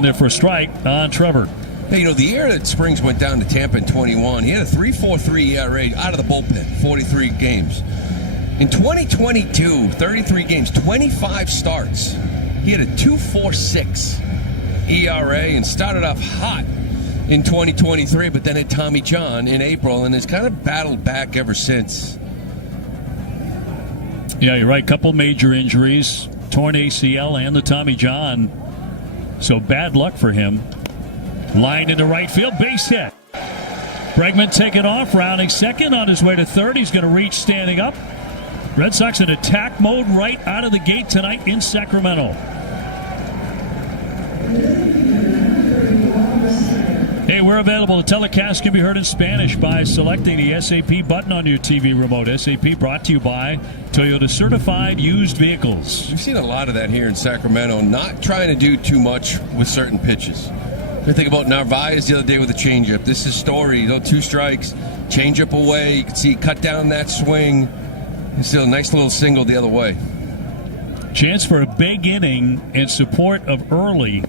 in there for a strike on Trevor. Hey, the year that Springs went down to Tampa in 21, he had a 3.43 ERA out of the bullpen, 43 games. In 2022, 33 games, 25 starts, he had a 2.46 ERA and started off hot in 2023, but then had Tommy John in April and has kind of battled back ever since. Yeah, you're right. Couple major injuries, torn ACL and the Tommy John. So bad luck for him. Line into right field, base hit. Bregman taking off, rounding second on his way to third. He's going to reach standing up. Red Sox in attack mode right out of the gate tonight in Sacramento. Hey, we're available. The telecast can be heard in Spanish by selecting the SAP button on your TV remote. SAP brought to you by Toyota Certified Used Vehicles. We've seen a lot of that here in Sacramento, not trying to do too much with certain pitches. I think about Narvaez the other day with a changeup. This is Story, 2 strikes, changeup away. You can see cut down that swing. And still a nice little single the other way. Chance for a big inning in support of Early.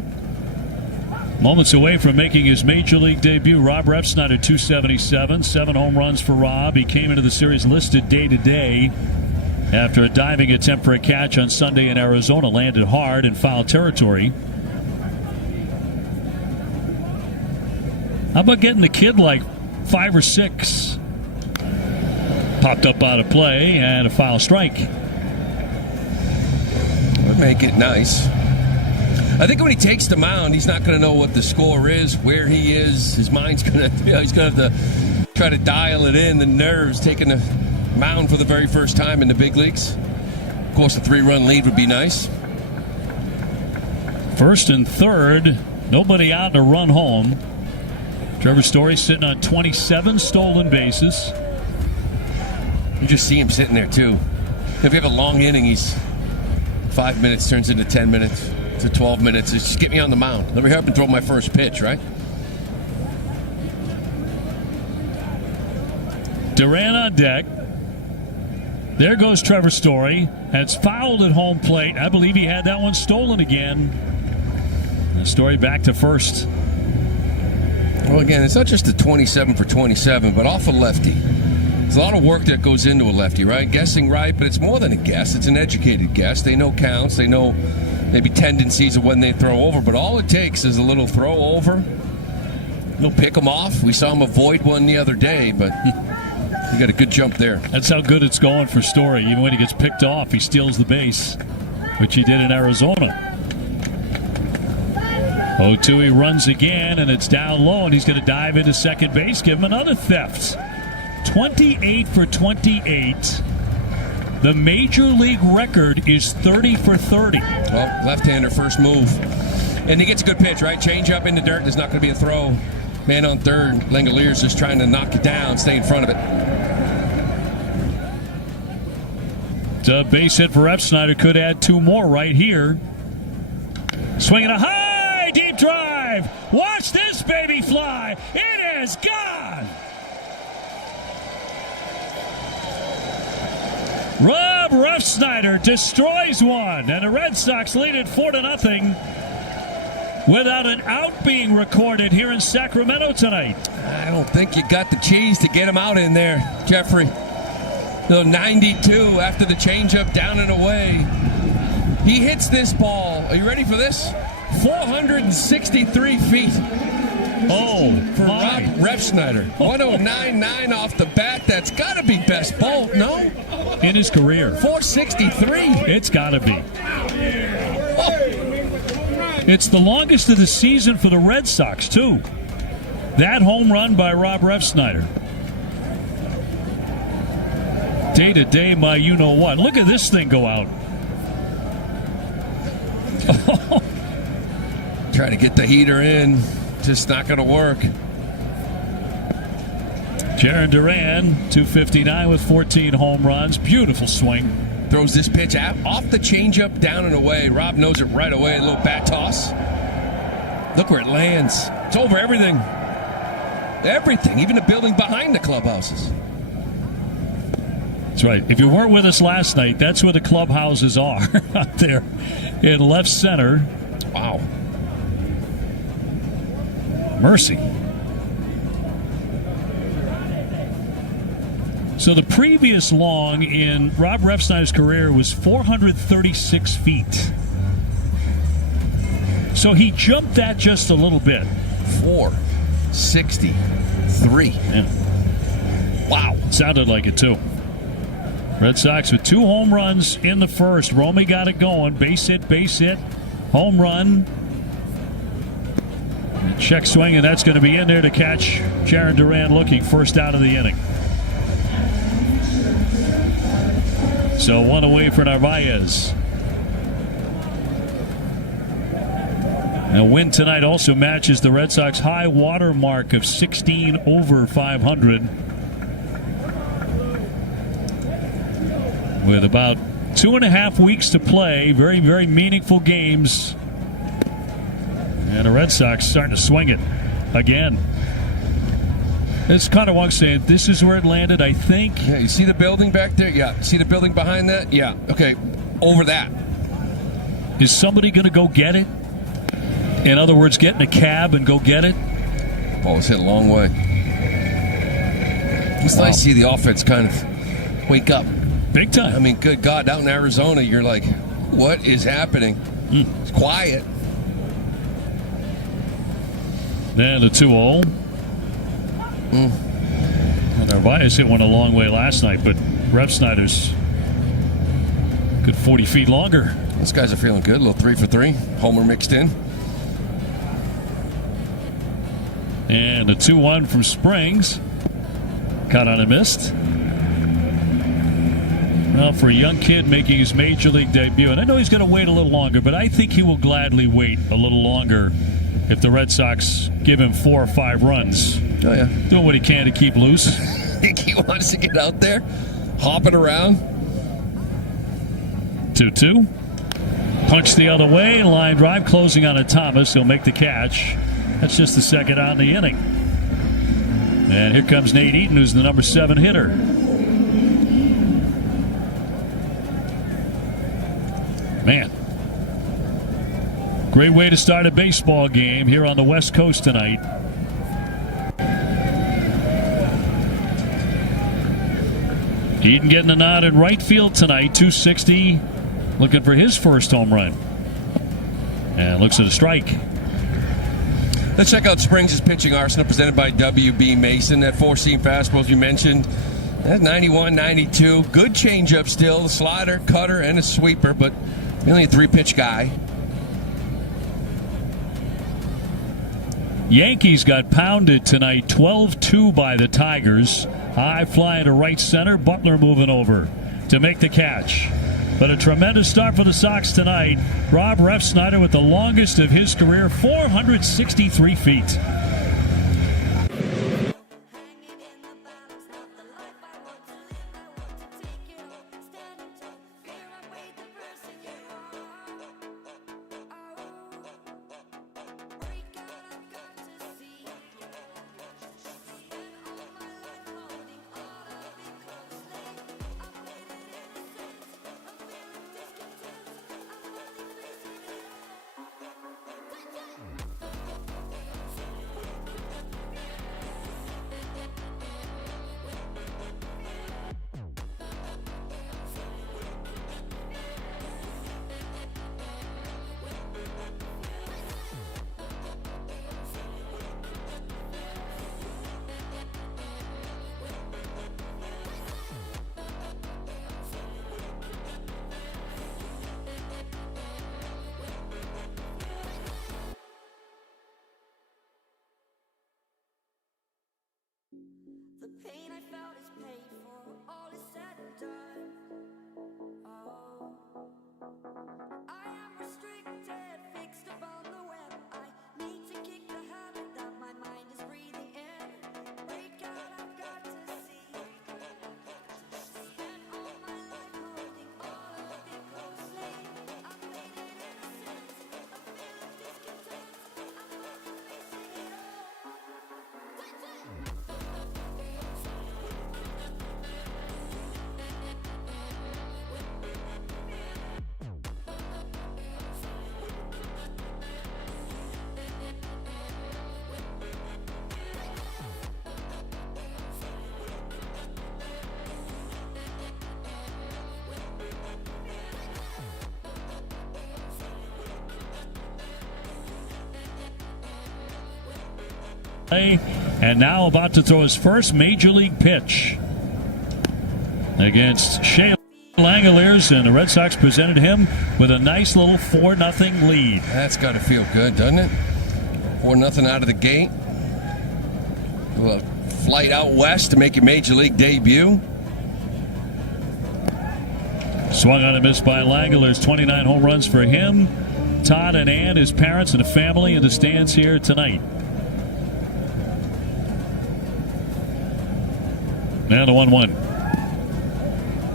Moments away from making his major league debut, Rob Refsnyder, 277, 7 home runs for Rob. He came into the series listed day-to-day after a diving attempt for a catch on Sunday in Arizona landed hard in foul territory. How about getting the kid like 5 or 6? Popped up out of play and a foul strike. Would make it nice. I think when he takes the mound, he's not going to know what the score is, where he is. His mind's going to, he's going to have to try to dial it in. The nerves, taking the mound for the very first time in the big leagues. Of course, a 3-run lead would be nice. First and third, nobody out to run home. Trevor Story sitting on 27 stolen bases. You just see him sitting there, too. If you have a long inning, he's 5 minutes turns into 10 minutes to 12 minutes. It's just get me on the mound. Let me help and throw my first pitch, right? Duran on deck. There goes Trevor Story. That's fouled at home plate. I believe he had that one stolen again. And Story back to first. Well, again, it's not just the 27 for 27, but off a lefty. There's a lot of work that goes into a lefty, right? Guessing right, but it's more than a guess. It's an educated guess. They know counts. They know maybe tendencies of when they throw over, but all it takes is a little throw over. They'll pick them off. We saw him avoid one the other day, but he got a good jump there. That's how good it's going for Story. Even when he gets picked off, he steals the base, which he did in Arizona. 0-2, he runs again, and it's down low, and he's going to dive into second base, give him another theft. 28 for 28. The major league record is 30 for 30. Well, left-hander first move. And he gets a good pitch, right? Change up in the dirt. There's not going to be a throw. Man on third. Langalier's just trying to knock it down, stay in front of it. The base hit for Refsnyder could add 2 more right here. Swinging a high, deep drive. Watch this baby fly. It is gone. Rob Refsnyder destroys one, and the Red Sox lead it 4-0 without an out being recorded here in Sacramento tonight. I don't think you got the cheese to get him out in there, Jeffrey. 92 after the changeup down and away. He hits this ball. Are you ready for this? 463 feet. Oh, for Rob Refsnyder. 109.9 off the bat. That's got to be best bolt, no? In his career. 463. It's got to be. Oh. It's the longest of the season for the Red Sox, too. That home run by Rob Refsnyder. Day-to-day, my you-know-what. Look at this thing go out. Try to get the heater in. Just not going to work. Jarren Duran, 259 with 14 home runs. Beautiful swing. Throws this pitch out off the changeup, down and away. Rob knows it right away. A little bat toss. Look where it lands. It's over everything. Everything, even the building behind the clubhouses. That's right. If you weren't with us last night, that's where the clubhouses are, out there in left center. Wow. Mercy. So the previous long in Rob Refsnyder's career was 436 feet. So he jumped that just a little bit. 463. Yeah. Wow. Sounded like it, too. Red Sox with 2 home runs in the first. Romy got it going. Base hit, home run. And check swing, and that's going to be in there to catch Jarren Duran looking first out of the inning. So 1 away for Narvaez. A win tonight also matches the Red Sox high water mark of 16 over 500. With about 2.5 weeks to play, very, very meaningful games. And the Red Sox starting to swing it again. It's kind of one saying, this is where it landed, I think. Yeah, you see the building back there? Yeah. See the building behind that? Yeah. Okay. Over that. Is somebody going to go get it? In other words, get in a cab and go get it? Ball was hit a long way. It's nice to see the offense kind of wake up. Big time. I mean, good God, out in Arizona, you're like, what is happening? It's quiet. Then the 2-0. Narvaez hit one a long way last night, but Refsnyder's good 40 feet longer. Those guys are feeling good. A little 3 for 3. Homer mixed in. And a 2-1 from Springs. Caught on and missed. Well, for a young kid making his major league debut, and I know he's going to wait a little longer, but I think he will gladly wait a little longer if the Red Sox give him 4 or 5 runs. Oh, yeah. Doing what he can to keep loose. Think he wants to get out there, hopping around. 2-2. Punch the other way, line drive, closing on a Thomas. He'll make the catch. That's just the second out in the inning. And here comes Nate Eaton, who's the number 7 hitter. Man. Great way to start a baseball game here on the West Coast tonight. Eaton getting a nod in right field tonight. 260. Looking for his first home run. And looks at a strike. Let's check out Springs' pitching arsenal presented by WB Mason. That 4-seam fastball, as you mentioned, that 91, 92. Good changeup still. The slider, cutter, and a sweeper, but only a 3-pitch guy. Yankees got pounded tonight 12-2 by the Tigers. High fly to right center. Butler moving over to make the catch. But a tremendous start for the Sox tonight. Rob Refsnyder with the longest of his career, 463 feet. And now about to throw his first major league pitch against Shea Langoliers, and the Red Sox presented him with a nice little 4-0 lead. That's got to feel good, doesn't it? 4-0 out of the gate. A flight out west to make your major league debut. Swung on and missed by Langoliers. 29 home runs for him. Todd and Ann, his parents, and the family in the stands here tonight. Now the 1-1.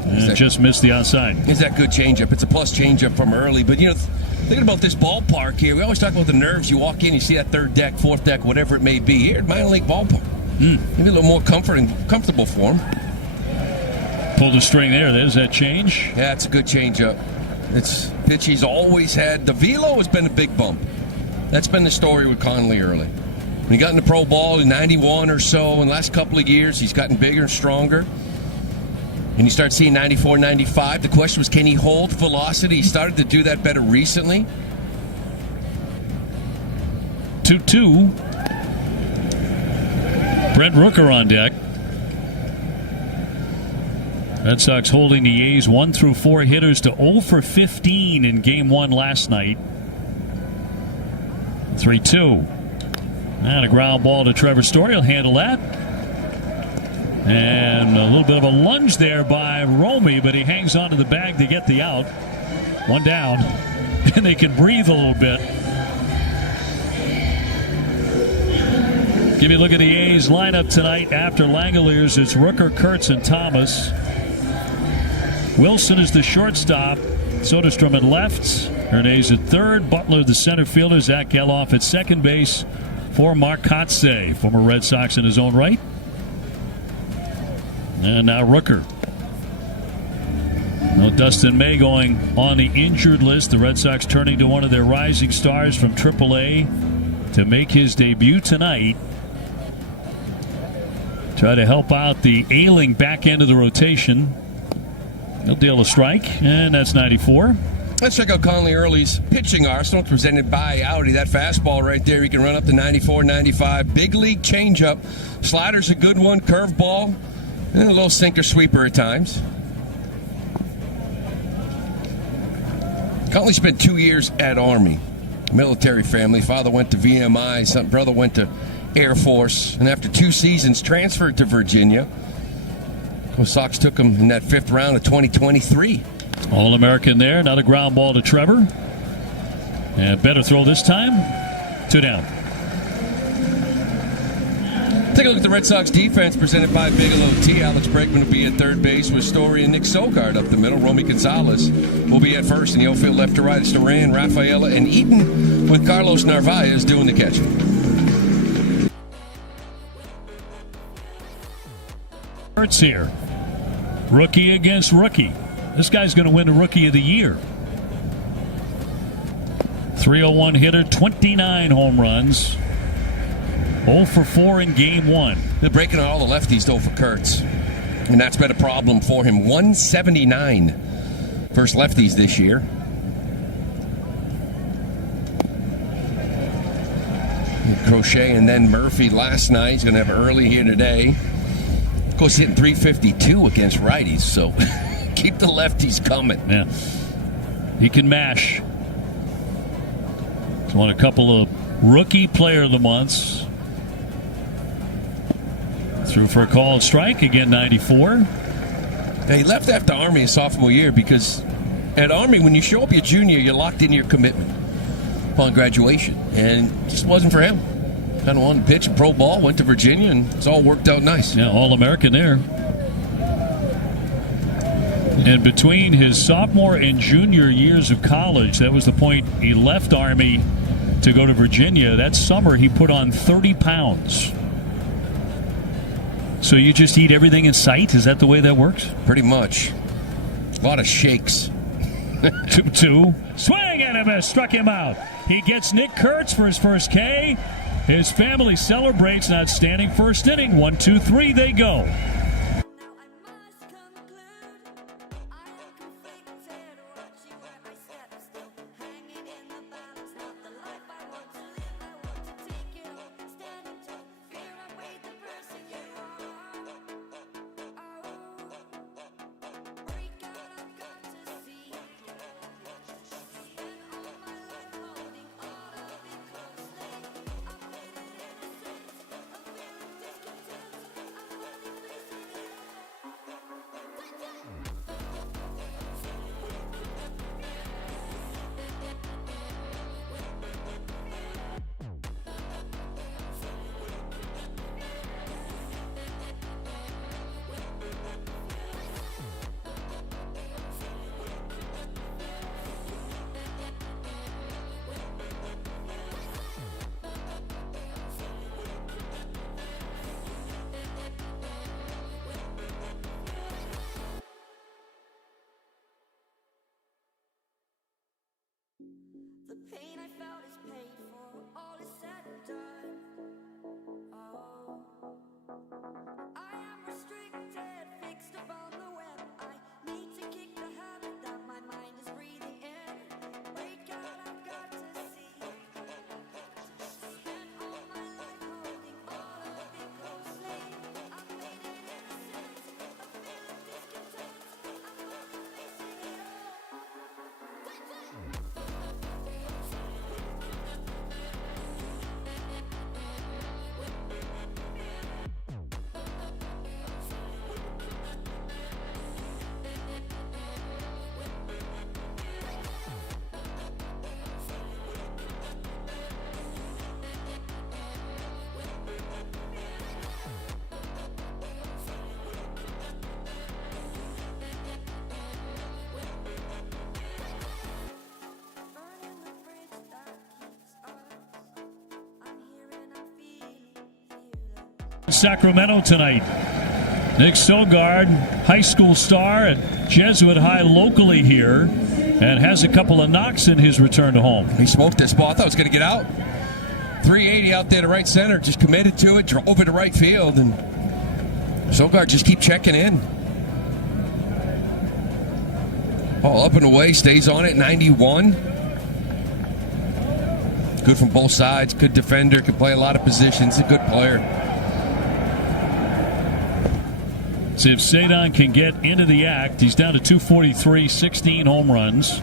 And just missed the outside. Is that good changeup? It's a plus changeup from early. But, thinking about this ballpark here, we always talk about the nerves. You walk in, you see that third deck, fourth deck, whatever it may be. Here at Minor League Ballpark. Maybe a little more comfortable for him. Pulled the string there. There's that change. Yeah, it's a good changeup. It's pitch he's always had. The velo has been a big bump. That's been the story with Conley early. When he got in the pro ball in 91 or so, in the last couple of years, he's gotten bigger and stronger. And you start seeing 94, 95. The question was, can he hold velocity? He started to do that better recently. 2-2. Brent Rooker on deck. Red Sox holding the A's 1 through 4 hitters to 0 for 15 in Game 1 last night. 3-2. And a ground ball to Trevor Story. He'll handle that. And a little bit of a lunge there by Romy, but he hangs onto the bag to get the out. One down. And they can breathe a little bit. Give you a look at the A's lineup tonight. After Langoliers, it's Rooker, Kurtz, and Thomas. Wilson is the shortstop. Soderstrom at left. Hernandez at third. Butler the center fielder. Zach Geloff at second base for Mark Kotze, former Red Sox in his own right. And now Rooker. No Dustin May going on the injured list. The Red Sox turning to one of their rising stars from AAA to make his debut tonight. Try to help out the ailing back end of the rotation. He'll deal a strike, and that's 94. Let's check out Conley Early's pitching arsenal presented by Audi. That fastball right there, he can run up to 94, 95. Big league changeup. Slider's a good one. Curveball. And a little sinker sweeper at times. Conley spent 2 years at Army. Military family. Father went to VMI. Brother went to Air Force. And after 2 seasons, transferred to Virginia. The Sox took him in that 5th round of 2023. All-American there. Another ground ball to Trevor. And better throw this time. 2 down. Take a look at the Red Sox defense presented by Bigelow T. Alex Bregman will be at third base with Story and Nick Sogard up the middle. Romy Gonzalez will be at first in the outfield left to right. It's Duran, Rafaela, and Eaton with Carlos Narvaez doing the catching. Hurts here. Rookie against rookie. This guy's going to win the Rookie of the Year. 301 hitter, 29 home runs. 0 for 4 in Game 1. They're breaking out all the lefties, though, for Kurtz. And that's been a problem for him. 179 first lefties this year. Crochet and then Murphy last night. He's going to have early here today. Of course, hitting 352 against righties, so keep the lefties coming. Yeah. He can mash. He's won a couple of Rookie Player of the Months. Through for a call and strike, again 94. Now, he left after Army his sophomore year because at Army, when you show up your junior, you're locked into your commitment upon graduation. And it just wasn't for him. Kind of wanted to pitch pro ball, went to Virginia, and it's all worked out nice. Yeah, All-American there. And between his sophomore and junior years of college, that was the point he left Army to go to Virginia. That summer, he put on 30 pounds. So you just eat everything in sight? Is that the way that works? Pretty much. A lot of shakes. 2-2. Swing and a miss. Struck him out. He gets Nick Kurtz for his first K. His family celebrates an outstanding first inning. 1-2-3, they go. Sacramento tonight. Nick Sogard, high school star at Jesuit High locally here, and has a couple of knocks in his return to home. He smoked this ball. I thought it was going to get out. 380 out there to right center. Just committed to it, drove to right field, and Sogard just keep checking in. Ball up and away, stays on it, 91. Good from both sides, good defender, can play a lot of positions, a good player. See if Cedon can get into the act. He's down to 243, 16 home runs.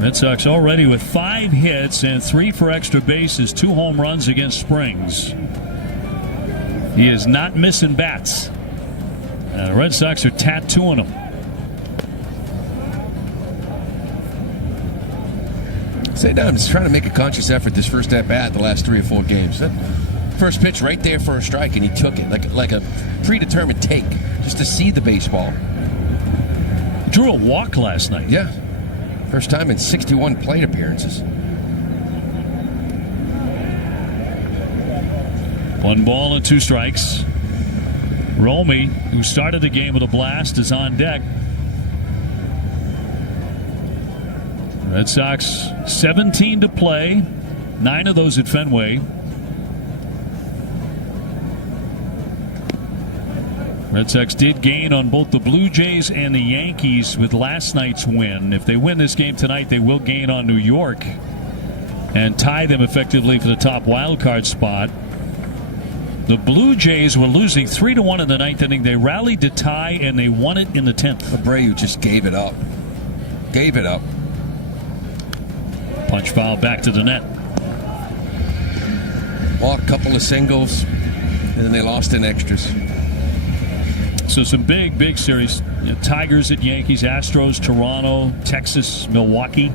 Red Sox already with 5 hits and 3 for extra bases, 2 home runs against Springs. He is not missing bats. The Red Sox are tattooing him. Cedon is trying to make a conscious effort this first at bat the last 3 or 4 games. First pitch right there for a strike, and he took it like a predetermined take, just to see the baseball. Drew a walk last night. Yeah. First time in 61 plate appearances. 1 ball and 2 strikes. Romy, who started the game with a blast, is on deck. Red Sox 17 to play, 9 of those at Fenway. Red Sox did gain on both the Blue Jays and the Yankees with last night's win. If they win this game tonight, they will gain on New York and tie them effectively for the top wild card spot. The Blue Jays were losing 3-1 in the 9th inning. They rallied to tie, and they won it in the 10th. Abreu just gave it up. Gave it up. Punch foul back to the net. Walk, couple of singles, and then they lost in extras. So some big series. Tigers at Yankees, Astros, Toronto, Texas, Milwaukee.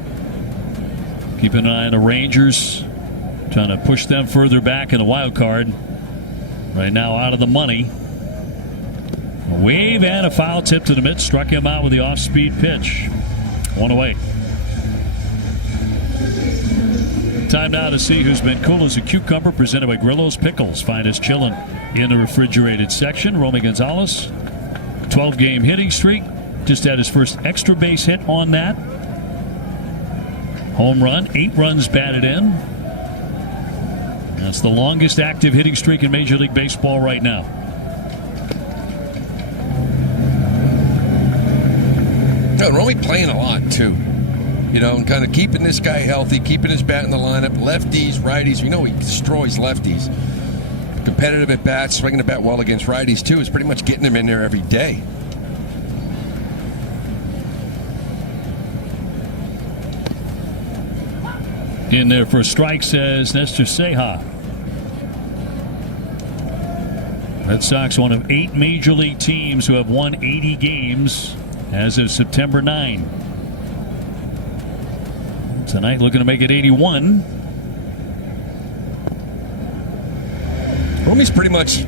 Keep an eye on the Rangers, trying to push them further back in the wild card. Right now out of the money. A wave and a foul tip to the mid. Struck him out with the off-speed pitch. 1 away. Time now to see who's been cool as a cucumber, presented by Grillo's Pickles. Find us chilling in the refrigerated section. Romy Gonzalez, 12-game hitting streak. Just had his first extra base hit on that. Home run, 8 runs batted in. That's the longest active hitting streak in Major League Baseball right now. Romy playing a lot, too. You know, and kind of keeping this guy healthy, keeping his bat in the lineup. Lefties, righties. We know he destroys lefties. Competitive at bats, swinging the bat well against righties, too. Is pretty much getting him in there every day. In there for a strike, says Nestor Ceja. Red Sox, one of 8 Major League teams who have won 80 games as of September 9. Tonight looking to make it 81. Romy's pretty much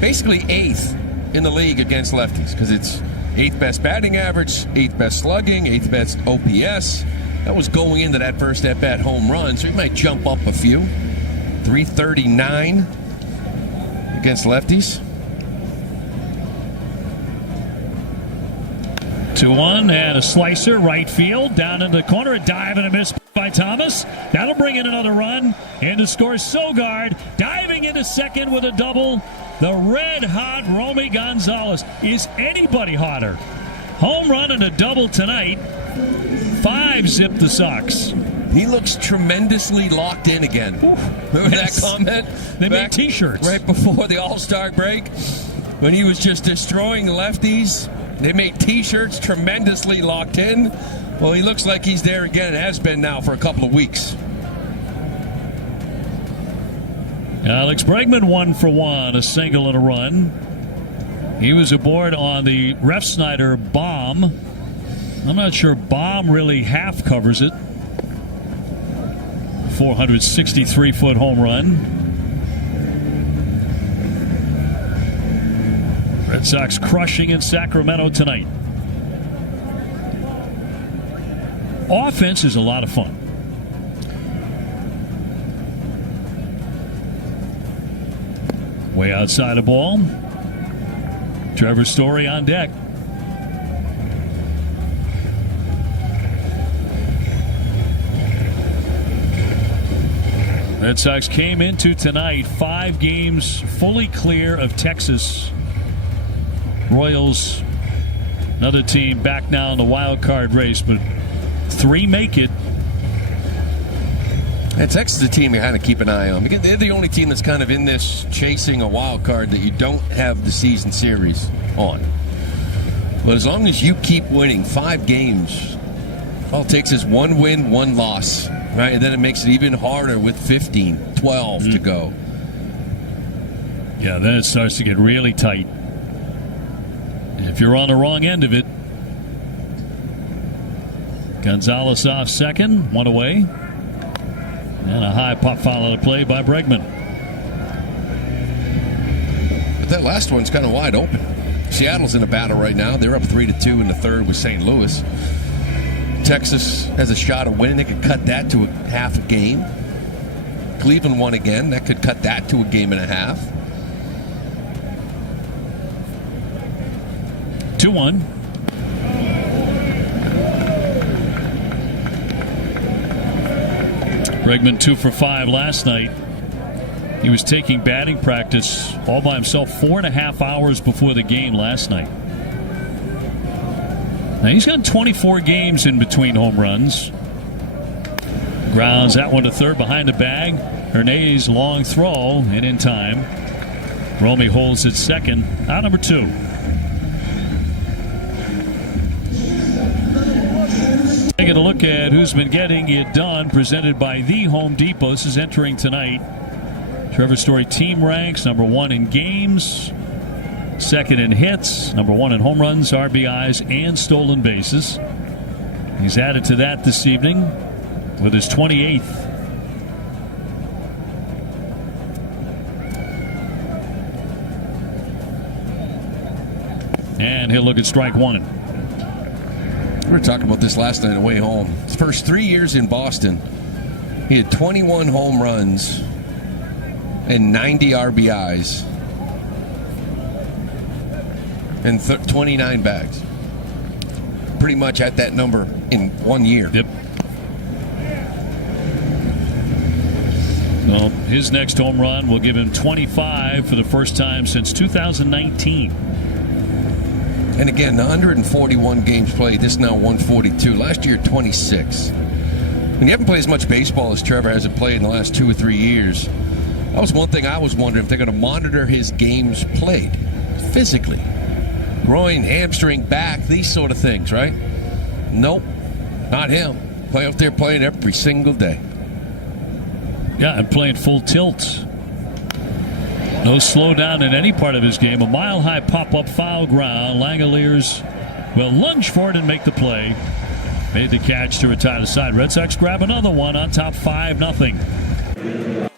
basically 8th in the league against lefties, because it's 8th best batting average, 8th best slugging, 8th best OPS. That was going into that first at-bat home run, so he might jump up a few. 339 against lefties. 2-1 and a slicer, right field, down in the corner, a dive and a miss by Thomas. That'll bring in another run, and to score Sogard, diving into second with a double. The red-hot Romy Gonzalez. Is anybody hotter? Home run and a double tonight. 5-zip the Sox. He looks tremendously locked in again. Remember that comment? They made T-shirts. Right before the All-Star break, when he was just destroying lefties. They made T-shirts, tremendously locked in. Well, he looks like he's there again. Has been now for a couple of weeks. Alex Bregman 1 for 1, a single and a run. He was aboard on the Refsnyder bomb. I'm not sure bomb really half covers it. 463-foot home run. Red Sox crushing in Sacramento tonight. Offense is a lot of fun. Way outside the ball. Trevor Story on deck. Red Sox came into tonight 5 games fully clear of Texas. Royals, another team back now in the wild card race, but 3 make it. And Texas is a team you kind of keep an eye on. Because they're the only team that's kind of in this chasing a wild card that you don't have the season series on. But as long as you keep winning 5 games, all it takes is 1 win, 1 loss. Right, and then it makes it even harder with 15, 12 to go. Yeah, then it starts to get really tight. If you're on the wrong end of it. Gonzalez off second, 1 away. And a high pop foul on the play by Bregman. But that last one's kind of wide open. Seattle's in a battle right now. They're up 3-2 in the third with St. Louis. Texas has a shot of winning. They could cut that to a half a game. Cleveland won again. That could cut that to a game and a half. 2-1. Bregman 2 for 5 last night. He was taking batting practice all by himself 4.5 hours before the game last night. Now he's got 24 games in between home runs. Grounds that one to third behind the bag. Hernandez long throw and in time. Romy holds it second. Out number 2. Taking a look at who's been getting it done. Presented by the Home Depot. This is entering tonight. Trevor Story team ranks number 1 in games. Second in hits, number 1 in home runs, RBIs, and stolen bases. He's added to that this evening with his 28th. And he'll look at strike 1. We were talking about this last night on the way home. His first 3 years in Boston, he had 21 home runs and 90 RBIs. And 29 bags. Pretty much at that number in 1 year. Yep. Well, his next home run will give him 25 for the first time since 2019. And again, 141 games played. This is now 142. Last year, 26. When you haven't played as much baseball as Trevor hasn't played in the last 2 or 3 years, that was one thing I was wondering if they're going to monitor his games played physically. Groin, hamstring, back, these sort of things, right? Nope, not him. Play out there playing every single day. Yeah, and playing full tilt. No slowdown in any part of his game. A mile-high pop-up foul ground. Langoliers will lunge for it and make the play. Made the catch to retire the side. Red Sox grab another one on top 5-0.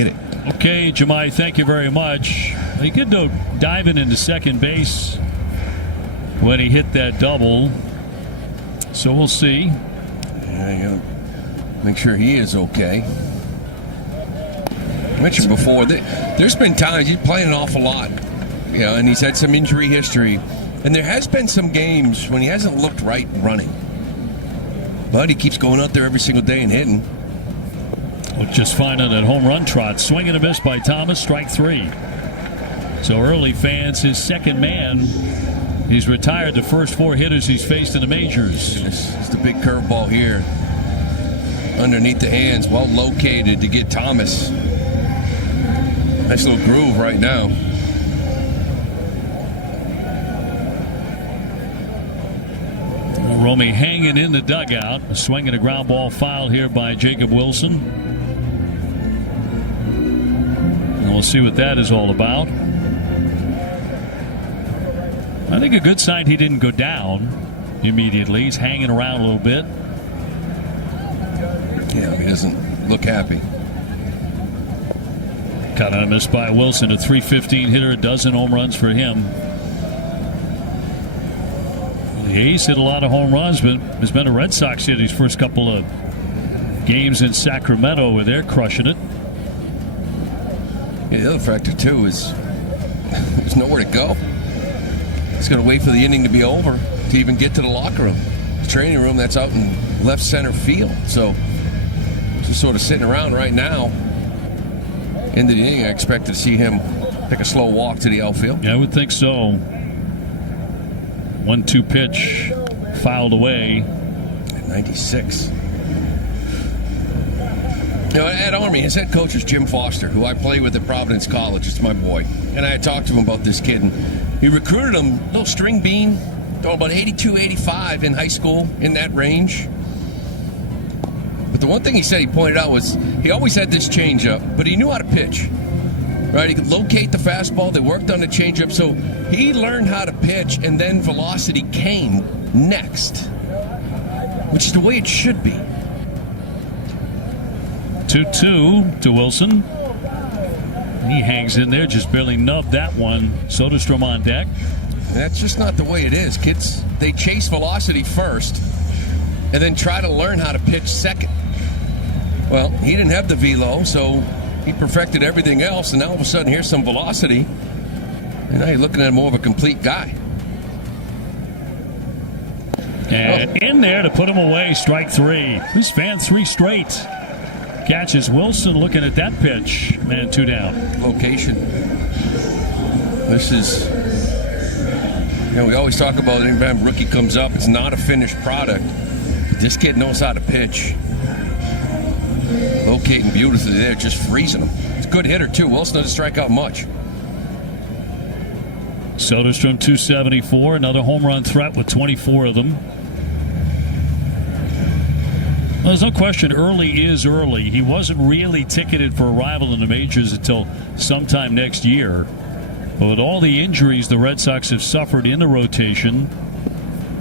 Hit it. Okay, Jemai, thank you very much. He could go diving into second base when he hit that double. So we'll see. Yeah, you gotta make sure he is okay. I mentioned before that there's been times he's playing an awful lot, and he's had some injury history, and there has been some games when he hasn't looked right running, but he keeps going out there every single day and hitting. Just finding that home run trot. Swing and a miss by Thomas, strike 3. So early fans, his second man. He's retired the first 4 hitters he's faced in the majors. This is the big curveball here. Underneath the hands, well located to get Thomas. Nice little groove right now. Romy hanging in the dugout. A swing and a ground ball foul here by Jacob Wilson. And we'll see what that is all about. I think a good sign he didn't go down immediately. He's hanging around a little bit. Yeah, he doesn't look happy. Cut on a miss by Wilson, a .315 hitter, a dozen home runs for him. He's hit a lot of home runs, but has been a Red Sox hit these first couple of games in Sacramento where they're crushing it. Yeah, the other factor, too, is there's nowhere to go. He's going to wait for the inning to be over to even get to the locker room. The training room that's out in left center field. So just sort of sitting around right now. End of the inning, I expect to see him take a slow walk to the outfield. Yeah, I would think so. 1-2 pitch fouled away. At 96. At Army, his head coach is Jim Foster, who I play with at Providence College. It's my boy. And I had talked to him about this kid. And he recruited him, little string bean, about 82, 85 in high school, in that range. But the one thing he said he pointed out was he always had this changeup, but he knew how to pitch. Right? He could locate the fastball. They worked on the changeup. So he learned how to pitch, and then velocity came next, which is the way it should be. 2-2 to Wilson. He hangs in there, just barely nubbed that one. Soderstrom on deck. That's just not the way it is. Kids, they chase velocity first and then try to learn how to pitch second. Well, he didn't have the velo, so he perfected everything else, and now all of a sudden here's some velocity, and now you're looking at more of a complete guy. And in there to put him away, strike 3. He's fanned 3 straight. Catches Wilson looking at that pitch. Man, 2 down. Location. This is, we always talk about anytime a rookie comes up, it's not a finished product. But this kid knows how to pitch. Locating beautifully there, just freezing him. He's a good hitter, too. Wilson doesn't strike out much. Soderstrom, 274. Another home run threat with 24 of them. Well, there's no question early is early. He wasn't really ticketed for arrival in the majors until sometime next year. But with all the injuries the Red Sox have suffered in the rotation,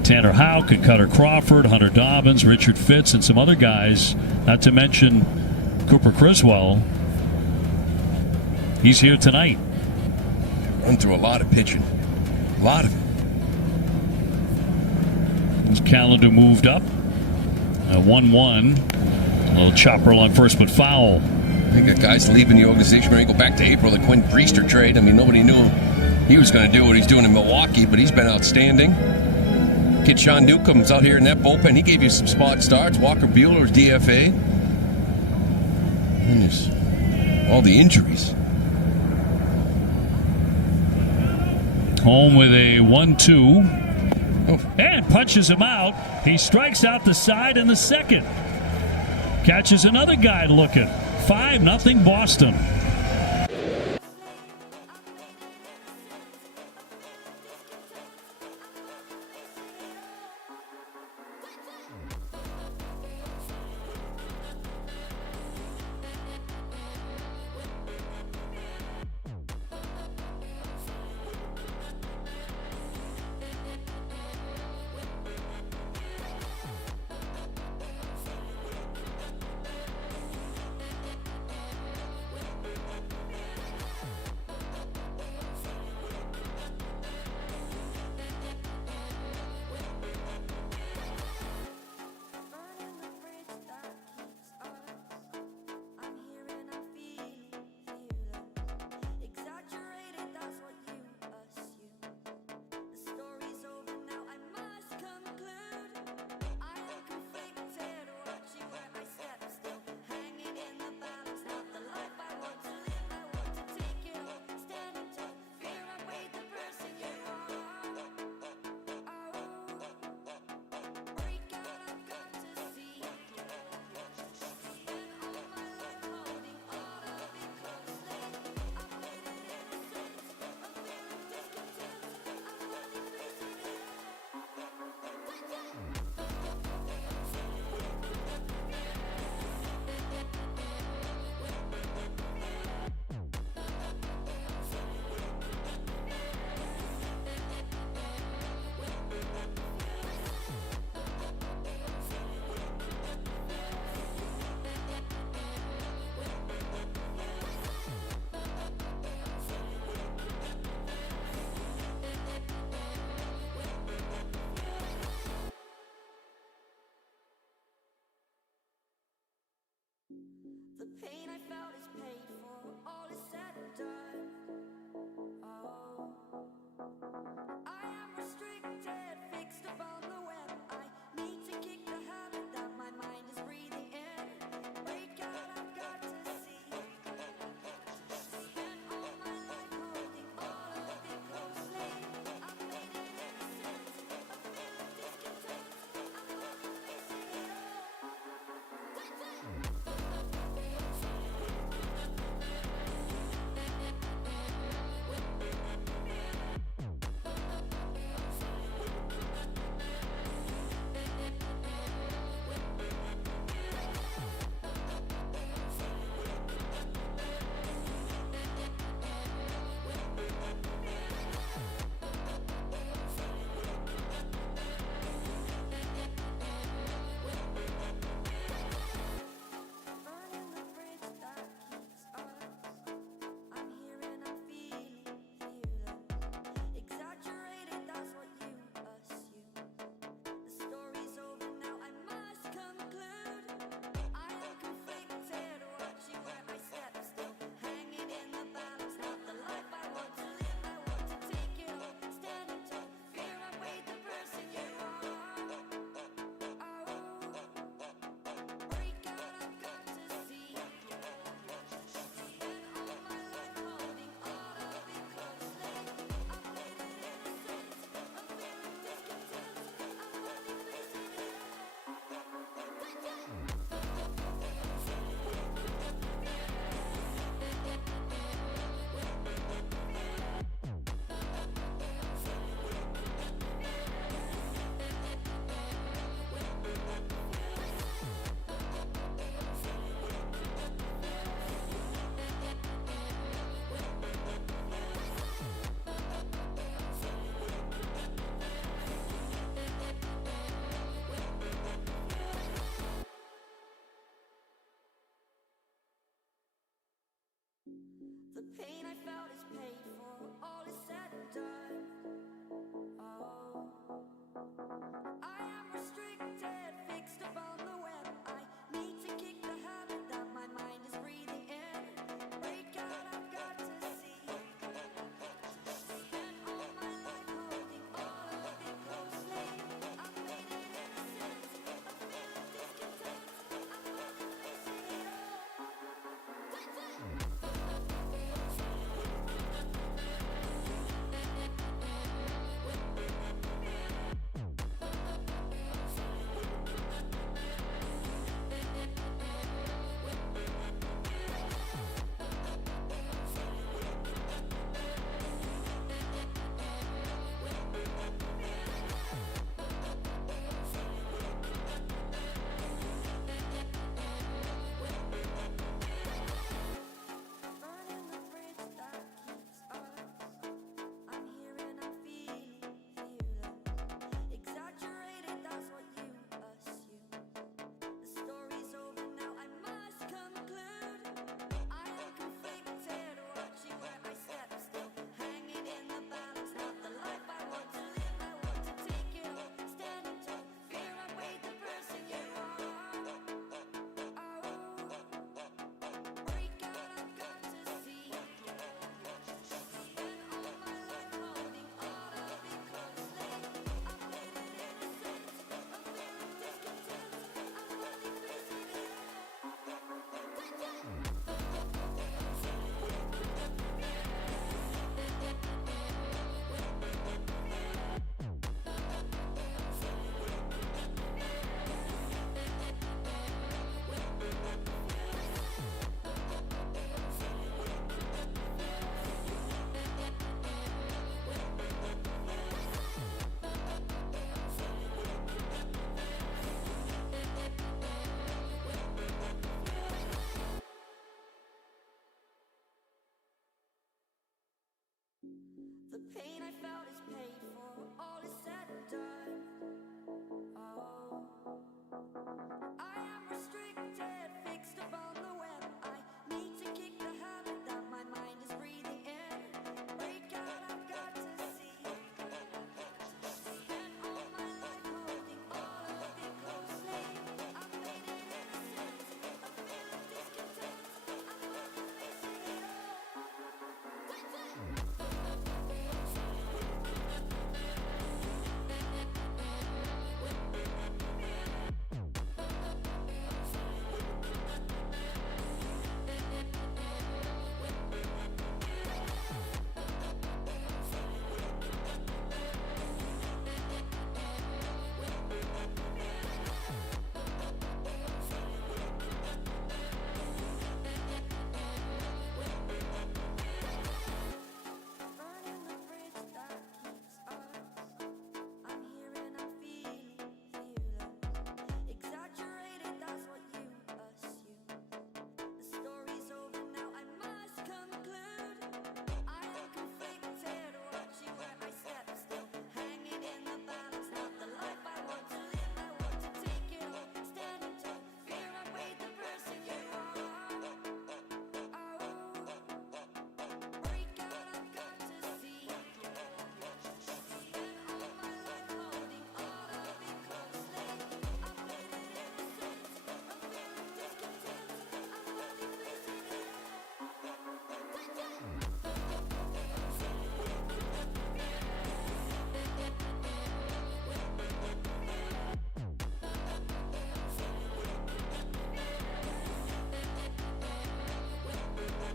Tanner Houck and Cutter Crawford, Hunter Dobbins, Richard Fitz, and some other guys, not to mention Cooper Criswell, he's here tonight. Run through a lot of pitching. A lot of it. His calendar moved up. 1-1. A little chopper on first, but foul. I think that guy's leaving the organization. We're going to go back to April, the Quinn Priester trade. I mean, nobody knew he was going to do what he's doing in Milwaukee, but he's been outstanding. Kid Sean Newcomb's out here in that bullpen. He gave you some spot starts. Walker Buehler's DFA. And just all the injuries. Home with a 1-2. And punches him out. He strikes out the side in the second. Catches another guy looking. 5-0 Boston.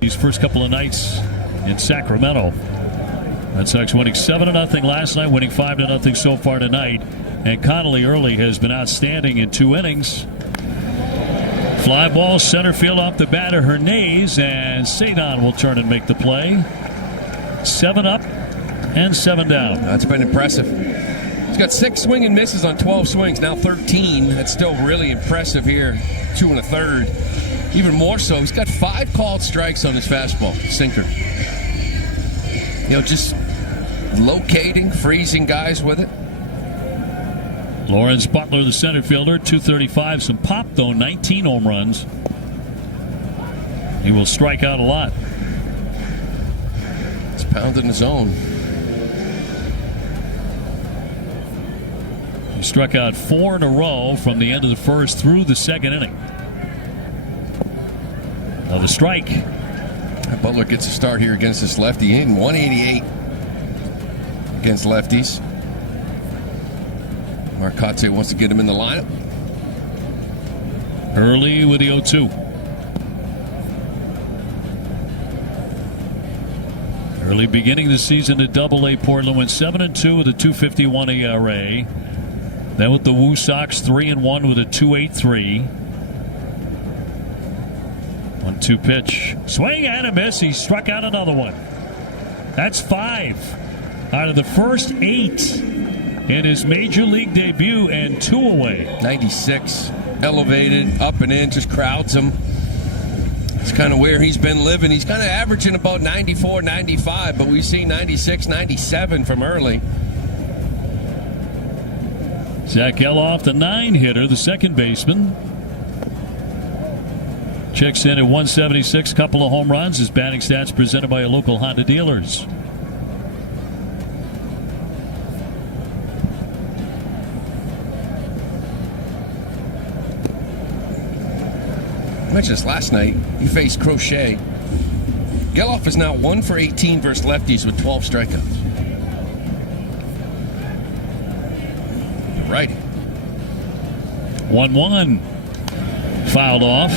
these first couple of nights in Sacramento. Red Sox winning 7-0 last night, winning 5-0 so far tonight. And Connolly early has been outstanding in 2 innings. Fly ball center field off the batter Hernandez, and Cedon will turn and make the play. 7 up and 7 down. That's been impressive. He's got 6 swing and misses on 12 swings, now 13. That's still really impressive here. 2 1/3. Even more so, he's got 5 called strikes on his fastball, sinker. Just locating, freezing guys with it. Lawrence Butler, the center fielder, 235. Some pop, though, 19 home runs. He will strike out a lot. It's pounding his own. He struck out 4 in a row from the end of the first through the second inning. Another strike. Butler gets a start here against this lefty. He hit 188 against lefties. Marcotte wants to get him in the lineup. Early with the 0-2. Early beginning the season at Double-A, Portland went 7-2 with a 2.51 ERA. Then with the Woo Sox 3-1 with a 2.83. 1-2 pitch. Swing and a miss. He struck out another one. That's 5 out of the first 8 in his major league debut, and 2 away. 96. Elevated, up and in, just crowds him. It's kind of where he's been living. He's kind of averaging about 94, 95, but we see 96, 97 from early. Zach Geloff, the 9-hitter, the second baseman. Checks in at 176, couple of home runs. His batting stats presented by a local Honda dealers. I mentioned this last night. He faced Crochet. Geloff is now 1 for 18 versus lefties with 12 strikeouts. Righty. 1-1. Fouled off.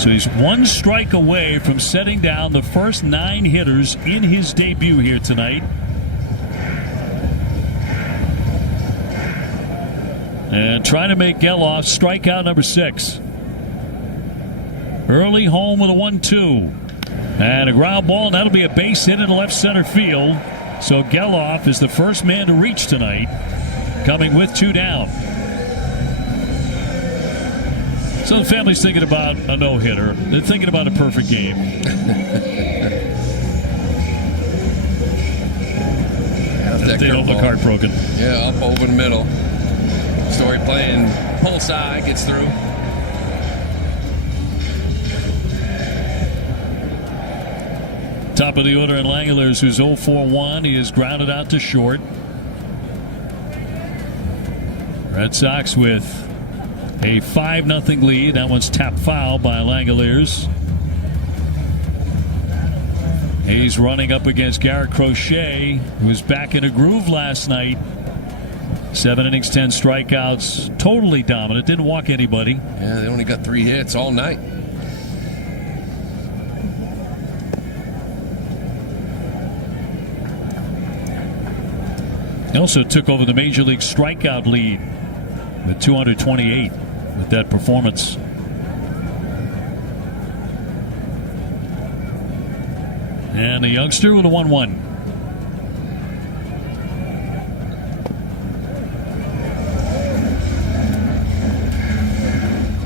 So he's 1 strike away from setting down the first 9 hitters in his debut here tonight. And trying to make Geloff strikeout number 6. Early home with a 1-2. And a ground ball, and that'll be a base hit in left center field. So Geloff is the first man to reach tonight, coming with 2 down. So the family's thinking about a no-hitter. They're thinking about a perfect game. They don't look heartbroken. Yeah, up over the middle. Story playing pull side, gets through. Top of the order in Langeliers, who's 0-for-1. He is grounded out to short. Red Sox with a 5-0 lead. That one's tapped foul by Langeliers. He's running up against Garrett Crochet, who was back in a groove last night. 7 innings, 10 strikeouts. Totally dominant. Didn't walk anybody. Yeah, they only got 3 hits all night. He also took over the Major League strikeout lead with 228 with that performance. And the youngster with a 1-1.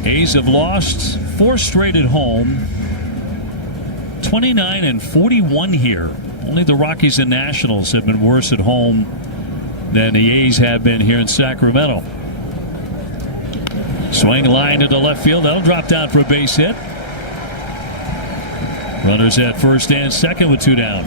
A's have lost 4 straight at home. 29-41 here. Only the Rockies and Nationals have been worse at home than the A's have been here in Sacramento. Swing line into left field. That'll drop down for a base hit. Runners at first and second with 2 down.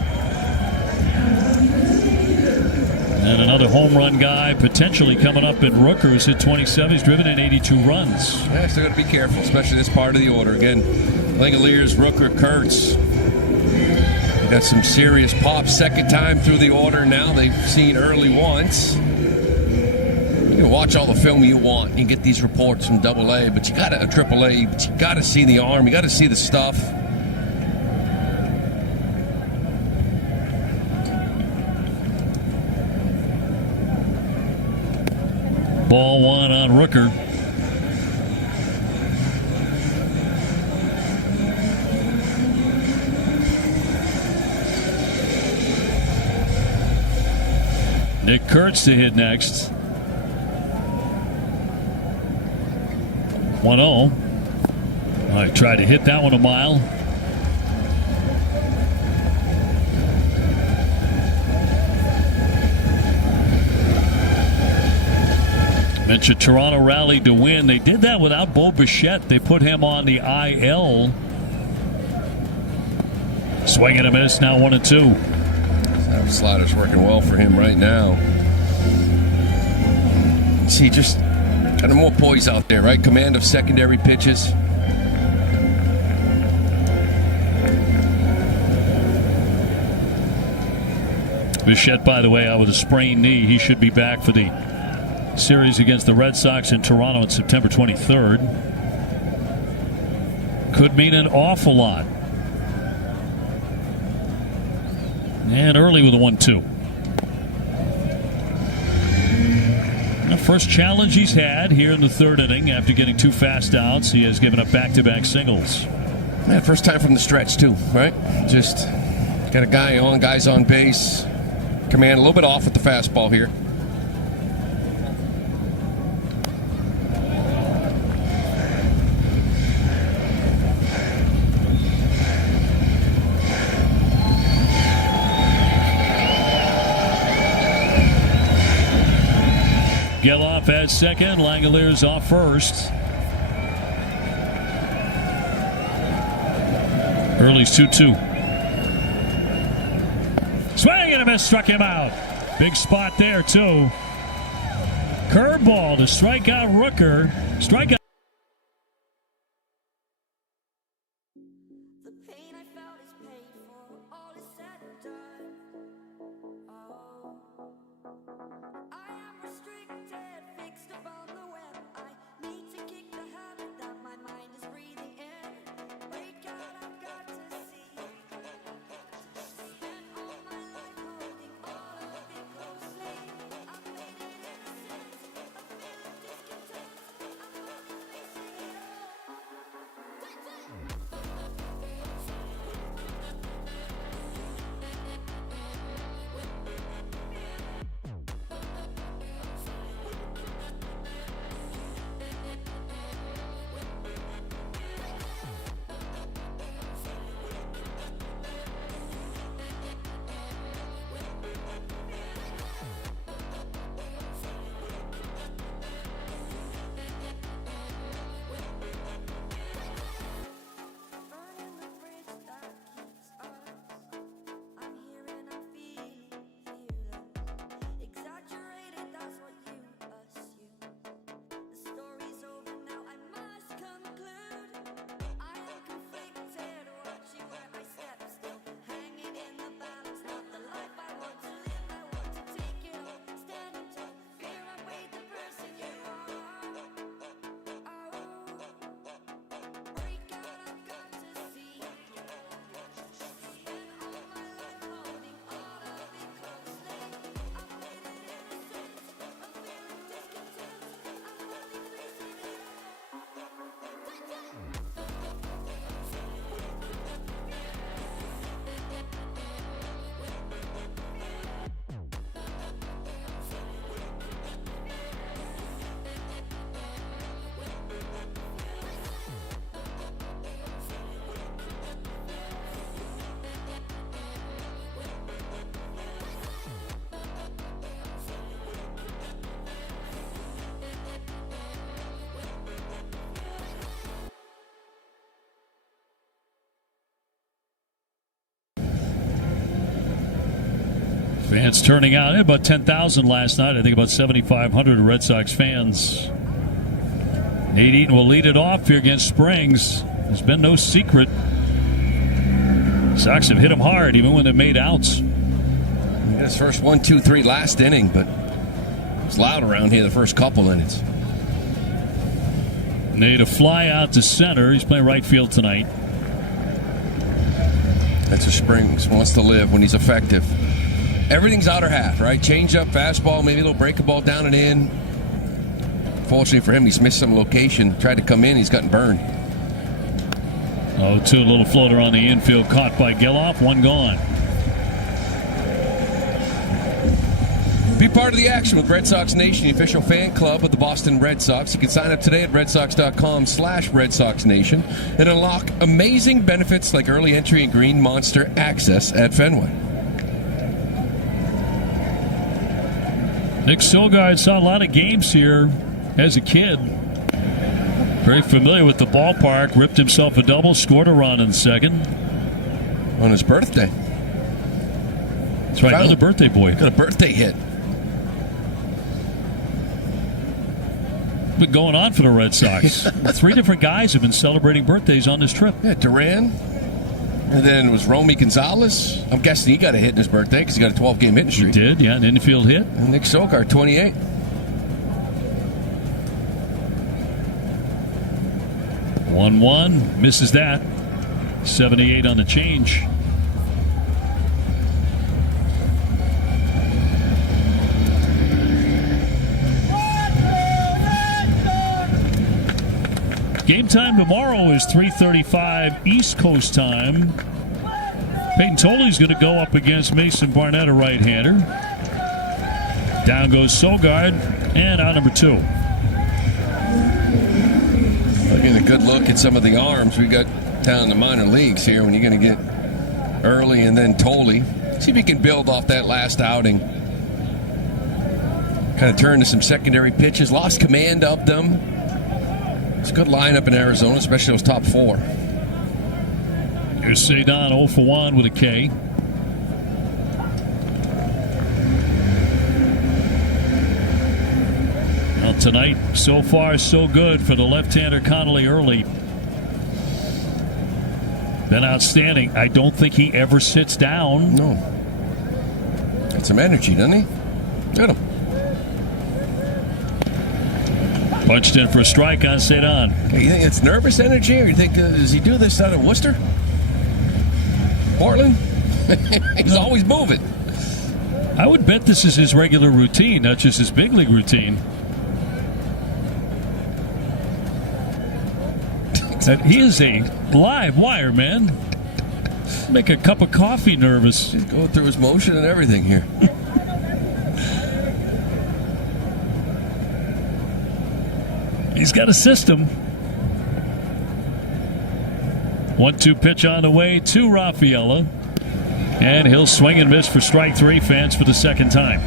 And another home run guy potentially coming up in Rooker, who's hit 27. He's driven in 82 runs. Yeah, still got to be careful, especially this part of the order. Again, Langeliers, Rooker, Kurtz. Got some serious pops. Second time through the order now. They've seen early once. You can watch all the film you want. You can get these reports from Double-A, but you got to Triple-A. But you got to see the arm. You got to see the stuff. Ball one on Rooker. Nick Kurtz to hit next. 1-0. I tried to hit that one a mile. Mentioned Toronto rallied to win. They did that without Bo Bichette. They put him on the IL. Swing and a miss, now 1-2. Slider's working well for him right now. See, just kind of more poise out there, right? Command of secondary pitches. Bichette, by the way, out with a sprained knee. He should be back for the series against the Red Sox in Toronto on September 23rd. Could mean an awful lot. And early with a 1-2. The first challenge he's had here in the third inning after getting 2 fast outs. He has given up back-to-back singles. Yeah, first time from the stretch, too, right? Just got a guy on, guys on base. Command a little bit off with the fastball here. Geloff at second. Langelier's off first. Early's 2-2. Swing and a miss, struck him out. Big spot there, too. Curveball to strike out Rooker. Strikeout. Fans turning out. About 10,000 last night. I think about 7,500 Red Sox fans. Nate Eaton will lead it off here against Springs. There's been no secret. Sox have hit him hard even when they made outs. His first 1, 2, 3 last inning, but it was loud around here the first couple innings. Nate a fly out to center. He's playing right field tonight. That's where Springs wants to live when he's effective. Everything's outer half, right? Change up, fastball, maybe a little break a ball down and in. Unfortunately for him, he's missed some location. Tried to come in, he's gotten burned. 0-2, a little floater on the infield, caught by Geloff, one gone. Be part of the action with Red Sox Nation, the official fan club of the Boston Red Sox. You can sign up today at redsox.com/Red Sox Nation and unlock amazing benefits like early entry and Green Monster access at Fenway. Nick Sogard saw a lot of games here as a kid. Very familiar with the ballpark. Ripped himself a double, scored a run in the second. On his birthday. That's right, another birthday boy. Got a birthday hit. Been going on for the Red Sox. 3 different guys have been celebrating birthdays on this trip. Yeah, Duran. And then it was Romy Gonzalez. I'm guessing he got a hit in his birthday because he got a 12-game hitting streak. He did, yeah, an infield hit. And Nick Sogard, 28. One, misses that. 78 on the change. Game time tomorrow is 3:35 East Coast time. Peyton Toley's going to go up against Mason Barnett, a right-hander. Down goes Sogard, and out number 2. Getting a good look at some of the arms we got down in the minor leagues here when you're going to get Early and then Toley. See if he can build off that last outing. Kind of turn to some secondary pitches. Lost command of them. It's a good lineup in Arizona, especially those top 4. Here's Cedon 0 for 1 with a K. Well, tonight, so far, so good for the left-hander Connolly early. Been outstanding. I don't think he ever sits down. No. Got some energy, doesn't he? Look at him. Punched in for a strike on Cedon. Hey, you think it's nervous energy, or you think, does he do this out of Worcester? Portland? He's always moving. I would bet this is his regular routine, not just his big league routine. He is a live wire, man. Make a cup of coffee nervous. He's going through his motion and everything here. He's got a system. 1-2 pitch on the way to Rafaela. And he'll swing and miss for strike 3. Fans for the second time.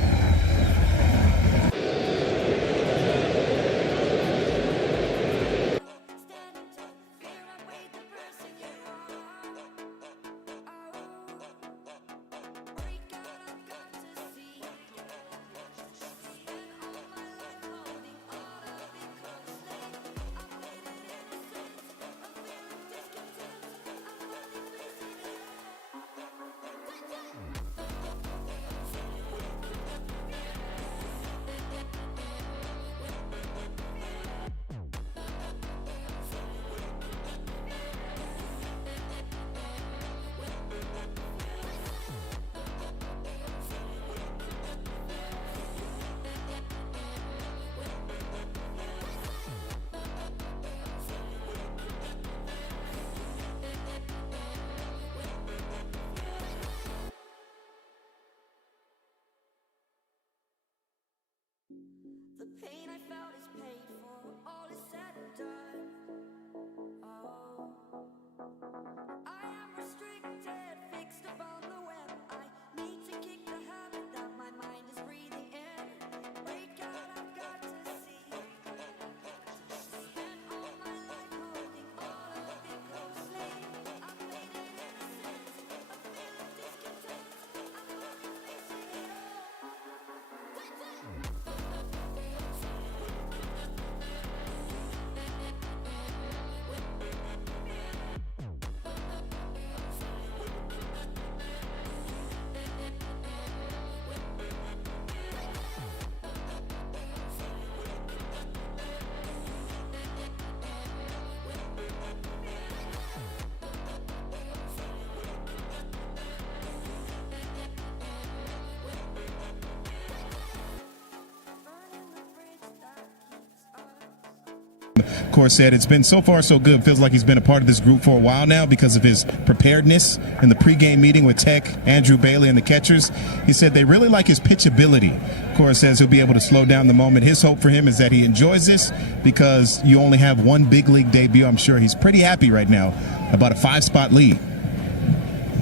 of course, said it's been so far so good. Feels like he's been a part of this group for a while now because of his preparedness in the pregame meeting with Tech, Andrew Bailey, and the catchers. He said they really like his pitchability. Of course, says he'll be able to slow down the moment. His hope for him is that he enjoys this because you only have one big league debut. I'm sure he's pretty happy right now about a 5-spot lead.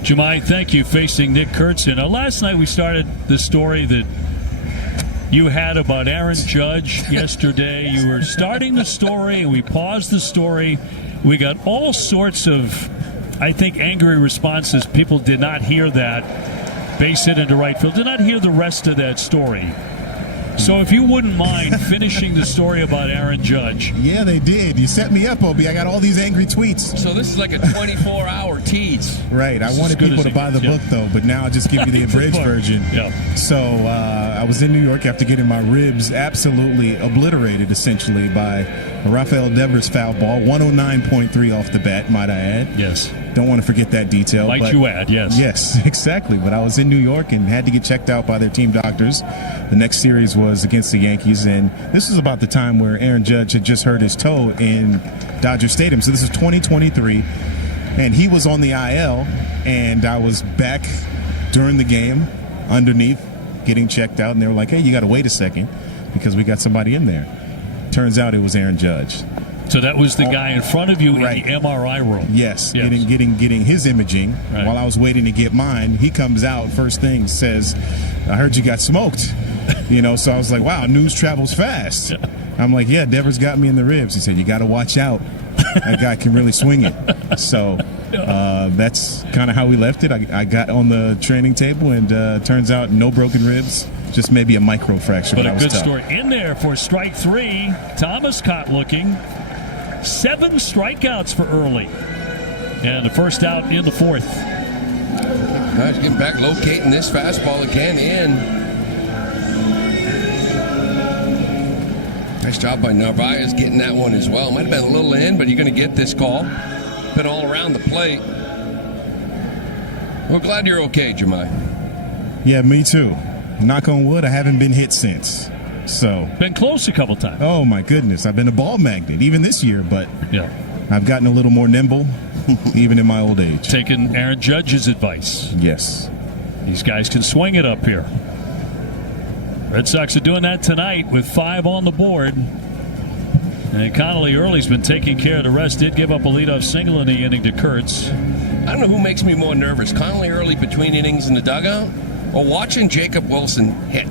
Jemai, thank you. Facing Nick Kurtz. Last night we started the story that you had about Aaron Judge yesterday. You were starting the story, and we paused the story. We got all sorts of, I think, angry responses. People did not hear that. Base hit into right field. Did not hear the rest of that story. So if you wouldn't mind finishing the story about Aaron Judge. Yeah, they did. You set me up, Obi. I got all these angry tweets. So this is like a 24-hour tease. Right. I wanted people to buy the book, though, but now I'll just give you the abridged version. Yeah. So I was in New York after getting my ribs absolutely obliterated, essentially, by Rafael Devers' foul ball. 109.3 off the bat, might I add. Yes. Don't want to forget that detail. Might you add, yes. Yes, exactly. But I was in New York and had to get checked out by their team doctors. The next series was against the Yankees, and this was about the time where Aaron Judge had just hurt his toe in Dodger Stadium. So this is 2023, and he was on the IL, and I was back during the game underneath getting checked out, and they were like, hey, you got to wait a second because we got somebody in there. Turns out it was Aaron Judge. So that was the guy in front of you in the MRI room. Yes. Getting his imaging. Right. While I was waiting to get mine, he comes out, first thing says, I heard you got smoked. So I was like, wow, news travels fast. I'm like, yeah, Devers got me in the ribs. He said, you got to watch out. That guy can really swing it. So that's kind of how we left it. I got on the training table, and turns out no broken ribs. Just maybe a micro fracture. But a good story. In there for strike 3, Thomas caught looking. 7 strikeouts for Early. And the first out in the 4th. Nice getting back, locating this fastball again in. Nice job by Narvaez getting that one as well. Might have been a little in, but you're going to get this call. Been all around the plate. We're glad you're okay, Jemai. Yeah, me too. Knock on wood, I haven't been hit since. So been close a couple times. Oh my goodness, I've been a ball magnet even this year, but yeah, I've gotten a little more nimble even in my old age. Taking Aaron Judge's advice. Yes. These guys can swing it up here. Red Sox are doing that tonight with 5 on the board. And Connolly Early's been taking care of the rest. Did give up a leadoff single in the inning to Kurtz. I don't know who makes me more nervous, Connolly Early between innings in the dugout or watching Jacob Wilson hit.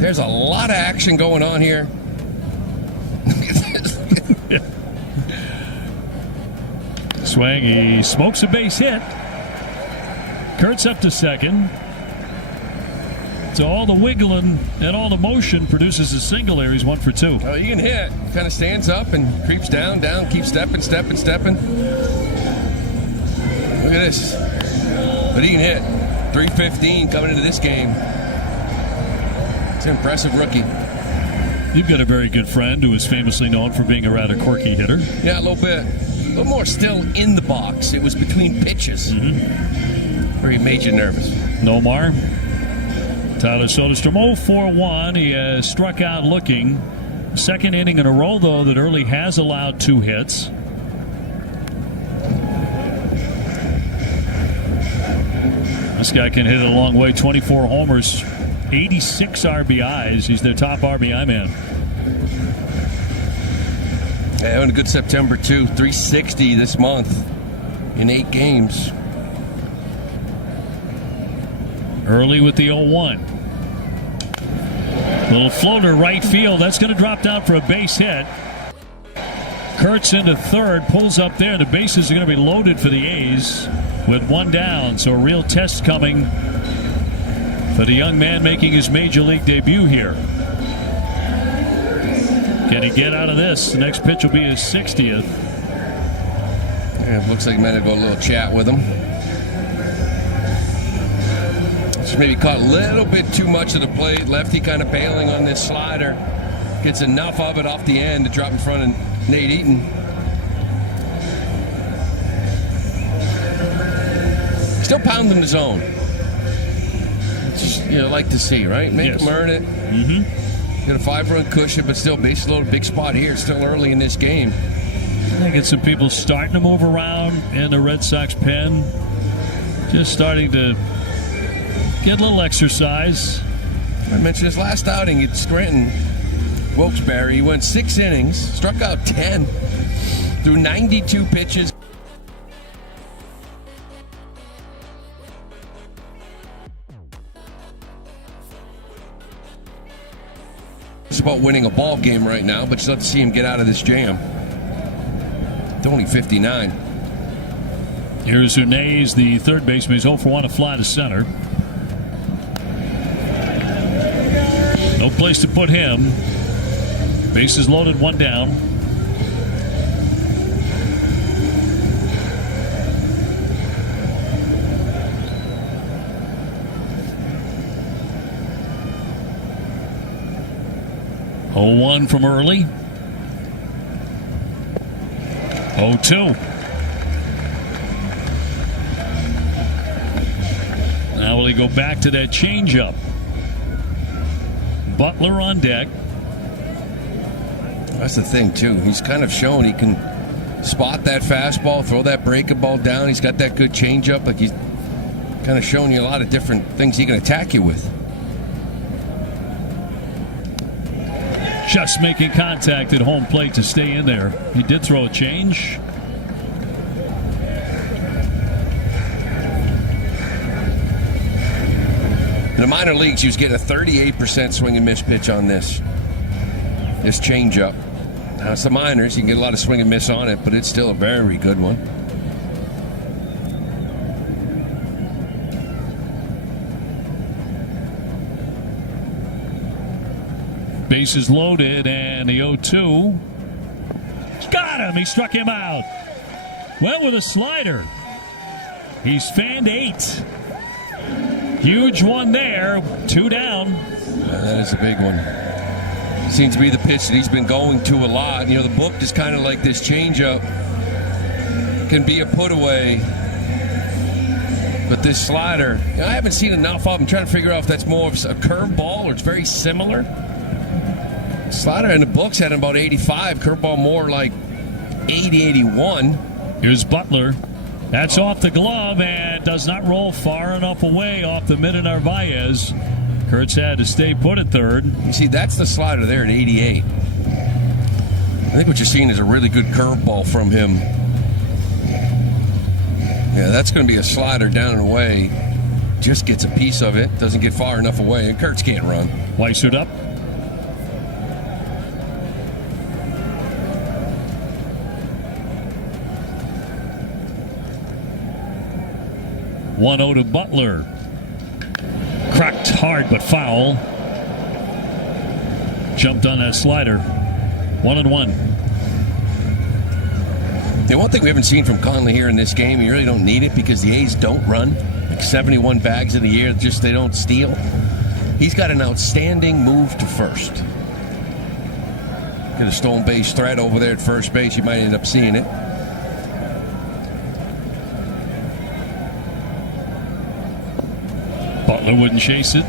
There's a lot of action going on here. Swing, he smokes a base hit. Kurtz up to second. So all the wiggling and all the motion produces a single there. He's 1 for 2. Oh, you can hit. Kind of stands up and creeps down, keeps stepping. Look at this. But he can hit. 315 coming into this game. It's an impressive rookie. You've got a very good friend who is famously known for being a rather quirky hitter. Yeah, a little bit. A little more still in the box. It was between pitches. Where he made you nervous. Nomar. Tyler Soderstrom 0-for-1. He has struck out looking. Second inning in a row, though, that Early has allowed 2 hits. This guy can hit it a long way. 24 homers, 86 RBIs. He's their top RBI man. Yeah, having a good September, too. 360 this month in 8 games. Early with the 0-1. Little floater right field. That's going to drop down for a base hit. Kurtz into third. Pulls up there. The bases are going to be loaded for the A's with 1 down. So a real test coming for the young man making his major league debut here. Can he get out of this? The next pitch will be his 60th. Yeah, it looks like might have got a little chat with him. Just maybe caught a little bit too much of the plate. Lefty kind of bailing on this slider. Gets enough of it off the end to drop in front of Nate Eaton. Still pounding the zone. Just, like to see, right? Make him earn it. Got a 5-run cushion, but still bases loaded, big spot here. It's still early in this game. I get some people starting to move around in the Red Sox pen. Just starting to get a little exercise. I mentioned his last outing at Scranton, Wilkes-Barre. He went 6 innings, struck out 10, threw 92 pitches. It's about winning a ball game right now, but you love to see him get out of this jam. It's only 59. Here's Hernandez, the third baseman. He's 0 for 1, a fly to center. No place to put him. Bases loaded, 1 down. Oh, 1 from early. 0-2. Now will he go back to that changeup? Butler on deck. That's the thing, too. He's kind of shown he can spot that fastball, throw that breaking ball down. He's got that good changeup. Like, he's kind of showing you a lot of different things he can attack you with. Just making contact at home plate to stay in there. He did throw a change. In the minor leagues, he was getting a 38% swing and miss pitch on this changeup. Now, it's the minors. You can get a lot of swing and miss on it, but it's still a very good one. Bases loaded, and the 0-2. Got him! He struck him out. Well, with a slider. He's fanned 8. Huge one there. 2 down. That is a big one. Seems to be the pitch that he's been going to a lot. You know, the book is kind of like this changeup can be a put away. But this slider, you know, I haven't seen enough of. I'm trying to figure out if that's more of a curveball or it's very similar. Slider in the books had about 85. Curveball more like 80, 81. Here's Butler. That's off the glove and does not roll far enough away off the mid of Narvaez. Kurtz had to stay put at third. You see, that's the slider there at 88. I think what you're seeing is a really good curveball from him. Yeah, that's going to be a slider down and away. Just gets a piece of it. Doesn't get far enough away. And Kurtz can't run. Weissert up. One-0 to Butler. Cracked hard but foul. Jumped on that slider. 1-1. The one thing we haven't seen from Conley here in this game, you really don't need it because the A's don't run. Like 71 bags in the year, just they don't steal. He's got an outstanding move to first. Got a stolen base threat over there at first base. You might end up seeing it. Butler wouldn't chase it.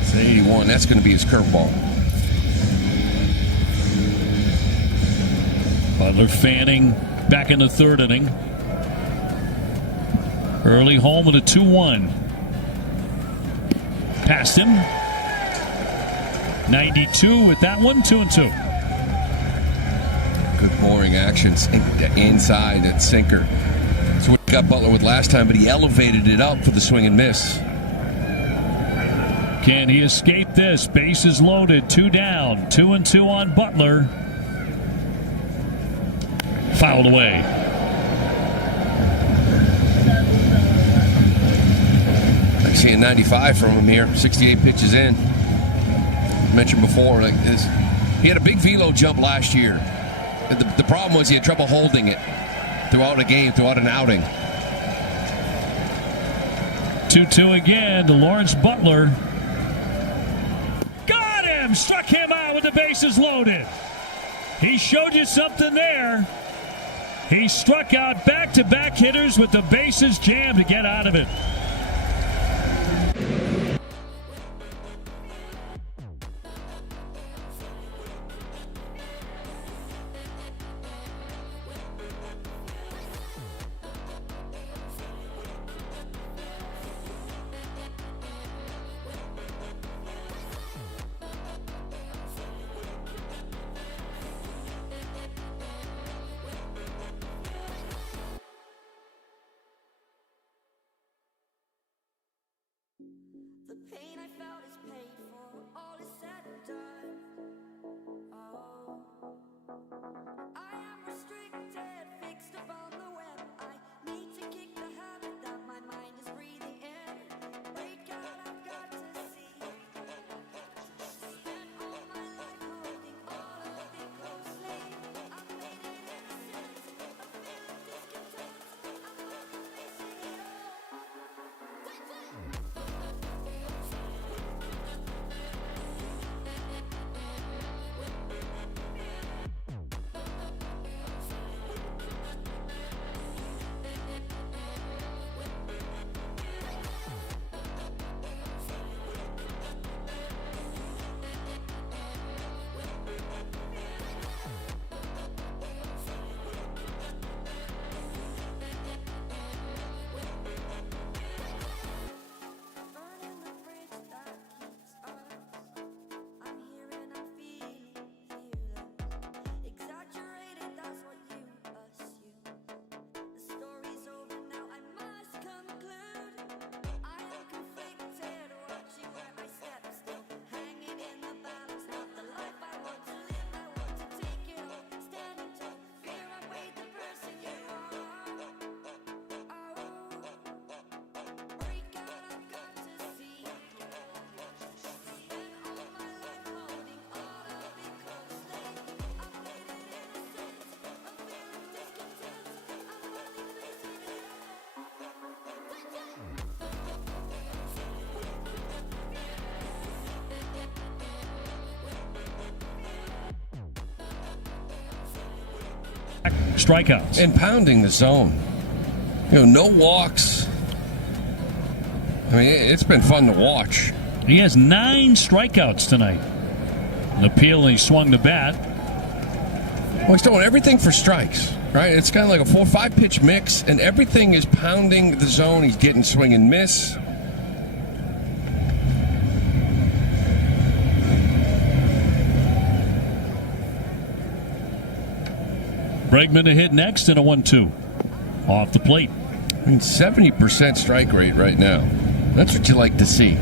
It's 81. That's going to be his curveball. Butler fanning back in the third inning. Early home with a 2-1. Past him. 92 with that one. 2-2. Good boring actions inside that sinker. That's what he got Butler with last time, but he elevated it up for the swing and miss. Can he escape this? Bases loaded. 2 down. 2-2 on Butler. Fouled away. I see a 95 from him here. 68 pitches in. Mentioned before, like this, he had a big velo jump last year. The problem was he had trouble holding it throughout a game, throughout an outing. 2-2 again to Lawrence Butler. Got him! Struck him out with the bases loaded. He showed you something there. He struck out back-to-back hitters with the bases jammed to get out of it. strikeouts. And pounding the zone. No walks. I mean, it's been fun to watch. He has 9 strikeouts tonight. An appeal, he swung the bat. Well, he's doing everything for strikes, right? It's kind of like a 4 or 5 pitch mix, and everything is pounding the zone. He's getting swing and miss. Bregman to hit next and a 1-2 off the plate. I mean, 70% strike rate right now. That's what you like to see.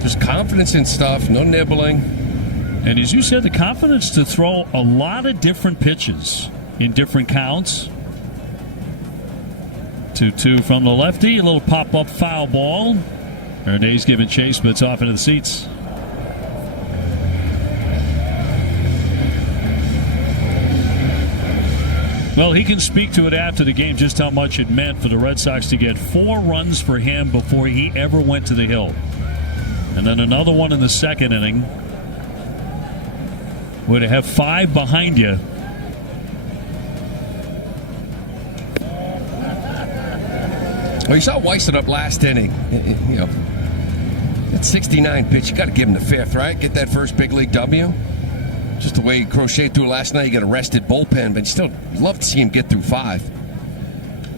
Just confidence in stuff, no nibbling. And as you said, the confidence to throw a lot of different pitches in different counts. 2-2 from the lefty. A little pop-up foul ball. Hernandez giving chase, but it's off into the seats. Well, he can speak to it after the game just how much it meant for the Red Sox to get 4 runs for him before he ever went to the hill. And then another one in the second inning. Where to have 5 behind you. Well, you saw Weiss it up last inning. That 69 pitch, you got to give him the 5th, right? Get that first big league W. Just the way he crocheted through last night, he got arrested bullpen, but still love to see him get through 5.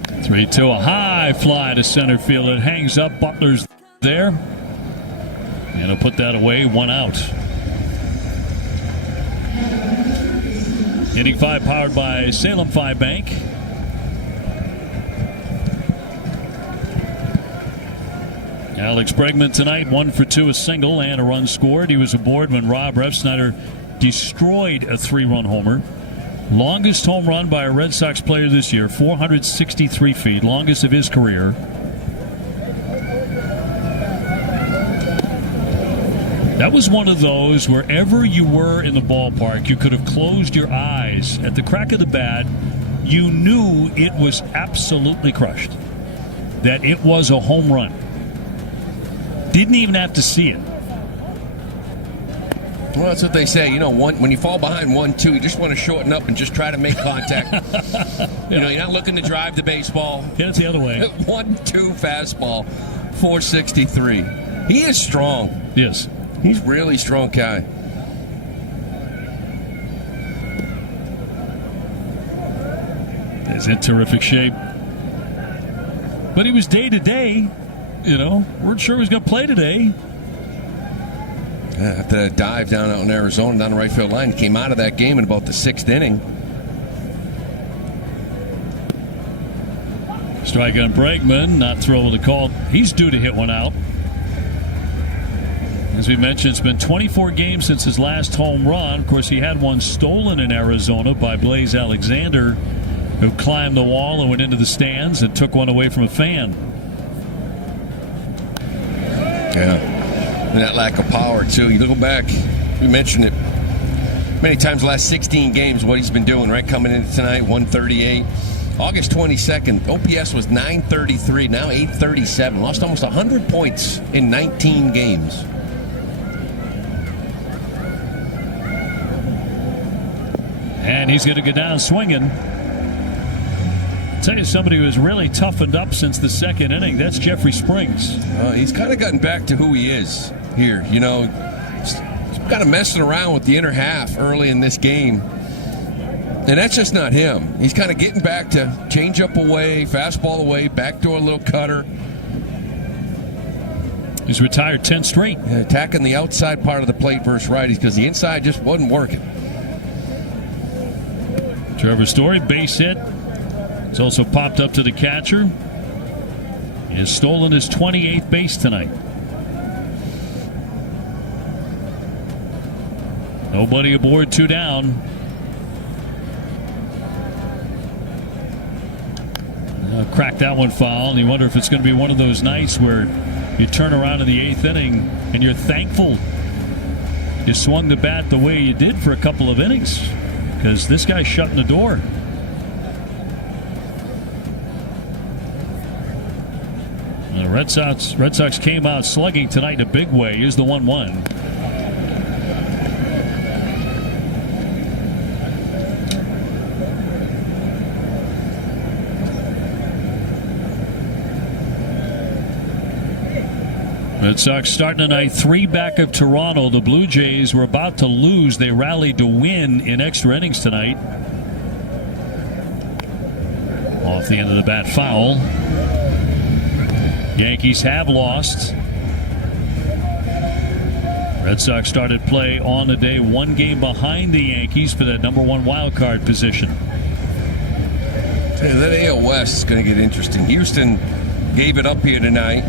3-2, a high fly to center field. It hangs up. Butler's there. And he'll put that away. 1 out. Inning 5 powered by Salem 5 Bank. Alex Bregman tonight, 1 for 2, a single and a run scored. He was aboard when Rob Refsnyder destroyed a 3-run homer. Longest home run by a Red Sox player this year, 463 feet, longest of his career. That was one of those, wherever you were in the ballpark, you could have closed your eyes. At the crack of the bat, you knew it was absolutely crushed. That it was a home run. Didn't even have to see it. Well, that's what they say. When you fall behind 1-2, you just want to shorten up and just try to make contact. You're not looking to drive the baseball. Hit it the other way. 1-2 fastball, 463. He is strong. Yes. He's really strong guy. He's in terrific shape. But he was day to day. Weren't sure he was going to play today. Yeah, after that dive down out in Arizona, down the right field line, he came out of that game in about the 6th inning. Strike on Bregman, not throwing the call. He's due to hit one out. As we mentioned, it's been 24 games since his last home run. Of course, he had one stolen in Arizona by Blaze Alexander, who climbed the wall and went into the stands and took one away from a fan. Yeah. And that lack of power, too. You look back, we mentioned it many times the last 16 games, what he's been doing, right? Coming into tonight, 138. August 22nd, OPS was 933, now 837. Lost almost 100 points in 19 games. And he's going to go down swinging. I'll tell you somebody who has really toughened up since the second inning. That's Jeffrey Springs. He's kind of gotten back to who he is here. He's kind of messing around with the inner half early in this game. And that's just not him. He's kind of getting back to change up away, fastball away, backdoor little cutter. He's retired 10 straight. Attacking the outside part of the plate versus righties because the inside just wasn't working. Trevor Story, base hit. It's also popped up to the catcher. He has stolen his 28th base tonight. Nobody aboard, 2 down. Cracked that one foul, and you wonder if it's going to be one of those nights where you turn around in the 8th inning and you're thankful you swung the bat the way you did for a couple of innings, because this guy's shutting the door. The Red Sox came out slugging tonight in a big way. Here's the 1-1. Red Sox starting tonight, 3 back of Toronto. The Blue Jays were about to lose. They rallied to win in extra innings tonight. Off the end of the bat, foul. Yankees have lost. Red Sox started play on the day, 1 game behind the Yankees for that #1 wild card position. That AL West is going to get interesting. Houston gave it up here tonight.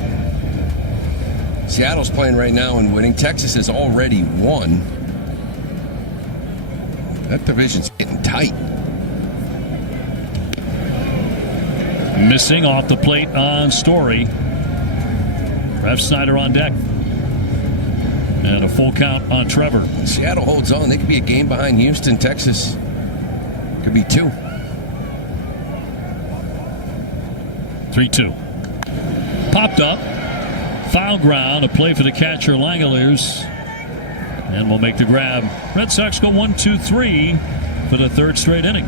Seattle's playing right now and winning. Texas has already won. That division's getting tight. Missing off the plate on Story. Ref Snyder on deck. And a full count on Trevor. Seattle holds on. They could be a game behind Houston. Texas could be 2. 3-2. Popped up. Foul ground. A play for the catcher, Langeliers. And we'll make the grab. Red Sox go 1-2-3 for the 3rd straight inning.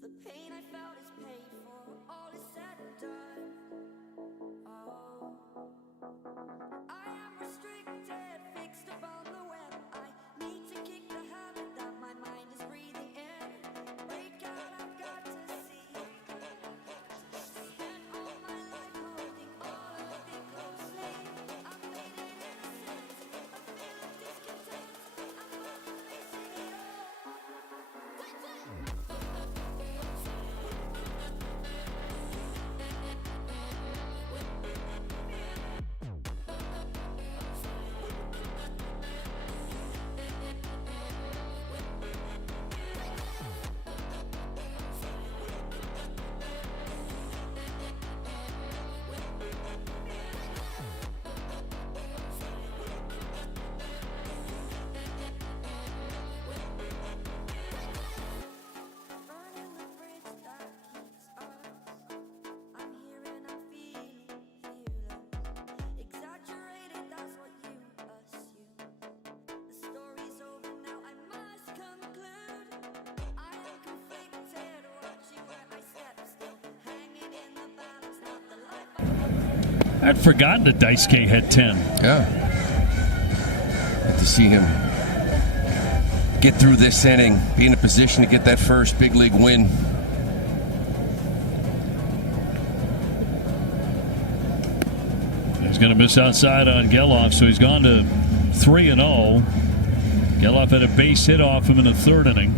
The pain I felt is paid for, all is said and done. Oh, I am restricted, fixed upon the web. I need to kick the habit that my mind is breathing in. Break out, I've got to see. Spent all my life holding all of it closely. I've made it innocent, I'm feeling discontent. I'm not facing it all. Burning the bridge that keeps us. I'm here and I'm feeling fearless. Exaggerated, that's what you assume. The story's over now, I must conclude. I am conflicted, watching where I step, still hanging in the balance, not the life I I'd forgotten that Dice K had 10. Yeah. Good to see him get through this inning, be in a position to get that first big league win. He's going to miss outside on Geloff, so he's gone to 3-0. Geloff had a base hit off him in the 3rd inning.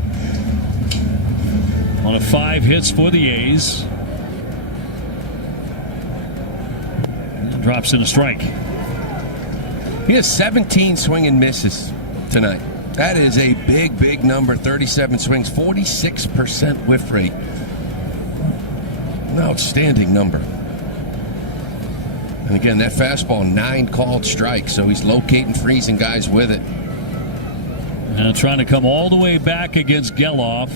On a 5 hits for the A's. Drops in a strike. He has 17 swing and misses tonight. That is a big, big number. 37 swings, 46% whiff rate. An outstanding number. And again, that fastball, 9 called strikes, so he's locating, freezing guys with it. And trying to come all the way back against Geloff.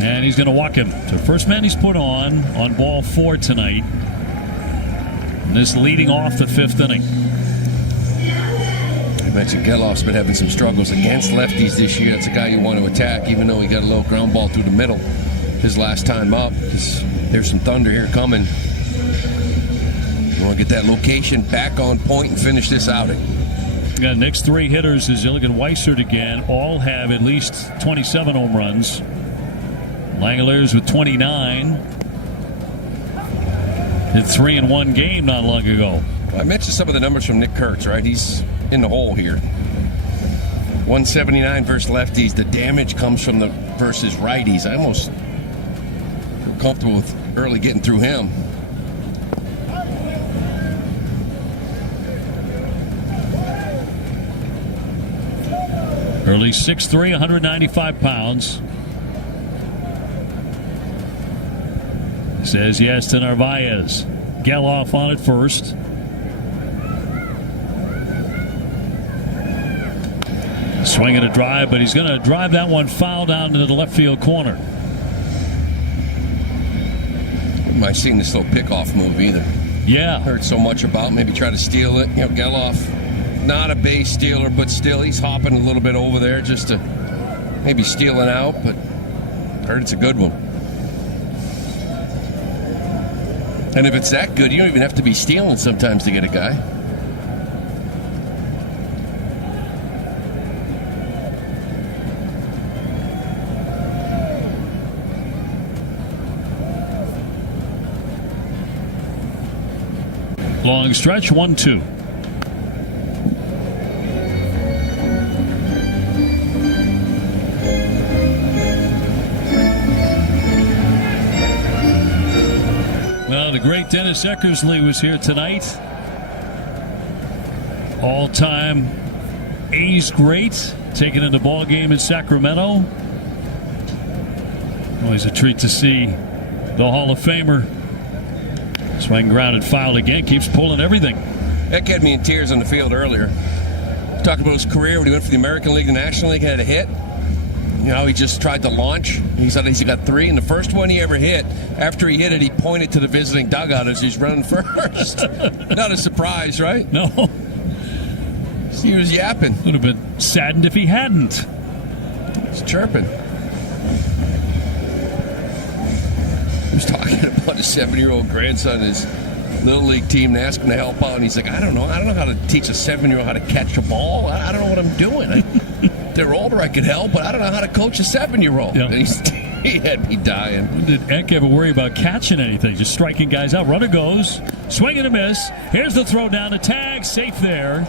And he's going to walk him. So first man he's put on ball 4 tonight. And this leading off the 5th inning. I mentioned Geloff's been having some struggles against lefties this year. That's a guy you want to attack, even though he got a little ground ball through the middle his last time up. There's some thunder here coming. You want to get that location back on point and finish this outing. The next 3 hitters, as you look at Weissert again, all have at least 27 home runs. Langeliers with 29. Hit 3 in one game not long ago. I mentioned some of the numbers from Nick Kurtz, right? He's in the hole here. 179 versus lefties. The damage comes from the versus righties. I almost feel comfortable with early getting through him. Early 6'3", 195 pounds. Says yes to Narvaez. Geloff on it first. Swinging a drive, but he's going to drive that one foul down into the left field corner. Am I seeing this little pickoff move either? Yeah. Heard so much about maybe try to steal it. You know, Geloff, not a base stealer, but still he's hopping a little bit over there just to maybe steal it out, but heard it's a good one. And if it's that good, you don't even have to be stealing sometimes to get a guy. Long stretch, 1-2. Well, the great Dennis Eckersley was here tonight. All-time A's great, taking in the ball game in Sacramento. Always a treat to see the Hall of Famer. Swing grounded foul again, keeps pulling everything. Eck had me in tears on the field earlier. Talked about his career when he went from the American League to the National League, had a hit. You know, he just tried to launch. He said he got 3, and the first one he ever hit, after he hit it, he pointed to the visiting dugout as he's running first. Not a surprise, right? No. He was yapping. Would have been saddened if he hadn't. He's chirping. He was talking about his 7-year-old grandson, his little league team, and asked him to help out. And he's like, I don't know how to teach a 7-year-old how to catch a ball. I don't know what I'm doing. If they're older, I could help, but I don't know how to coach a 7-year-old. Yeah. And he had me dying. Did Eck ever worry about catching anything? Just striking guys out. Runner goes. Swing and a miss. Here's the throw down the tag. Safe there.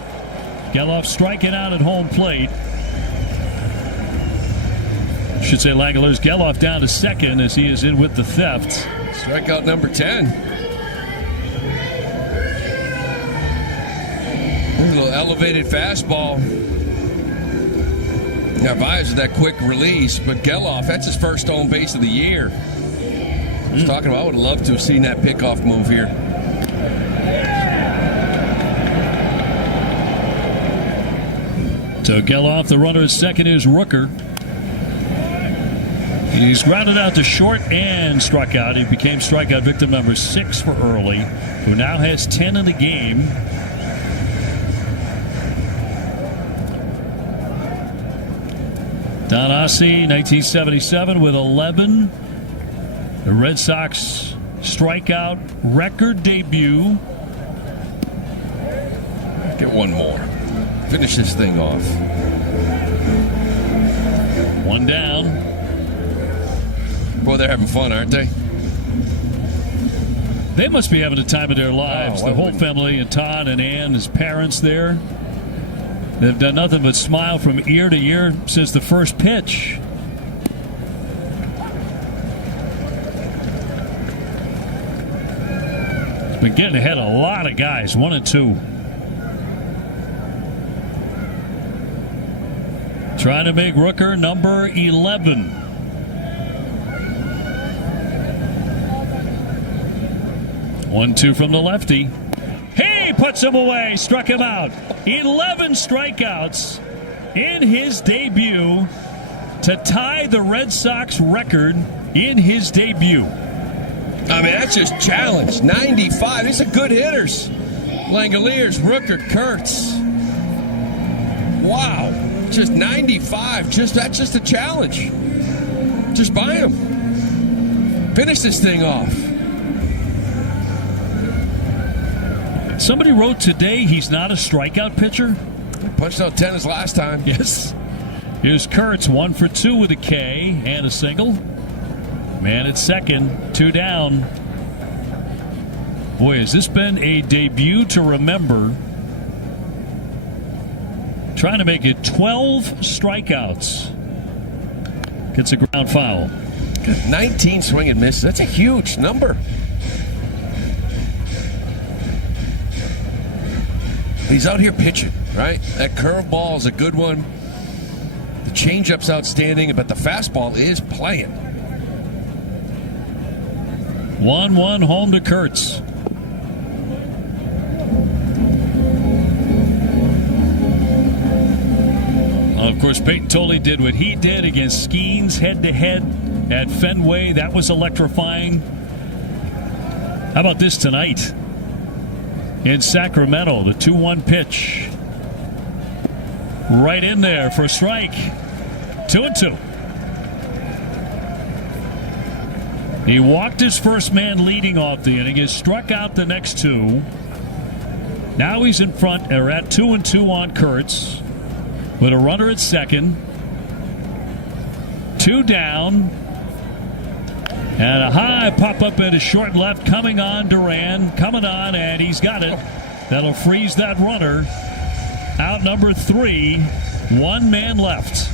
Geloff striking out at home plate. Should say Langeleur's Geloff down to second as he is in with the theft. Strikeout number 10. A little elevated fastball. Narvaez with that quick release, but Geloff, that's his first stolen base of the year. I was talking about, I would have loved to have seen that pickoff move here. So Geloff, the runner at second is Rooker. He's grounded out to short and struck out. He became strikeout victim number 6 for Early, who now has 10 in the game. Don Ossie, 1977 with 11. The Red Sox strikeout record debut. Get one more. Finish this thing off. One down. Boy, they're having fun, aren't they? They must be having the time of their lives. The whole family, and Todd and Ann, his parents there. They've done nothing but smile from ear to ear since the first pitch. It's been getting ahead of a lot of guys, 1 and 2. Trying to make Rooker number 11. One, 2 from the lefty. He puts him away, struck him out. 11 strikeouts in his debut to tie the Red Sox record in his debut. I mean, that's just challenge. 95. These are good hitters. Langoliers, Rooker, Kurtz. Wow. Just 95. That's just a challenge. Just buy him. Finish this thing off. Somebody wrote today he's not a strikeout pitcher. Punched out 10 his last time. Yes. Here's Kurtz, 1 for 2 with a K and a single. Man at second, 2 down. Boy, has this been a debut to remember. Trying to make it 12 strikeouts. Gets a ground foul. 19 swing and miss. That's a huge number. He's out here pitching, right? That curveball is a good one. The changeup's outstanding, but the fastball is playing. 1-1 home to Kurtz. Of course, Peyton Tolley did what he did against Skeens head-to-head at Fenway. That was electrifying. How about this tonight in Sacramento? The 2-1 pitch. Right in there for a strike. 2-2. He walked his first man leading off the inning. He struck out the next two. Now he's in front, or at 2-2 on Kurtz, with a runner at second. 2 down. And a high pop-up at his short left coming on Duran. Coming on, and he's got it. That'll freeze that runner. Out number 3. 1 man left.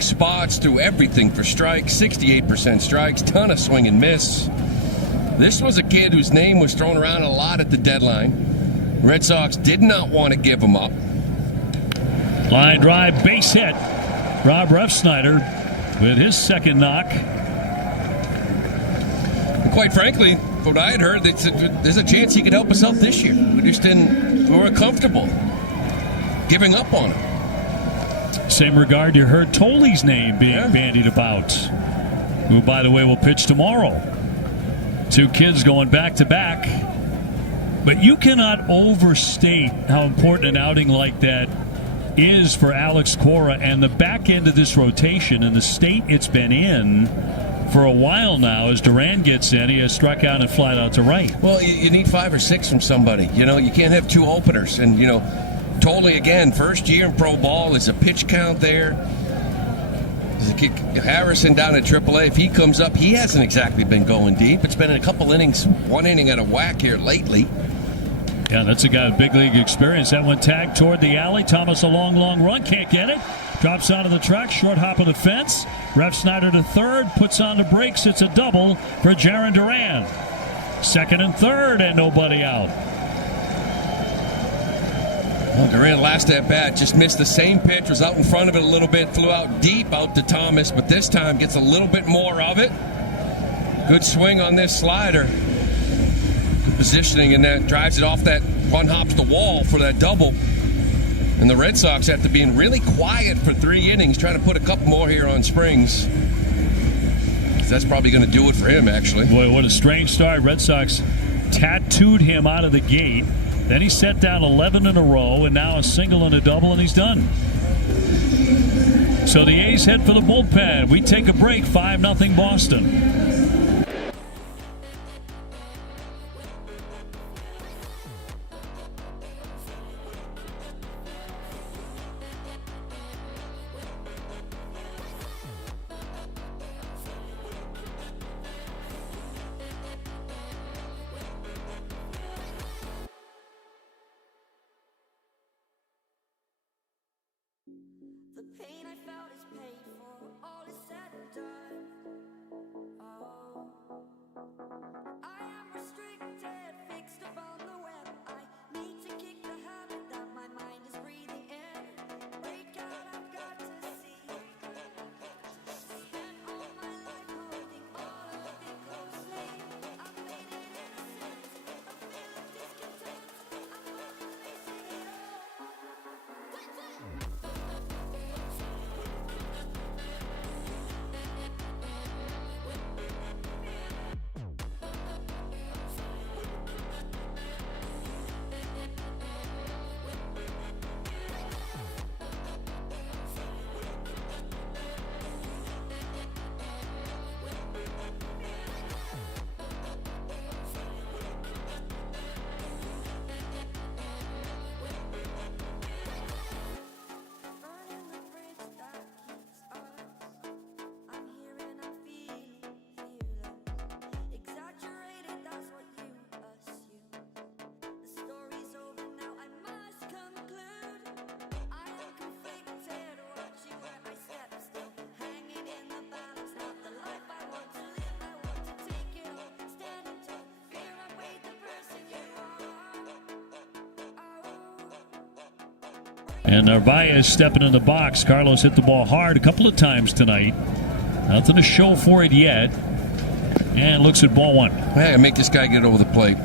Spots, through everything for strikes, 68% strikes, ton of swing and miss. This was a kid whose name was thrown around a lot at the deadline. Red Sox did not want to give him up. Line drive, base hit. Rob Refsnyder with his second knock. And quite frankly, what I had heard, they said there's a chance he could help us out this year. We weren't comfortable giving up on him. Same regard, you heard Tolley's name being bandied about, who, by the way, will pitch tomorrow. 2 kids going back-to-back. But you cannot overstate how important an outing like that is for Alex Cora and the back end of this rotation and the state it's been in for a while now. As Duran gets in, he has struck out and flied out to right. Well, you need 5 or 6 from somebody. You know, you can't have 2 openers. And, you know, Tolley, again, first year in pro ball. There's a pitch count there. Harrison down at AAA. If he comes up, he hasn't exactly been going deep. It's been in a couple innings, 1 inning at a whack here lately. Yeah, that's a guy with big league experience. That one tagged toward the alley. Thomas, a long run. Can't get it. Drops out of the track. Short hop of the fence. Refsnyder to third. Puts on the brakes. It's a double for Jarren Duran. Second and third, and nobody out. Well, Durant last at bat just missed the same pitch, was out in front of it a little bit, flew out deep out to Thomas, but this time gets a little bit more of it. Good swing on this slider. Positioning, and that drives it off that one, hops the wall for that double. And the Red Sox, after being really quiet for 3 innings, trying to put a couple more here on Springs. That's probably going to do it for him, actually. Boy, what a strange start. Red Sox tattooed him out of the gate. Then he set down 11 in a row, and now a single and a double, and he's done. So the A's head for the bullpen. We take a break, 5-0 Boston. The pain I felt is paid for, all is said and done. Oh, I am restricted, fixed upon the web. I need to kick the habit that my mind is breathing in. Break out, I've got to see. Spent all my life holding all of it closely. I've made it innocent, a feel of discontent. I'm not facing it all. Burning the bridge that keeps us. I'm here and I'm feeling fearless. Exaggerated, that's what you assume. The story's over now, I must conclude. I am conflicted, watching where I step still. Hanging in the balance, not the life I want to live. I want to take it all, standing tall. Fear I weighed the person you are. And Narvaez stepping in the box. Carlos hit the ball hard a couple of times tonight. Nothing to show for it yet. And looks at ball one. Hey, make this guy get over the plate.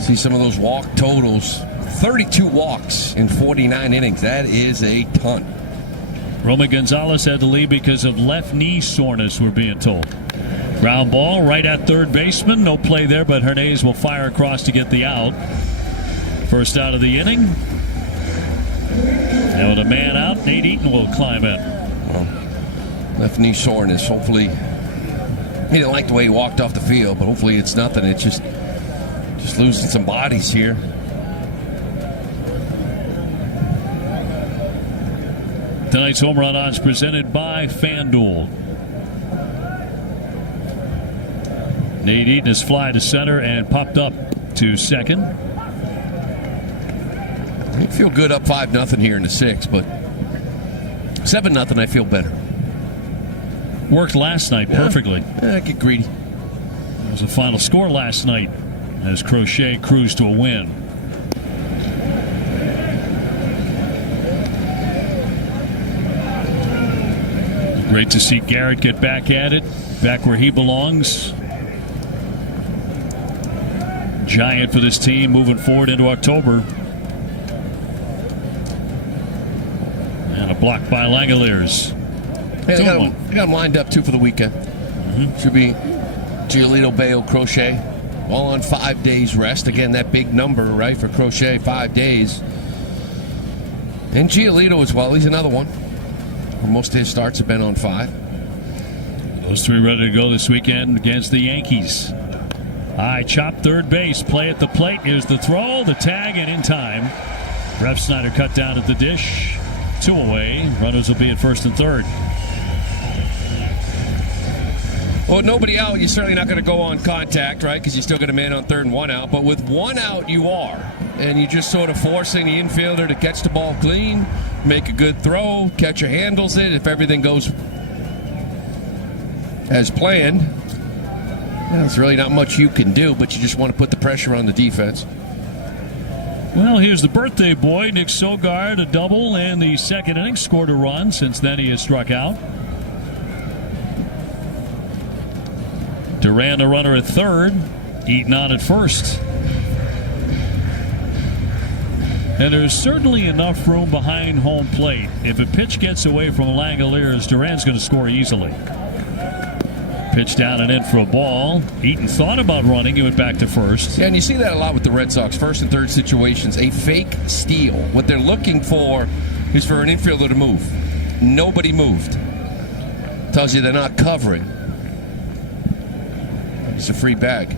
See some of those walk totals. 32 walks in 49 innings. That is a ton. Roman Gonzalez had the lead because of left knee soreness, we're being told. Ground ball right at third baseman. No play there, but Hernandez will fire across to get the out. First out of the inning. And with a man out, Nate Eaton will climb in. Well, left knee soreness. Hopefully, he didn't like the way he walked off the field, but hopefully it's nothing. It's just losing some bodies here. Tonight's home run odds presented by FanDuel. Nate Eaton has fly to center and popped up to second. I feel good up 5-0 here in the 6th, but 7-0 I feel better. Worked last night perfectly. I get greedy. That was the final score last night as Crochet cruised to a win. Great to see Garrett get back at it, back where he belongs. Giant for this team moving forward into October. And a block by Langoliers. Hey, they got him lined up, too, for the weekend. Should be Giolito, Bale, Crochet, all on 5 days rest. Again, that big number, right, for Crochet, 5 days. And Giolito as well. He's another one. Most of his starts have been on 5. Those three ready to go this weekend against the Yankees. High chop third base. Play at the plate. Here's the throw, the tag, and in time. Ref Snyder cut down at the dish. 2 away. Runners will be at first and third. Well, nobody out, you're certainly not going to go on contact, right? Because you still got a man on 3rd and 1 out. But with 1 out, you are. And you're just sort of forcing the infielder to catch the ball clean, make a good throw, catcher handles it. If everything goes as planned, there's really not much you can do, but you just want to put the pressure on the defense. Well, here's the birthday boy, Nick Sogard, a double in the second inning, scored a run. Since then, he has struck out. Duran, the runner at third, Eaton on at first. And there's certainly enough room behind home plate. If a pitch gets away from Langoliers, Duran's going to score easily. Pitch down and in for a ball. Eaton thought about running. He went back to first. Yeah, and you see that a lot with the Red Sox. First and third situations, a fake steal. What they're looking for is for an infielder to move. Nobody moved. Tells you they're not covering. It's a free bag.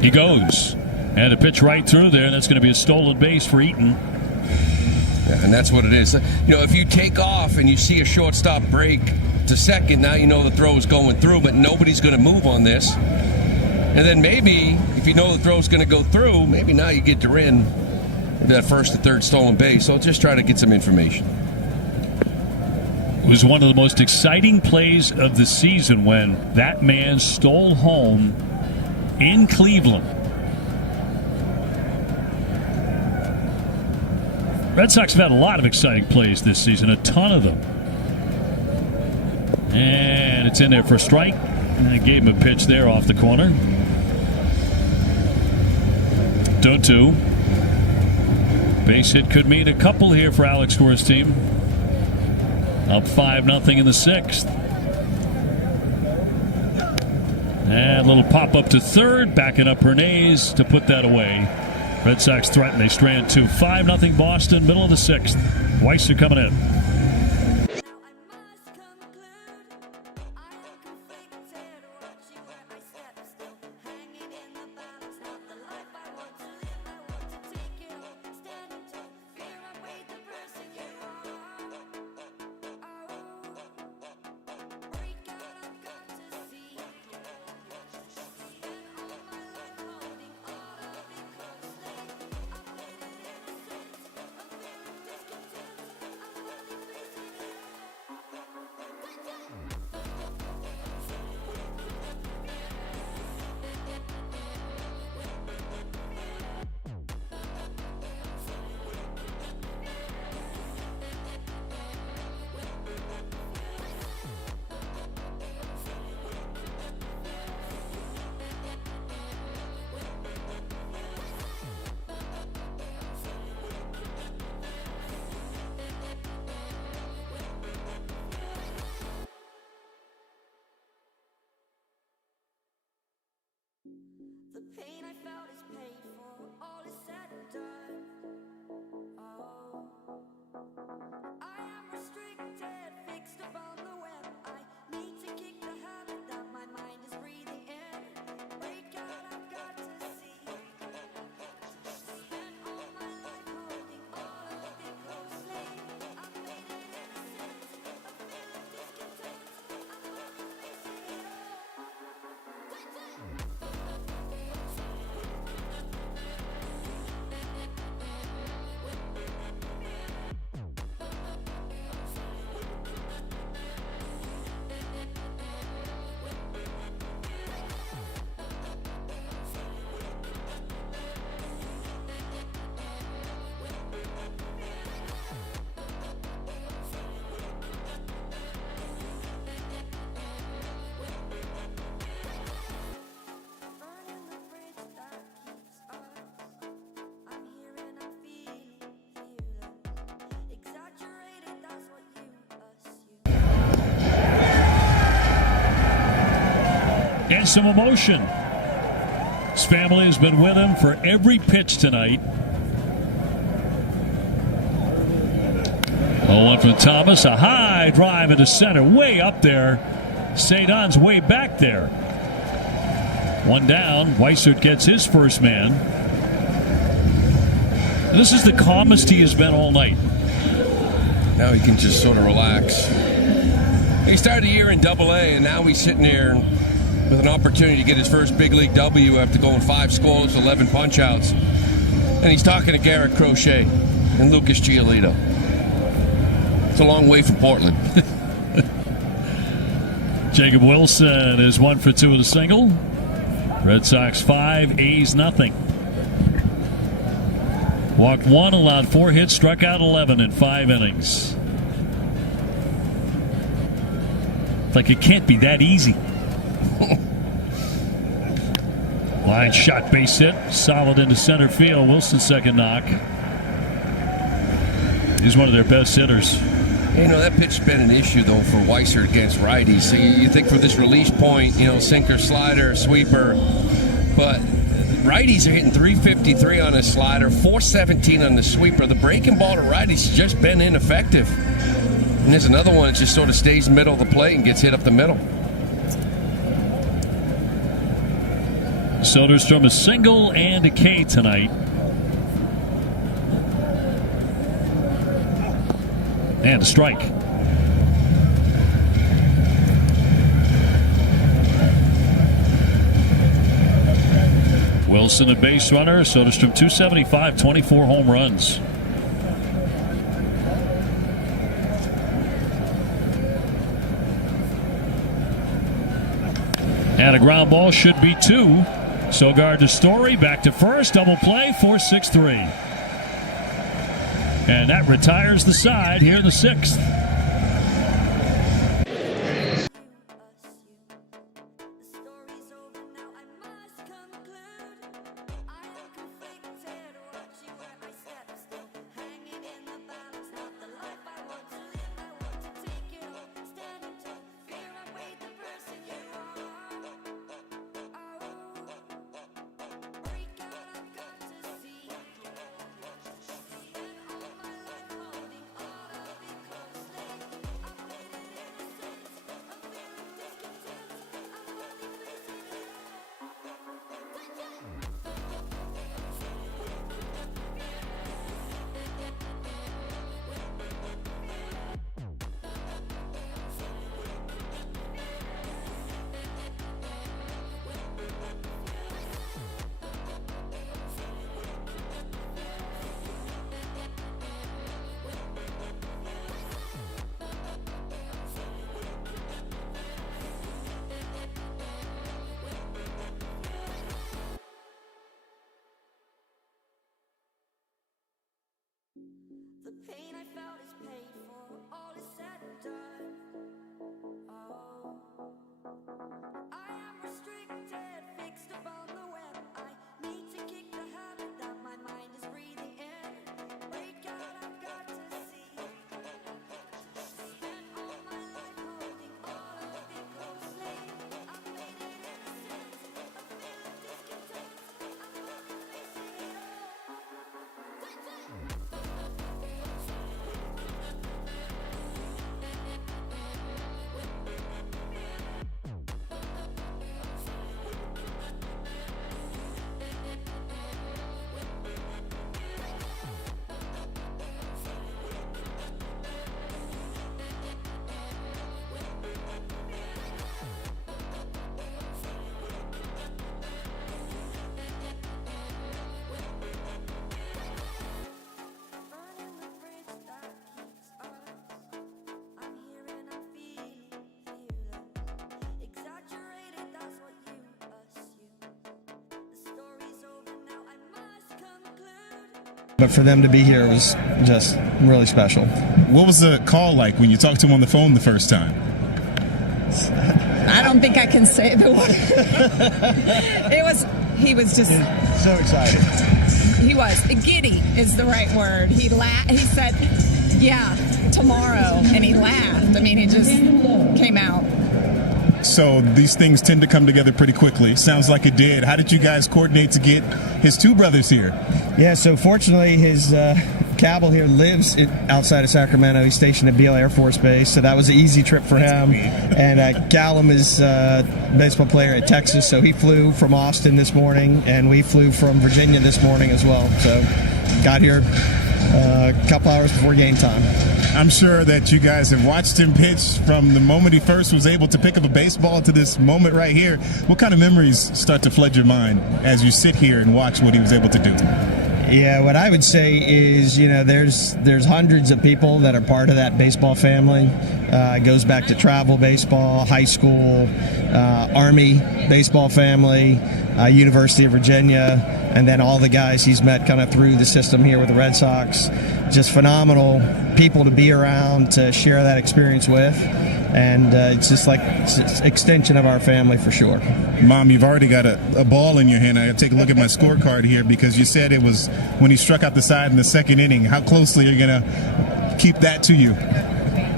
He goes. And a pitch right through there. That's going to be a stolen base for Eaton. Yeah, and that's what it is. If you take off and you see a shortstop break to second, now you know the throw is going through, but nobody's going to move on this. And then maybe, if you know the throw is going to go through, maybe now you get Duran that first to third stolen base. So just try to get some information. It was one of the most exciting plays of the season when that man stole home in Cleveland. Red Sox have had a lot of exciting plays this season, a ton of them. And it's in there for a strike. And I gave him a pitch there off the corner. 2-2. Base hit could mean a couple here for Alex Cora's team. Up 5-0 in the sixth. And a little pop up to third. Backing up Hernandez to put that away. Red Sox threaten. They strand 2. 5-0 Boston, middle of the sixth. Weiss are coming in. The pain I felt is paid for, all is said and done. Oh, I am restricted, fixed upon the web. I need to kick the habit that my mind is breathing in. Break out, I've got to see. Spent all my life holding all of it closely. I've made it innocent, a feel of discontent. I'm not facing it all. Burning the bridge that keeps us. I'm here and I'm feeling fearless. Exaggerated, that's what you assume. And some emotion. His family has been with him for every pitch tonight. 0-1 from Thomas. A high drive into center. Way up there. St. On's way back there. One down. Weissert gets his first man. And this is the calmest he has been all night. Now he can just sort of relax. He started the year in Double-A, and now he's sitting there with an opportunity to get his first big league W after going 5 scoreless, 11 punch-outs. And he's talking to Garrett Crochet and Lucas Giolito. It's a long way from Portland. Jacob Wilson is 1 for 2 with a single. Red Sox 5, A's nothing. Walked 1, allowed 4 hits, struck out 11 in 5 innings. It's like it can't be that easy. Line shot, base hit, solid into center field. Wilson's second knock. He's one of their best hitters. You know, that pitch's been an issue, though, for Weiser against righties. So you think for this release point, sinker, slider, sweeper. But righties are hitting 353 on a slider, 417 on the sweeper. The breaking ball to righties has just been ineffective. And there's another one that just sort of stays middle of the plate and gets hit up the middle. Soderstrom a single and a K tonight. And a strike. Wilson a base runner. Soderstrom 275, 24 home runs. And a ground ball should be 2. Sogard to Story, back to first, double play, 4-6-3. And that retires the side here in the 6th. The pain I felt is paid for, all is said and done. Oh, I am restricted, fixed upon the web. I need to kick the habit that my mind is breathing in. Break out, I've got to see. Spent all my life holding all of it closely. I've made it innocent, a feeling discontent. I'm finally facing it all. Burning the bridge that keeps us. I'm here and I'm feeling fearless. Exaggerated, that's what you assume. The story's over now, I must conclude. But for them to be here was just really special. What was the call like when you talked to him on the phone the first time? I don't think I can say the word. He was just So excited. He was. Giddy is the right word. He said, yeah, tomorrow. And he laughed. I mean, he just came out. So these things tend to come together pretty quickly. Sounds like it did. How did you guys coordinate to get his two brothers here? Yeah, so fortunately, his Cabell here lives outside of Sacramento. He's stationed at Beale Air Force Base, so that was an easy trip for him. And Callum is a baseball player at Texas, so he flew from Austin this morning, and we flew from Virginia this morning as well. So got here a couple hours before game time. I'm sure that you guys have watched him pitch from the moment he first was able to pick up a baseball to this moment right here. What kind of memories start to flood your mind as you sit here and watch what he was able to do? Yeah, what I would say is, there's hundreds of people that are part of that baseball family. It goes back to travel baseball, high school, Army baseball family, University of Virginia, and then all the guys he's met kind of through the system here with the Red Sox. Just phenomenal people to be around, to share that experience with. And it's just like it's an extension of our family for sure. Mom, you've already got a ball in your hand. I got to take a look at my scorecard here because you said it was when he struck out the side in the second inning. How closely are you going to keep that to you?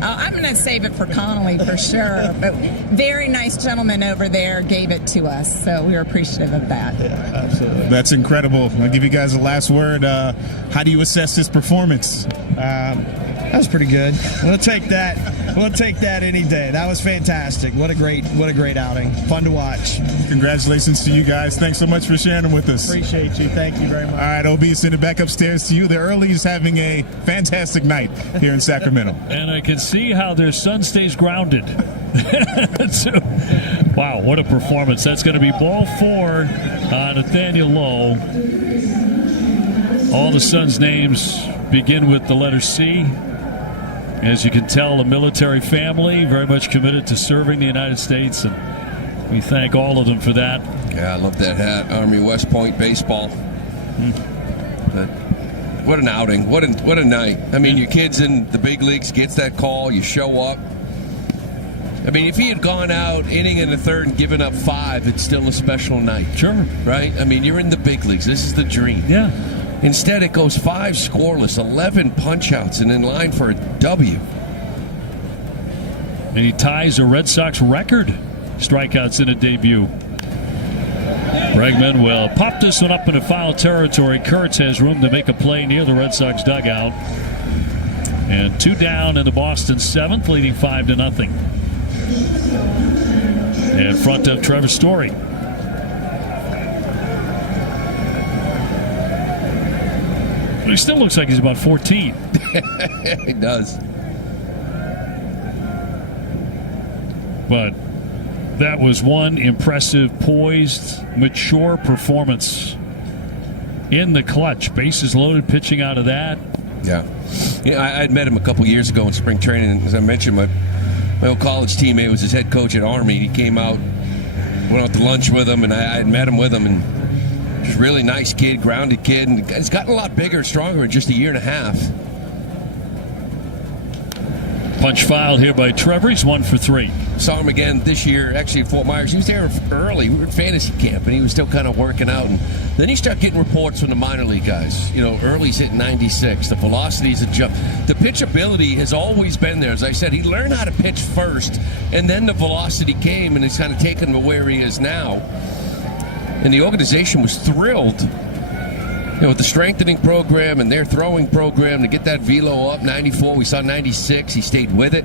I'm going to save it for Connolly for sure. But very nice gentleman over there gave it to us, so we were appreciative of that. Yeah, absolutely. That's incredible. I'll give you guys a last word. How do you assess his performance? That was pretty good. We'll take that. We'll take that any day. That was fantastic. What a great outing. Fun to watch. Congratulations to you guys. Thanks so much for sharing with us. Appreciate you. Thank you very much. All right, OB, send it back upstairs to you. The Earlies having a fantastic night here in Sacramento. And I can see how their son stays grounded. So, wow, what a performance. That's going to be ball 4 on Nathaniel Lowe. All the sons' names begin with the letter C. As you can tell, a military family, very much committed to serving the United States, and we thank all of them for that. Yeah, I love that hat. Army West Point baseball. But what an outing. What a night. I mean, your kid's in the big leagues, gets that call, you show up. I mean, if he had gone out inning in the third and given up 5, it's still a special night. Sure. Right? I mean, you're in the big leagues. This is the dream. Yeah. Instead, it goes 5 scoreless, 11 punch-outs, and in line for a W. And he ties a Red Sox record strikeouts in a debut. Bregman will pop this one up into foul territory. Kurtz has room to make a play near the Red Sox dugout. And 2 down in the Boston 7th, leading 5-0. In front of Trevor Story. He still looks like he's about 14. He does. But that was one impressive, poised, mature performance in the clutch. Bases loaded, pitching out of that. Yeah. I had met him a couple years ago in spring training. And as I mentioned, my old college teammate was his head coach at Army. He came out, went out to lunch with him, and I had met him with him. And he's a really nice kid, grounded kid. And he's gotten a lot bigger, stronger in just a year and a half. Punch fouled here by Trevor. He's 1 for 3. Saw him again this year, actually, at Fort Myers. He was there early. We were at fantasy camp, and he was still kind of working out. And then he started getting reports from the minor league guys. You know, Early's hitting 96. The velocity's a jump. The pitchability has always been there. As I said, he learned how to pitch first, and then the velocity came, and it's kind of taken him where he is now. And the organization was thrilled, with the strengthening program and their throwing program to get that velo up. 94, we saw 96. He stayed with it.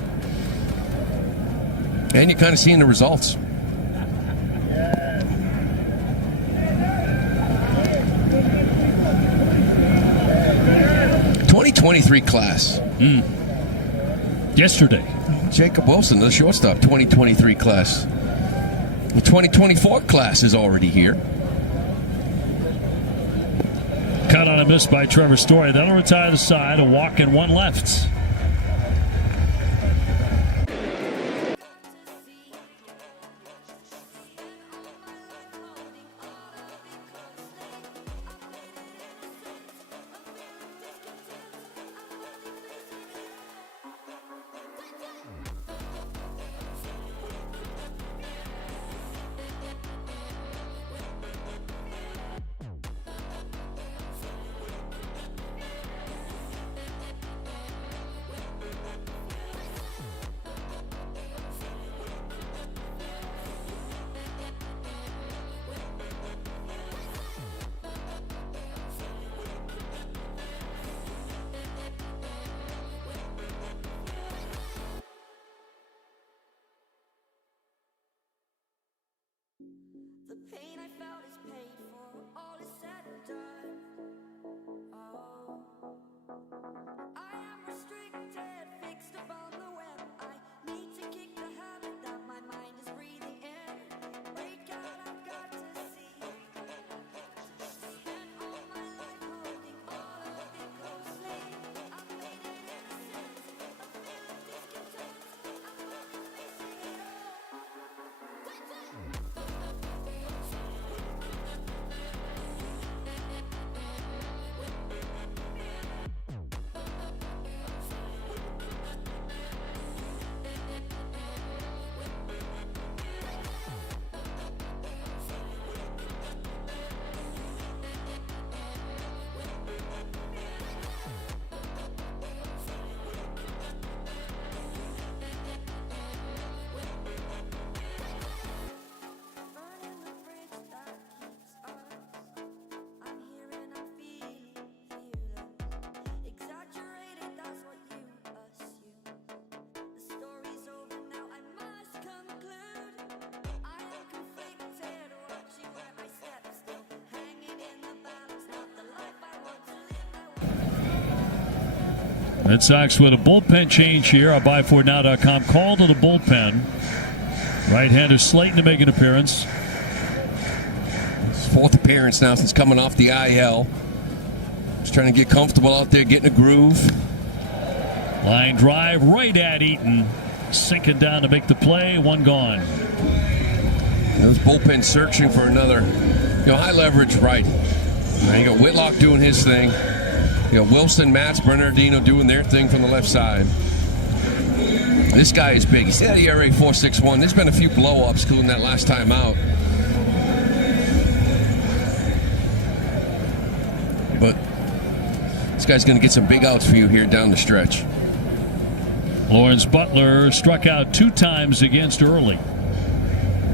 And you're kind of seeing the results. '23 class. Yesterday. Jacob Wilson, the shortstop, 2023 class. The 2024 class is already here. Cut on a miss by Trevor Story. That'll retire the side. A walk and 1 left. Red Sox with a bullpen change here on BuyFordNow.com. Call to the bullpen. Right-hander Slayton to make an appearance. His 4th appearance now since coming off the IL. Just trying to get comfortable out there, getting a groove. Line drive right at Eaton. Sinking down to make the play. One gone. Those bullpen searching for another, high leverage right. Now you got Whitlock doing his thing. You got Wilson, Matz, Bernardino doing their thing from the left side. This guy is big. He's at ERA 4.61. There's been a few blow-ups, including that last time out. But this guy's going to get some big outs for you here down the stretch. Lawrence Butler struck out 2 times against Early.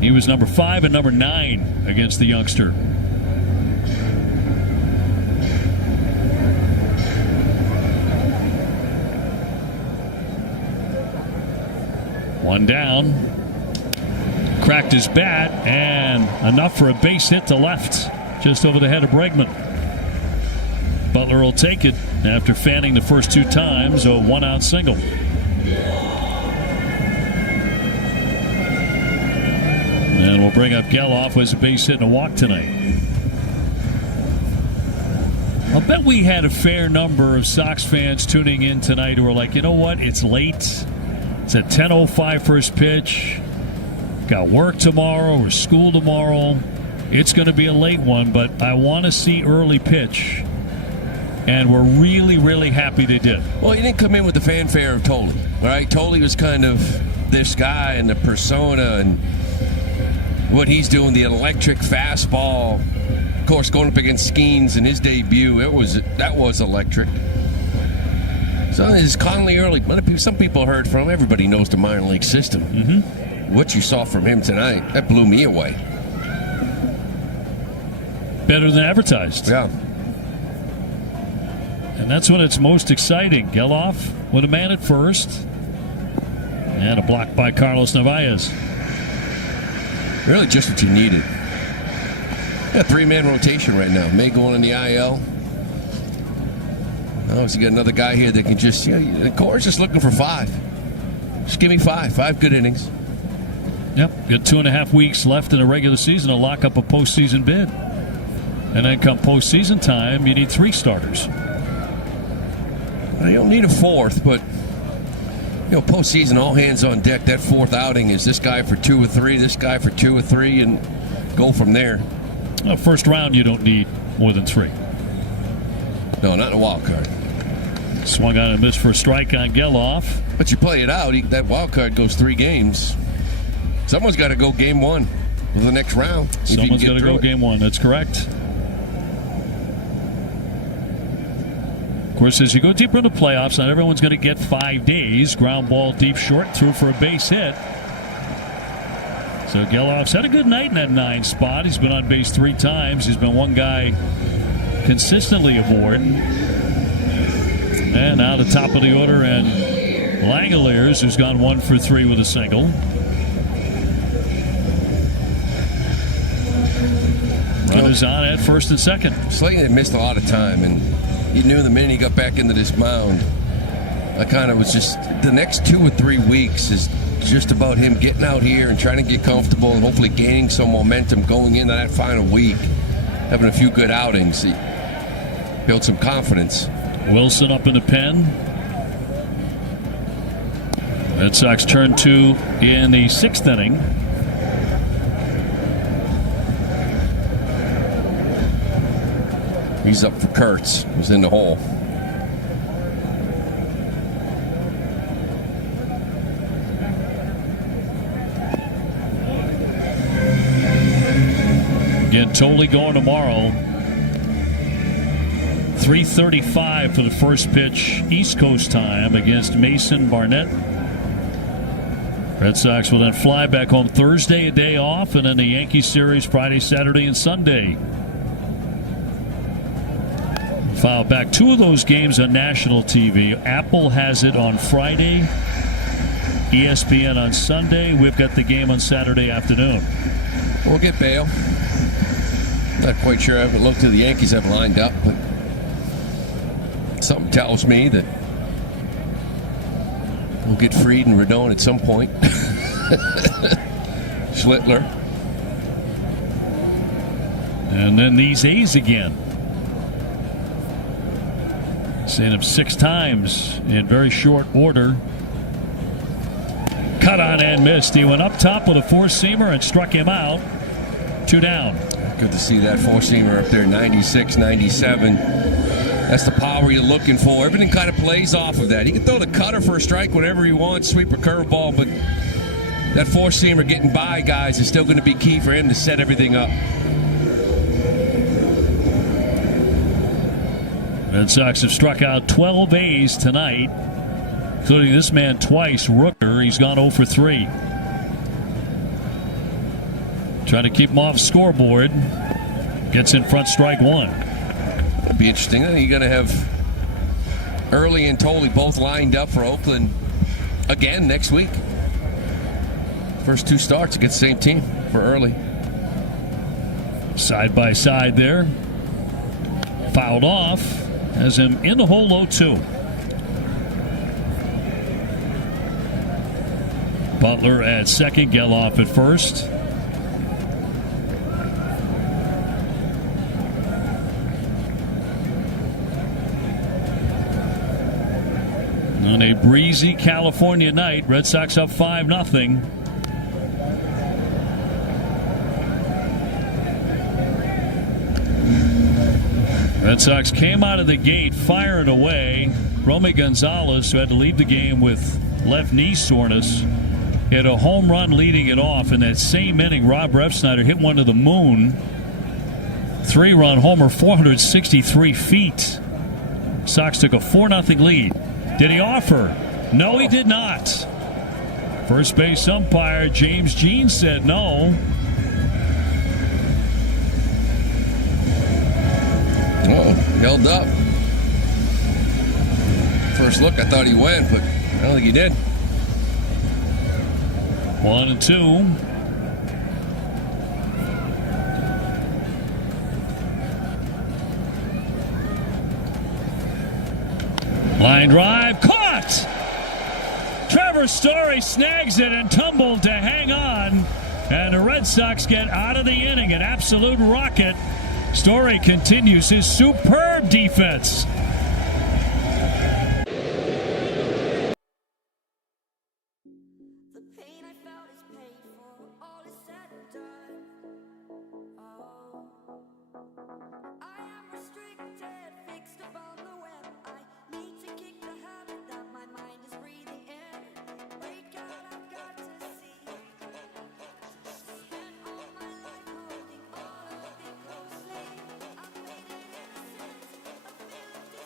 He was number 5 and number 9 against the youngster. One down. Cracked his bat, and enough for a base hit to left, just over the head of Bregman. Butler will take it after fanning the first 2 times, a 1-out single. And we'll bring up Geloff as a base hit and a walk tonight. I'll bet we had a fair number of Sox fans tuning in tonight who were like, you know what, it's late. It's at 10:05 first pitch. Got work tomorrow or school tomorrow. It's going to be a late one, but I want to see early pitch. And we're really, really happy they did. Well, he didn't come in with the fanfare of Tolley, right? Tolley was kind of this guy and the persona and what he's doing, the electric fastball. Of course, going up against Skeens in his debut, that was electric. So is Conley early. Some people heard from him. Everybody knows the minor league system. Mm-hmm. What you saw from him tonight, that blew me away. Better than advertised. Yeah. And that's when it's most exciting. Geloff with a man at first. And a block by Carlos Narvaez. Really just what you needed. Yeah, 3-man rotation right now. May going on the IL. Oh, so you got another guy here that can just, the core's just looking for 5. Just give me 5. 5 good innings. Yep, got 2.5 weeks left in the regular season to lock up a postseason bid. And then come postseason time, you need 3 starters. You don't need a 4th, but postseason, all hands on deck. That 4th outing is this guy for 2 or 3, this guy for 2 or 3, and go from there. Well, first round, you don't need more than 3. No, not in a wild card. Swung on and missed for a strike on Geloff. But you play it out, that wild card goes 3 games. Someone's got to go game 1 for the next round. Someone's got to go game 1. That's correct. Of course, as you go deeper into playoffs, not everyone's going to get 5 days. Ground ball deep short, through for a base hit. So Geloff's had a good night in that 9 spot. He's been on base 3 times. He's been one guy consistently aboard. And now the top of the order, and Langoliers, who's gone 1 for 3 with a single. Runners on at first and second. Slayton had missed a lot of time, and you knew the minute he got back into this mound, I kind of was just, the next 2 or 3 weeks is just about him getting out here and trying to get comfortable and hopefully gaining some momentum going into that final week, having a few good outings. He built some confidence. Wilson up in the pen. Red Sox turn 2 in the 6th inning. He's up for Kurtz. He's in the hole. Again, totally going tomorrow. 3:35 for the first pitch, East Coast time, against Mason Barnett. Red Sox will then fly back home Thursday, a day off, and then the Yankees series Friday, Saturday, and Sunday. File back 2 of those games on national TV. Apple has it on Friday, ESPN on Sunday. We've got the game on Saturday afternoon. We'll get Bale. Not quite sure. I haven't looked who the Yankees have lined up, but something tells me that We'll get Fried and Rodon at some point. Schlittler. And then these A's again. Seen him 6 times in very short order. Cut on and missed. He went up top with a 4-seamer and struck him out. 2 down. Good to see that 4-seamer up there, 96, 97. That's the power you're looking for. Everything kind of plays off of that. He can throw the cutter for a strike whenever he wants, sweep a curveball, but that 4-seamer getting by guys is still going to be key for him to set everything up. Red Sox have struck out 12 A's tonight, including this man twice, Rooker. He's gone 0 for 3. Trying to keep him off scoreboard. Gets in front, strike 1. That'd be interesting. You're going to have Early and Tolley both lined up for Oakland again next week. First 2 starts against the same team for Early. Side by side there. Fouled off. Has him in the hole 0-2. Butler at second, Geloff at first. On a breezy California night, Red Sox up 5-0. Red Sox came out of the gate firing away. Romy Gonzalez, who had to leave the game with left knee soreness, hit a home run leading it off. In that same inning, Rob Refsnyder hit one to the moon. 3-run homer, 463 feet. Sox took a 4-0 lead. Did he offer? No, he did not. First base umpire James Jean said no. Oh, held up. First look, I thought he went, but I don't think he did. 1-2. Line drive, caught! Trevor Story snags it and tumbled to hang on. And the Red Sox get out of the inning. An absolute rocket. Story continues his superb defense. The pain I felt is paid for, all is said and done. Oh, I am restricted, fixed upon the web. I need to kick the habit that my mind is breathing in. Wait, God, I've got to see. Spent all my life holding all of it closely. I made it innocent, a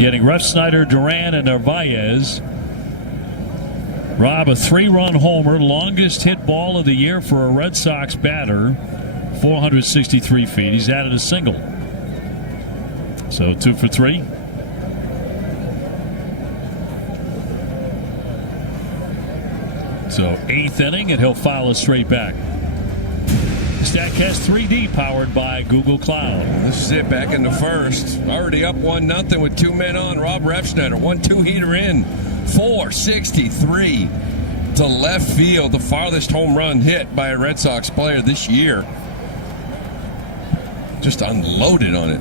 getting Refsnyder, Duran, and Narvaez. Rob, a 3-run homer, longest hit ball of the year for a Red Sox batter, 463 feet. He's added a single. So 2 for 3. So 8th inning, and he'll foul it straight back. StatCast 3D powered by Google Cloud. This is it, back in the first. Already up 1-0 with 2 men on. Rob Refsnyder, 1-2 heater in. 463 to left field. The farthest home run hit by a Red Sox player this year. Just unloaded on it.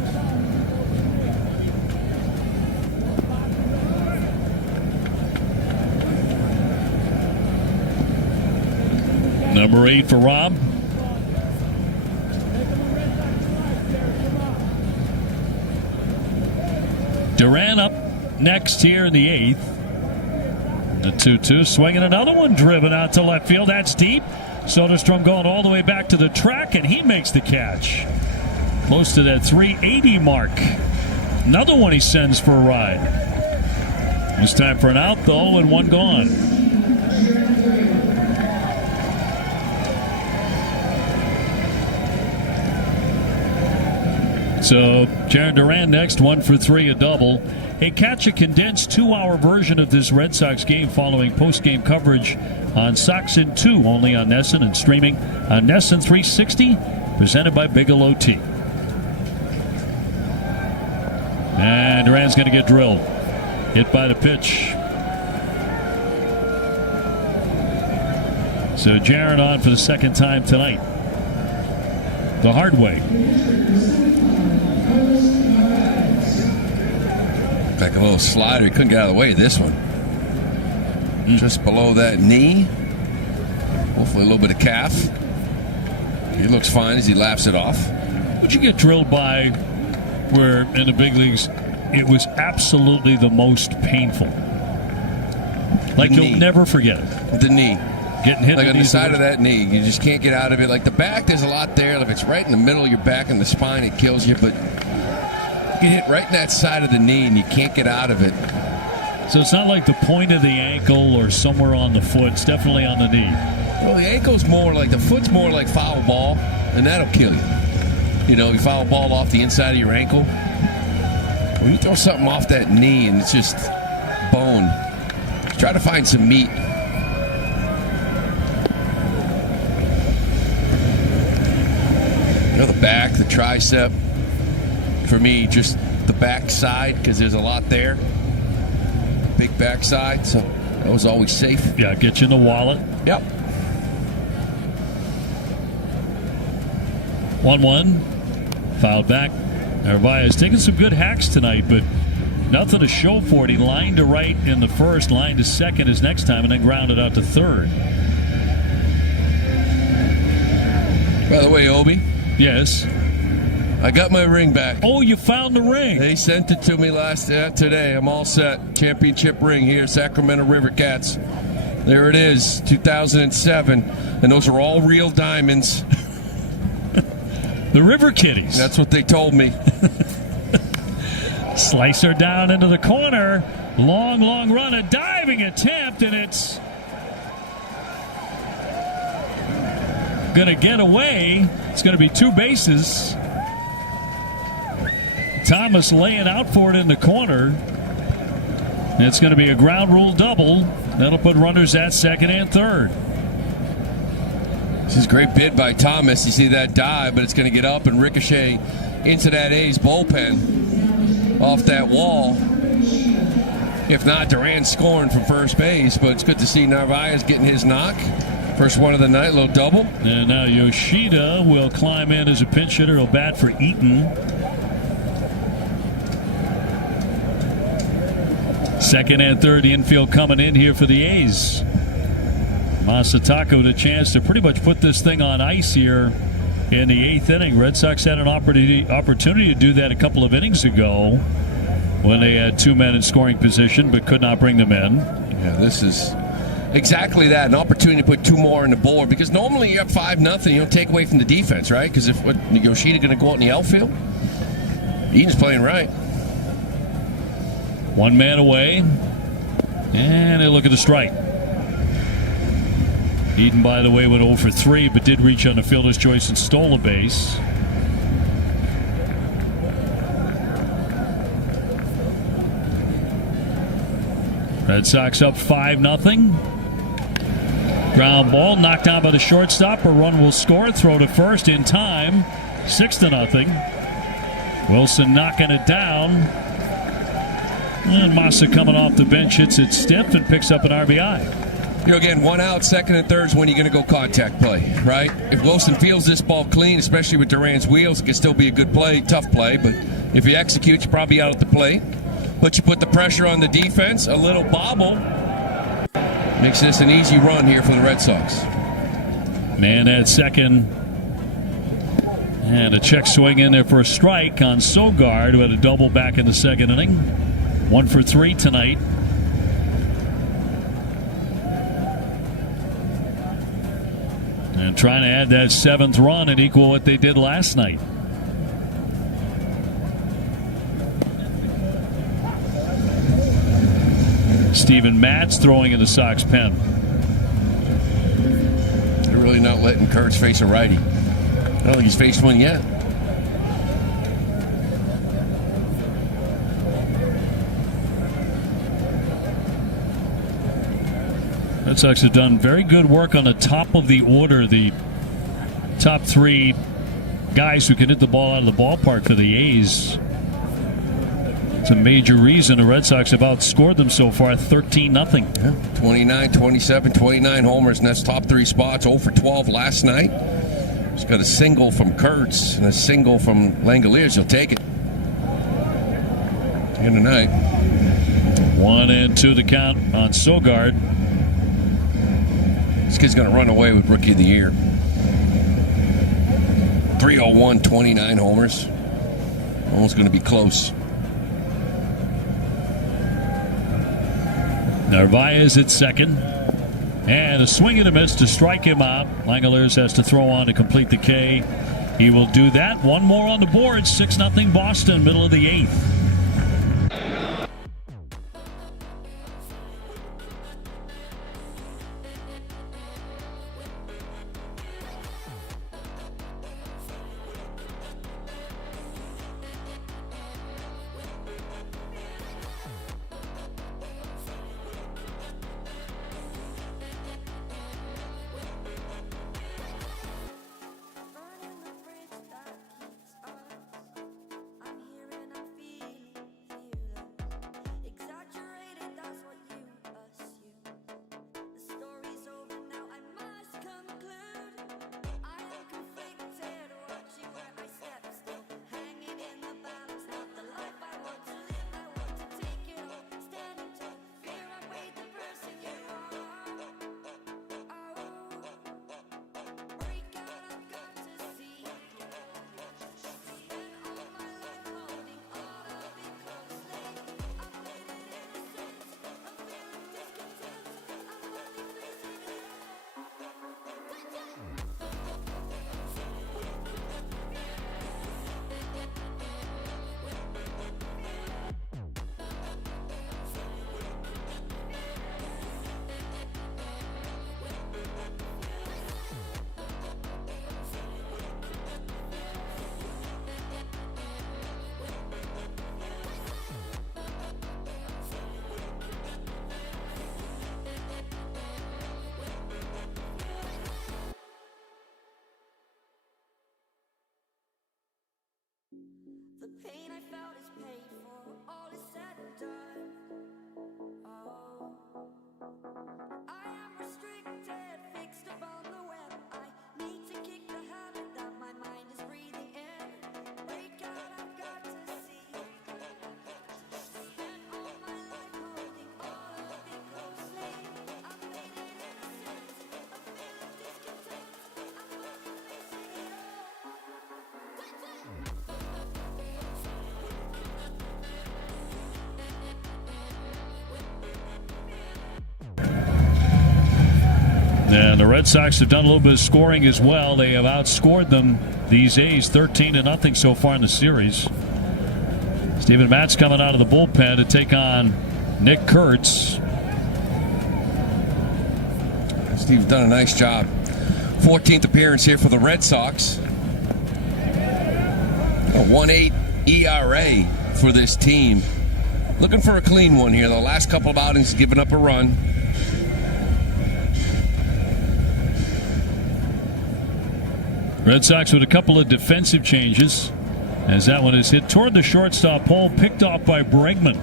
Number 8 for Rob. Duran up next here in the 8th. The 2-2, swinging another one, driven out to left field. That's deep. Soderstrom going all the way back to the track, and he makes the catch. Close to that 380 mark. Another one he sends for a ride. It's time for an out, though, and one gone. So, Jarren Duran next, 1 for 3, a double. Hey, catch a condensed 2-hour version of this Red Sox game following post-game coverage on Sox in 2, only on NESN and streaming on NESN 360, presented by Bigelow Tea. And Duran's going to get drilled. Hit by the pitch. So Jarren on for the second time tonight. The hard way. Like a little slider. He couldn't get out of the way of this one. Just below that knee. Hopefully a little bit of calf. He looks fine as he laughs it off. Would you get drilled by where in the big leagues it was absolutely the most painful? Like you'll never forget it. The knee. Getting hit like on the side of that knee. You just can't get out of it. Like the back, there's a lot there. If it's right in the middle of your back and the spine, it kills you. But you get hit right in that side of the knee and you can't get out of it. So it's not like the point of the ankle or somewhere on the foot. It's definitely on the knee. Well, the ankle's more like, the foot's more like foul ball, and that'll kill you. You know, you foul ball off the inside of your ankle. When you throw something off that knee and it's just bone, try to find some meat. You know, the back, the tricep. For me, just the back side, because there's a lot there. Big backside, so that was always safe. Yeah, get you in the wallet. Yep. 1-1. Fouled back. Narvaez taking some good hacks tonight, but nothing to show for it. He lined to right in the first, lined to second his next time, and then grounded out to third. By the way, Obi. Yes. I got my ring back. Oh, you found the ring. They sent it to me today. I'm all set. Championship ring here, Sacramento River Cats. There it is, 2007. And those are all real diamonds. The River Kitties. That's what they told me. Slicer down into the corner. Long, long run. A diving attempt, and it's going to get away. It's going to be 2 bases. Thomas laying out for it in the corner. It's going to be a ground rule double. That'll put runners at second and third. This is a great bid by Thomas. You see that dive, but it's going to get up and ricochet into that A's bullpen off that wall. If not, Duran scoring from first base, but it's good to see Narvaez getting his knock. First one of the night, little double. And now Yoshida will climb in as a pinch hitter. He'll bat for Eaton. Second and third, the infield coming in here for the A's. Masataka with a chance to pretty much put this thing on ice here in the 8th inning. Red Sox had an opportunity to do that a couple of innings ago when they had 2 men in scoring position but could not bring them in. Yeah, this is exactly that, an opportunity to put 2 more on the board, because normally you're up 5-0, you don't take away from the defense, right? Because if Yoshida going to go out in the outfield, Eaton's playing right. One man away. And they look at the strike. Eden, by the way, went 0 for 3, but did reach on the fielder's choice and stole a base. Red Sox up 5-0. Ground ball knocked down by the shortstop. A run will score. Throw to first in time. 6-0. Wilson knocking it down. And Massa coming off the bench hits it stiff and picks up an RBI. Again, 1 out, second and third is when you're going to go contact play, right? If Wilson feels this ball clean, especially with Duran's wheels, it can still be a good play, tough play. But if he executes, you're probably out at the plate. But you put the pressure on the defense, a little bobble. Makes this an easy run here for the Red Sox. Man at second. And a check swing in there for a strike on Sogard, who had a double back in the second inning. 1 for 3 tonight. And trying to add that 7th run and equal what they did last night. Steven Matz throwing in the Sox pen. They're really not letting Kurtz face a righty. I don't think he's faced one yet. Red Sox have done very good work on the top of the order. The top 3 guys who can hit the ball out of the ballpark for the A's. It's a major reason the Red Sox have outscored them so far, 13-0. Yeah, 29, 27, 29 homers, and that's top 3 spots. 0 for 12 last night. He's got a single from Kurtz and a single from Langoliers. You'll take it. Here tonight. 1-2 the count on Sogard. This kid's going to run away with Rookie of the Year. 301, 29 homers. Almost going to be close. Narvaez at second. And a swing and a miss to strike him out. Langoliers has to throw on to complete the K. He will do that. One more on the board. 6-0 Boston, middle of the 8th. Burning the bridge that keeps us. I'm here and I'm feeling fearless. Exaggerated, that's what you assume. The story's over now, I must conclude. I am conflicted, watching where I step still. Hanging in the balance, not the life I want to live. I want to take it all, standing tall. Fear I weighed the person you are. Break out, I've got to see. Spent all my life holding all of it closely. I played it innocent, I'm feeling discontent. I'm only facing it all. The pain I felt is paid for, all is said and done. Oh, I am restricted, fixed upon the web. I need to kick the habit that my mind is breathing in. Break out, I've got to see. Spent all my life holding all of it closely. I played it innocent, I'm feeling discontent. I'm only facing it all. And the Red Sox have done a little bit of scoring as well. They have outscored them, these A's, 13-0 so far in the series. Steven Matz coming out of the bullpen to take on Nick Kurtz. Steve's done a nice job. 14th appearance here for the Red Sox. A 1.8 ERA for this team. Looking for a clean one here. The last couple of outings giving up a run. Red Sox with a couple of defensive changes as that one is hit toward the shortstop pole, picked off by Bregman.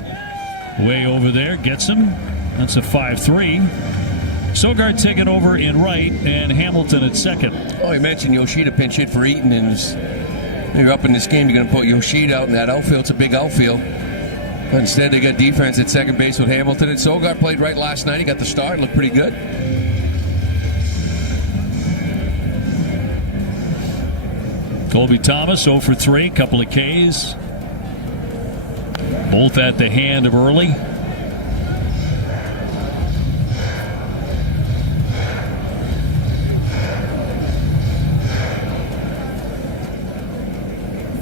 Way over there, gets him. That's a 5-3. Sogard taking over in right and Hamilton at second. Oh, you mentioned Yoshida pinch hit for Eaton, and you're up in this game, you're going to put Yoshida out in that outfield. It's a big outfield. But instead, they got defense at second base with Hamilton. And Sogard played right last night. He got the start. Looked pretty good. Colby Thomas 0 for 3, couple of Ks. Both at the hand of Early.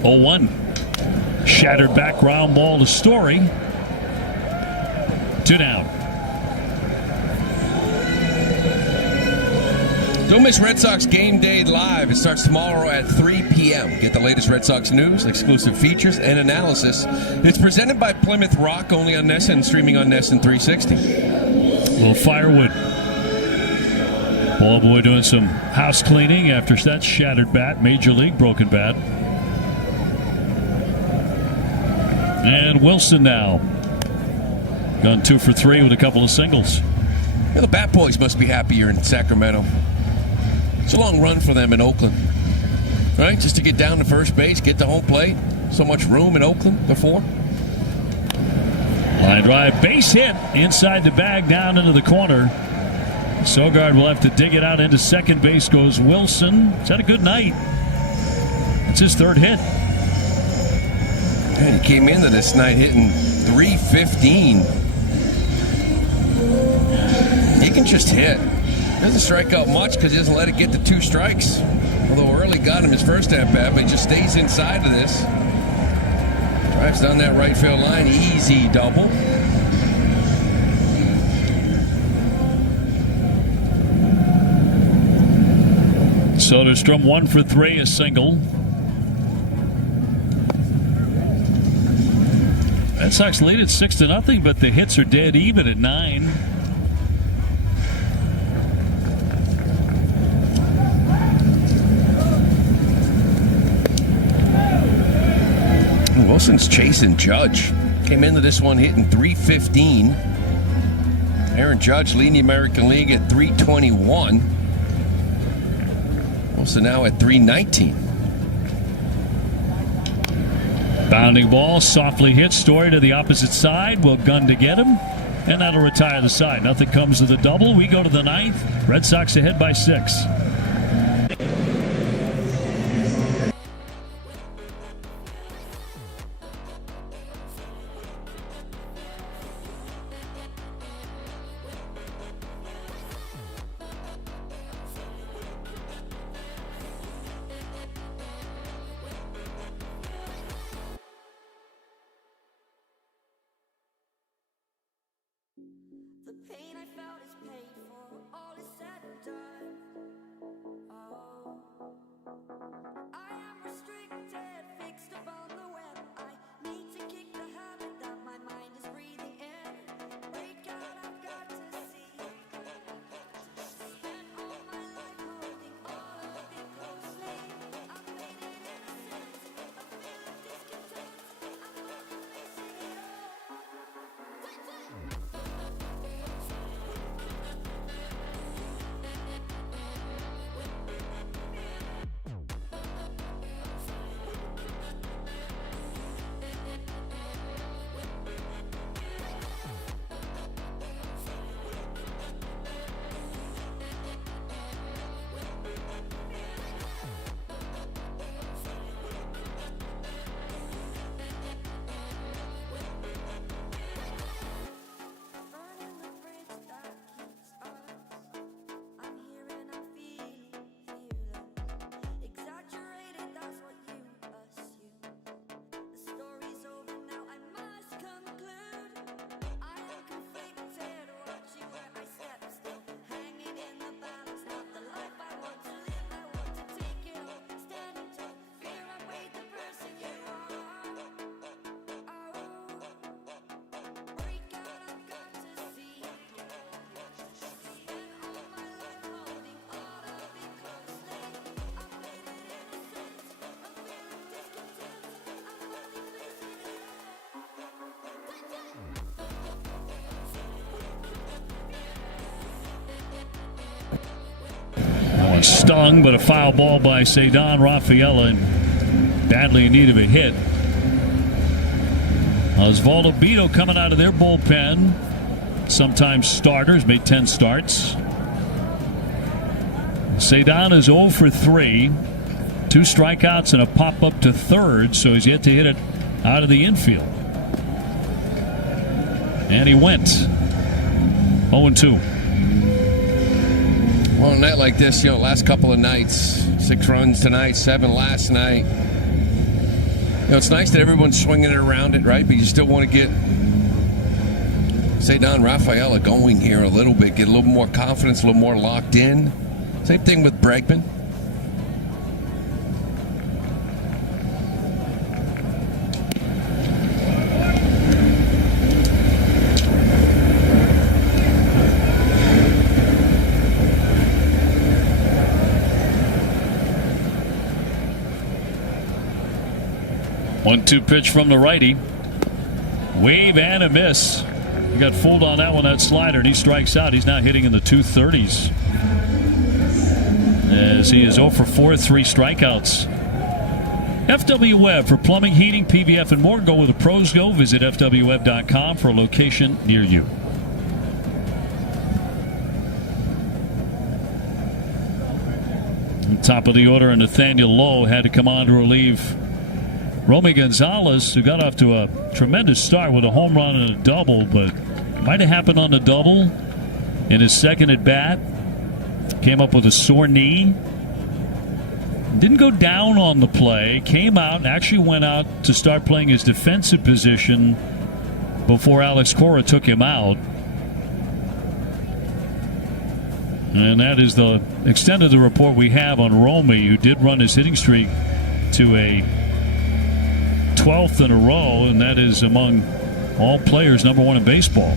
Oh, 1. Shattered back ground ball to Story. 2 down. Don't miss Red Sox Game Day Live. It starts tomorrow at 3 p.m. Get the latest Red Sox news, exclusive features, and analysis. It's presented by Plymouth Rock, only on NESN, streaming on NESN 360. Little firewood. Ball boy doing some house cleaning after that shattered bat. Major League broken bat. And Wilson now. Gone 2 for 3 with a couple of singles. Yeah, the Bat Boys must be happy you're in Sacramento. It's a long run for them in Oakland. Right? Just to get down to first base, get to home plate. So much room in Oakland before. Line drive, base hit inside the bag, down into the corner. Sogard will have to dig it out into second base. Goes Wilson. He's had a good night. It's his third hit. And he came into this night hitting .315. He can just hit. Doesn't strike out much because he doesn't let it get to 2 strikes. Although Early got him his first at-bat, but he just stays inside of this. Drives down that right field line. Easy double. Soderstrom 1 for 3, a single. Red Sox lead at 6-0, but the hits are dead even at 9. Wilson's chasing Judge. Came into this one hitting .315. Aaron Judge leading the American League at .321. Wilson now at .319. Bounding ball, softly hit. Story to the opposite side. Will gun to get him. And that'll retire the side. Nothing comes to the double. We go to the 9th. Red Sox ahead by 6. The pain I felt is paid for, all is said and done. stung, but a foul ball by Ceddanne Rafaela, and badly in need of a hit. Osvaldo Bido coming out of their bullpen. Sometimes starters, made 10 starts. Ceddanne is 0 for 3. 2 strikeouts and a pop-up to third, so he's yet to hit it out of the infield. And he went 0-2. Well, a night like this, last couple of nights, 6 runs tonight, 7 last night. It's nice that everyone's swinging it around it, right? But you still want to get Ceddanne Rafaela going here a little bit, get a little more confidence, a little more locked in. Same thing with Bregman. One-two pitch from the righty. Wave and a miss. He got fooled on that one, that slider, and he strikes out. He's now hitting in the 230s. As he is 0 for 4, 3 strikeouts. FW Web for plumbing, heating, PVF, and more. Go where the pros go. Visit FWWeb.com for a location near you. Top of the order, Nathaniel Lowe had to come on to relieve Romy Gonzalez, who got off to a tremendous start with a home run and a double, but might have happened on the double in his second at bat. Came up with a sore knee. Didn't go down on the play. Came out and actually went out to start playing his defensive position before Alex Cora took him out. And that is the extent of the report we have on Romy, who did run his hitting streak to a 12th in a row, and that is among all players number 1 in baseball.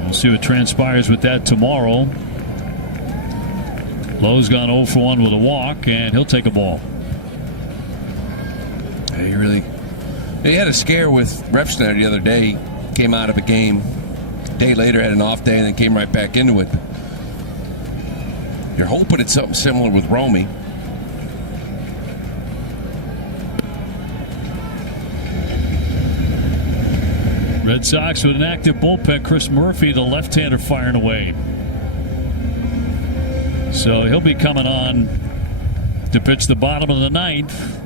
We'll see what transpires with that tomorrow. Lowe's gone 0 for 1 with a walk, and he'll take a ball. He had a scare with Refsnyder the other day. Came out of a game. A day later had an off day and then came right back into it. You're hoping it's something similar with Romy. Red Sox with an active bullpen. Chris Murphy, the left-hander, firing away. So he'll be coming on to pitch the bottom of the 9th.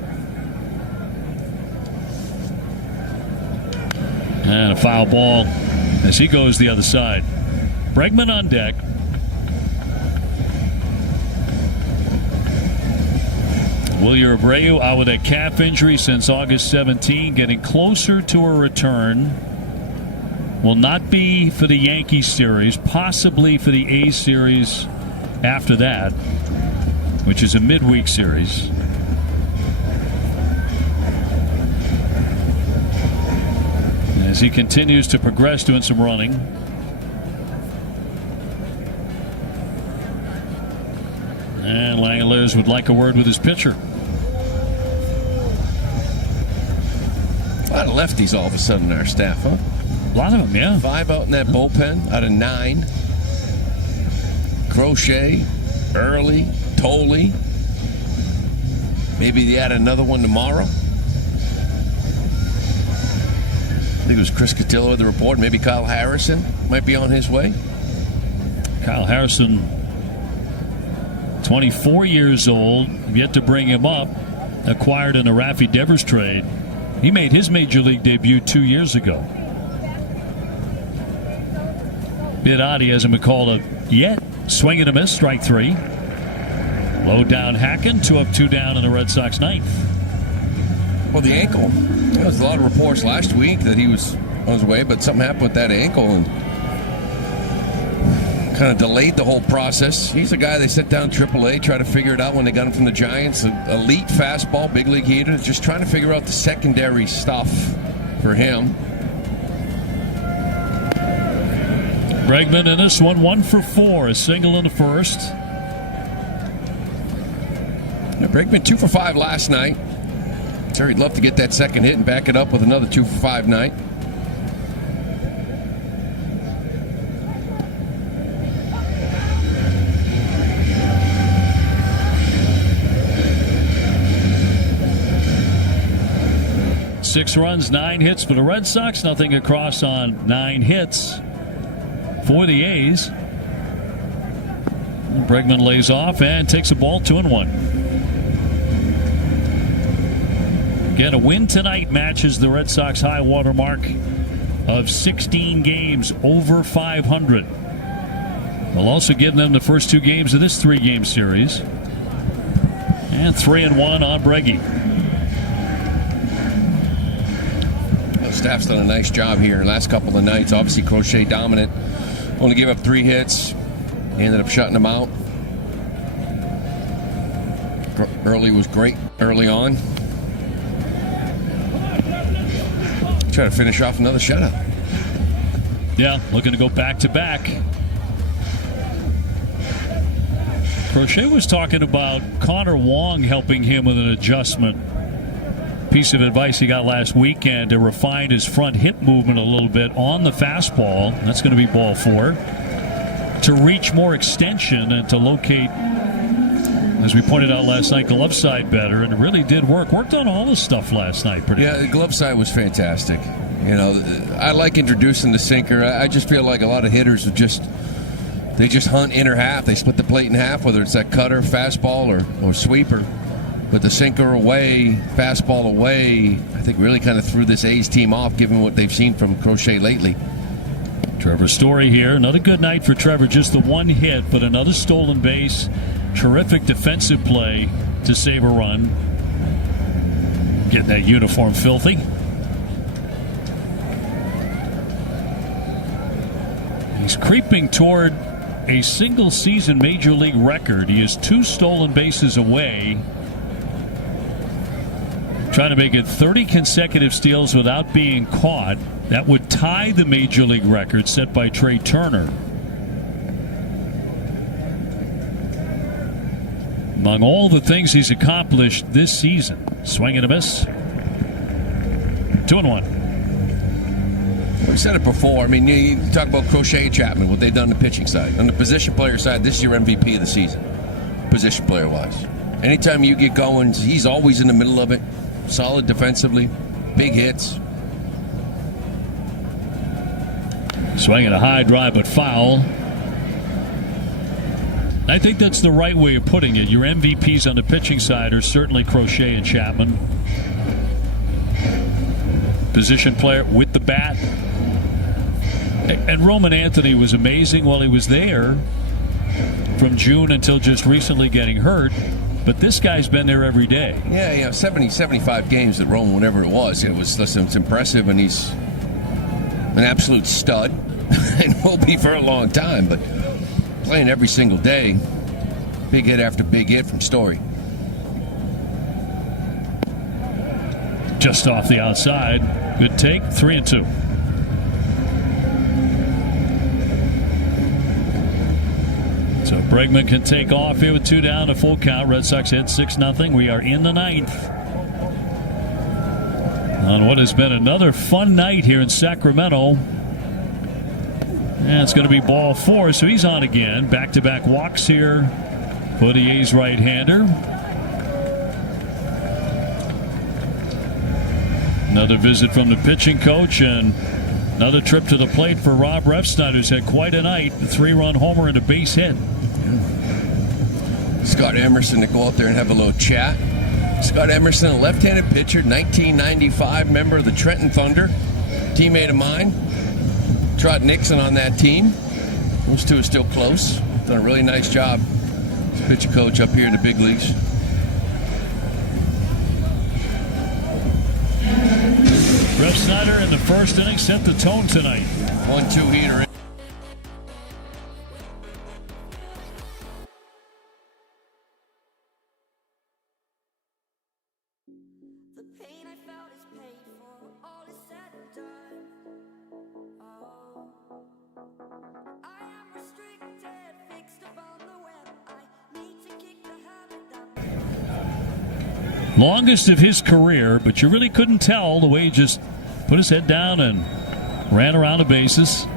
And a foul ball as he goes the other side. Bregman on deck. Wilyer Abreu out with a calf injury since August 17, getting closer to a return. Will not be for the Yankees series, possibly for the A's series after that, which is a midweek series. As he continues to progress, doing some running. And Langeliers would like a word with his pitcher. A lot of lefties all of a sudden in our staff, huh? A lot of them, yeah. 5 out in that bullpen out of 9. Crochet, Early, Tolley. Maybe they add another one tomorrow. I think it was Chris Cotillo with the report. Maybe Kyle Harrison might be on his way. Kyle Harrison, 24 years old, yet to bring him up. Acquired in a Rafi Devers trade. He made his major league debut 2 years ago. Bit odd he hasn't been called up yet. Swing and a miss, strike 3. Low down Hacken, 2 up, 2 down in the Red Sox 9th. Well, the ankle. There was a lot of reports last week that he was on his way, but something happened with that ankle and kind of delayed the whole process. He's a guy they set down AAA, try to figure it out when they got him from the Giants. An elite fastball, big league hitter, just trying to figure out the secondary stuff for him. Bregman in this one, 1 for 4, a single in the first. Yeah, Bregman 2 for 5 last night. Sure, he'd love to get that second hit and back it up with another 2 for 5 night. 6 runs, 9 hits for the Red Sox. Nothing across on 9 hits for the A's. Bregman lays off and takes a ball, 2-1. Again, a win tonight matches the Red Sox high water mark of 16 games over 500. They'll also give them the first 2 games of this 3-game series. And 3-1 on Breggy. The staff's done a nice job here last couple of nights. Obviously, Crochet dominant. Only gave up 3 hits. He ended up shutting them out. Early was great early on. Try to finish off another shutout. Yeah, looking to go back-to-back. Crochet was talking about Connor Wong helping him with an adjustment. Piece of advice he got last weekend to refine his front hip movement a little bit on the fastball. That's going to be ball 4. To reach more extension and to locate, as we pointed out last night, glove side better, and it really did work. Worked on all this stuff last night. Yeah, the glove side was fantastic. You know, I like introducing the sinker. I just feel like a lot of hitters are just hunt inner half. They split the plate in half, whether it's that cutter, fastball, or sweeper. But the sinker away, fastball away, I think really kind of threw this A's team off, given what they've seen from Crochet lately. Trevor Story here. Another good night for Trevor. Just the 1 hit, but another stolen base. Terrific defensive play to save a run. Get that uniform filthy. He's creeping toward a single-season Major League record. He is 2 stolen bases away. Trying to make it 30 consecutive steals without being caught. That would tie the Major League record set by Trey Turner. Among all the things he's accomplished this season, swing and a miss. 2-1. We said it before. I mean, you talk about Crochet and Chapman, what they've done on the pitching side. On the position player side, this is your MVP of the season, position player-wise. Anytime you get going, he's always in the middle of it. Solid defensively, big hits. Swinging a high drive, but foul. I think that's the right way of putting it. Your MVPs on the pitching side are certainly Crochet and Chapman. Position player with the bat. And Roman Anthony was amazing while he was there from June until just recently getting hurt. But this guy's been there every day. Yeah, 70, 75 games at Rome, whenever it was. Listen, it's impressive, and he's an absolute stud. And will be for a long time, but playing every single day. Big hit after big hit from Story. Just off the outside. Good take. 3-2. So Bregman can take off here with 2 down, a full count. Red Sox head 6-0. We are in the 9th. On what has been another fun night here in Sacramento. And it's going to be ball 4, so he's on again. Back-to-back walks here for the A's right-hander. Another visit from the pitching coach and another trip to the plate for Rob Refsnyder, who's had quite a night. A 3-run homer and a base hit. Scott Emerson to go out there and have a little chat. Scott Emerson, a left-handed pitcher, 1995 member of the Trenton Thunder, teammate of mine. Trot Nixon on that team. Those two are still close. Done a really nice job as pitcher coach up here in the big leagues. Refsnyder in the first inning set the tone tonight. 1-2 heater. The pain I felt is paid for, all is said and done. Oh, I am restricted, fixed upon the web. I need to kick the habit down. Longest of his career, but you really couldn't tell the way he just put his head down and ran around the bases.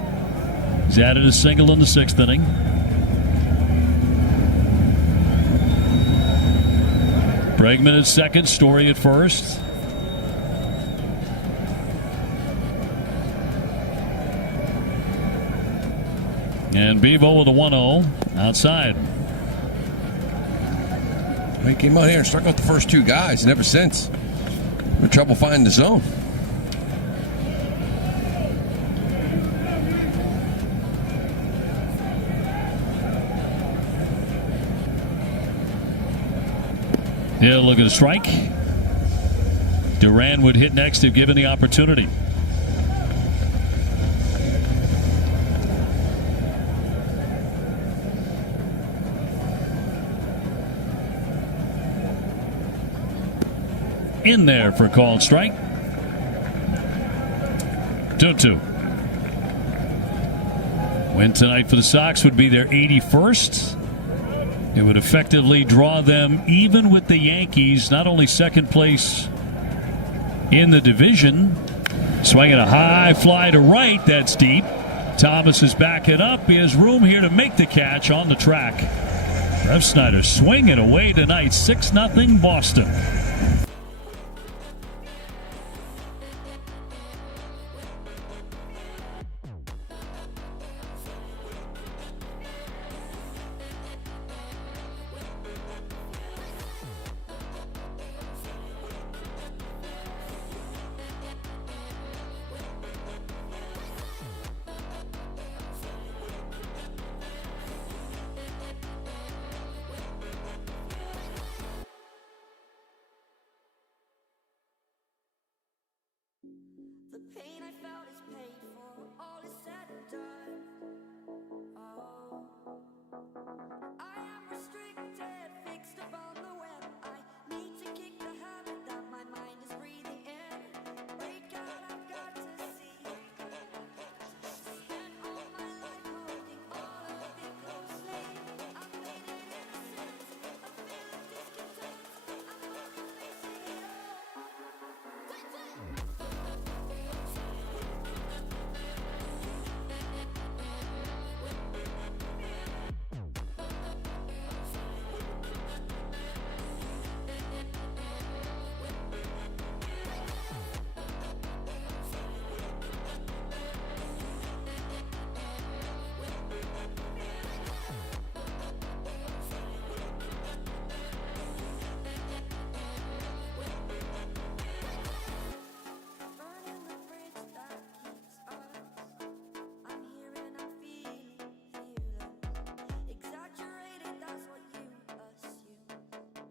He's added a single in the 6th inning. Bregman at second, Story at first. And Bevo with a 1-0 outside. He came out here and struck out the first two guys, and ever since, we're in trouble finding the zone. Yeah, look at a strike. Duran would hit next if given the opportunity. In there for a called strike. 2-2. Win tonight for the Sox would be their 81st. It would effectively draw them even with the Yankees, not only second place in the division. Swinging a high fly to right, that's deep. Thomas is backing up. He has room here to make the catch on the track. Refsnyder swinging away tonight, 6-0 Boston. The pain I felt is paid for, all is said and done. Oh, I am restricted, fixed upon the web. I need to kick the habit that my mind is breathing in. Break out, I've got to see. Spent all my life holding all of it closely. I've made it innocent, a feeling discontent. I'm only facing it all. Burning the bridge that keeps us. I'm here and I'm feeling fearless. Exaggerated, that's what you assume.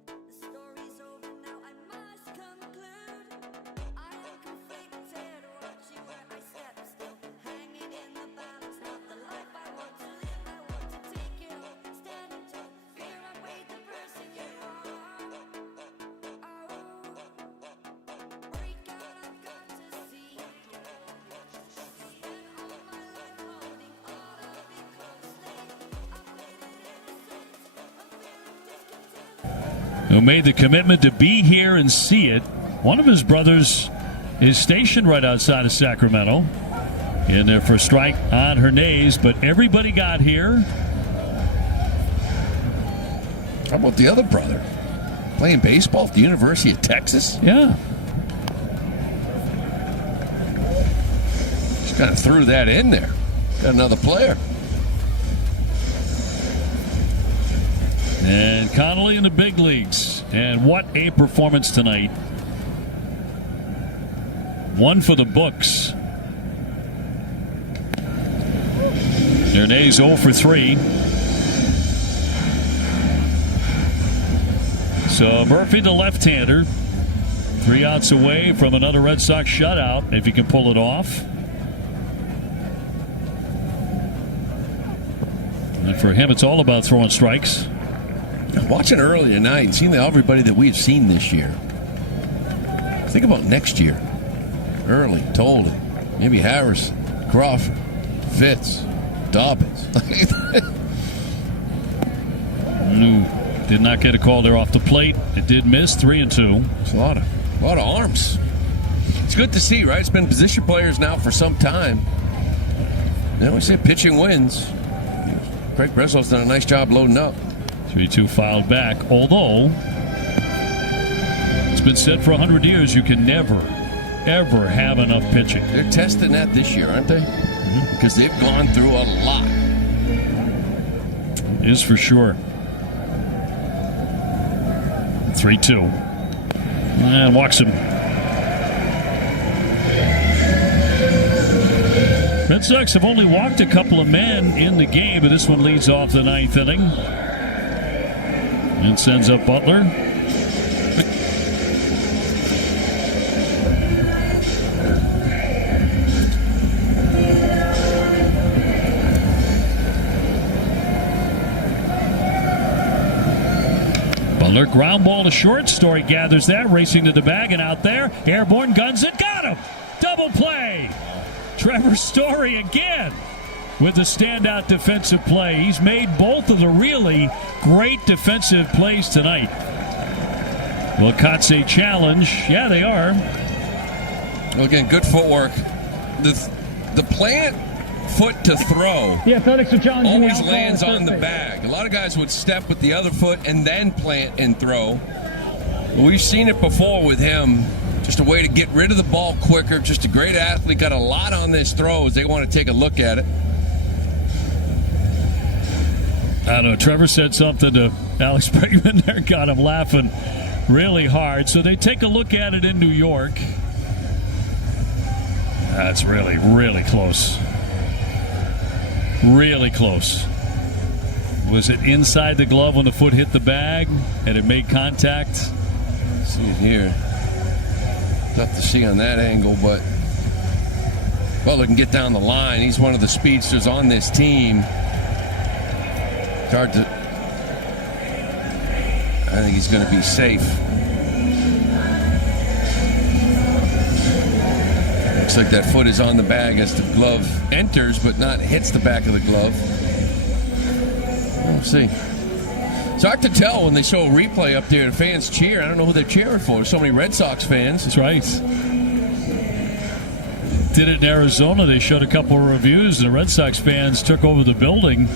The story's over now, I must conclude. I am conflicted, watching where I step still. Hanging in the balance, not the life I want to live. I want to take it all, standing tall. Fear I weighed the person you are. Oh, break out, I've got to see. Spent all my life holding all of it closely. I've made it innocent, a feeling discontent. Who made the commitment to be here and see it. One of his brothers is stationed right outside of Sacramento. In there for a strike on Hernandez, but everybody got here. How about the other brother? Playing baseball at the University of Texas? Yeah. Just kind of threw that in there. Got another player. And Connolly in the big leagues. And what a performance tonight. One for the books. Hernandez 0 for 3. So Murphy, the left-hander, 3 outs away from another Red Sox shutout, if he can pull it off. And for him, it's all about throwing strikes. Watching early tonight and seeing everybody that we've seen this year. Think about next year. Early, Tolden, maybe Harris, Crawford, Fitz, Dobbins. Did not get a call there off the plate. It did miss 3-2. It's a lot of arms. It's good to see, right? It's been position players now for some time. They always say pitching wins. Craig Breslow's done a nice job loading up. 3-2 fouled back. Although it's been said for 100 years, you can never, ever have enough pitching. They're testing that this year, aren't they? Because they've gone through a lot. is for sure. 3-2. And walks him. Red Sox have only walked a couple of men in the game, but this one leads off the ninth inning. And sends up Butler. Butler, ground ball to short. Story gathers that, racing to the bag and out there. Airborne, guns it, got him! Double play! Trevor Story again with a standout defensive play. He's made both of the really great defensive plays tonight. Will Kotze challenge? Yeah, they are. Well, again, good footwork. The plant foot to throw always lands on the bag. A lot of guys would step with the other foot and then plant and throw. We've seen it before with him. Just a way to get rid of the ball quicker. Just a great athlete. Got a lot on this throw as they want to take a look at it. I don't know. Trevor said something to Alex Bregman there. Got him laughing really hard. So they take a look at it in New York. That's really, really close. Really close. Was it inside the glove when the foot hit the bag and it made contact? See it here. Tough to see on that angle, but Butler can get down the line. He's one of the speedsters on this team. It's hard to... I think he's going to be safe. Looks like that foot is on the bag as the glove enters, but not hits the back of the glove. We'll see. It's hard to tell when they show a replay up there and fans cheer. I don't know who they're cheering for. There's so many Red Sox fans. That's right. Did it in Arizona. They showed a couple of reviews. The Red Sox fans took over the building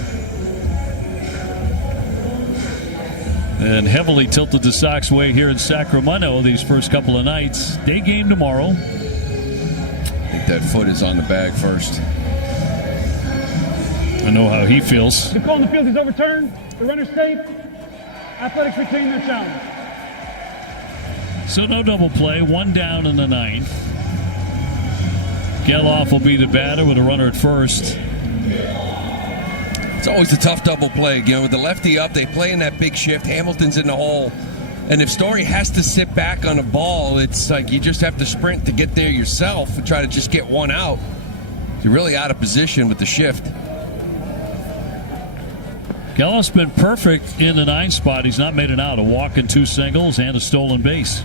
and heavily tilted the Sox way here in Sacramento these first couple of nights. Day game tomorrow. I think that foot is on the bag first. I know how he feels. The call on the field is overturned. The runner's safe. Athletics retain their challenge. So no double play. One down in the ninth. Geloff will be the batter with a runner at first. It's always a tough double play. You know, with the lefty up, they play in that big shift. Hamilton's in the hole. And if Story has to sit back on a ball, it's like you just have to sprint to get there yourself and try to just get one out. You're really out of position with the shift. Geloff's been perfect in the 9 spot. He's not made it out. A walk and 2 singles and a stolen base.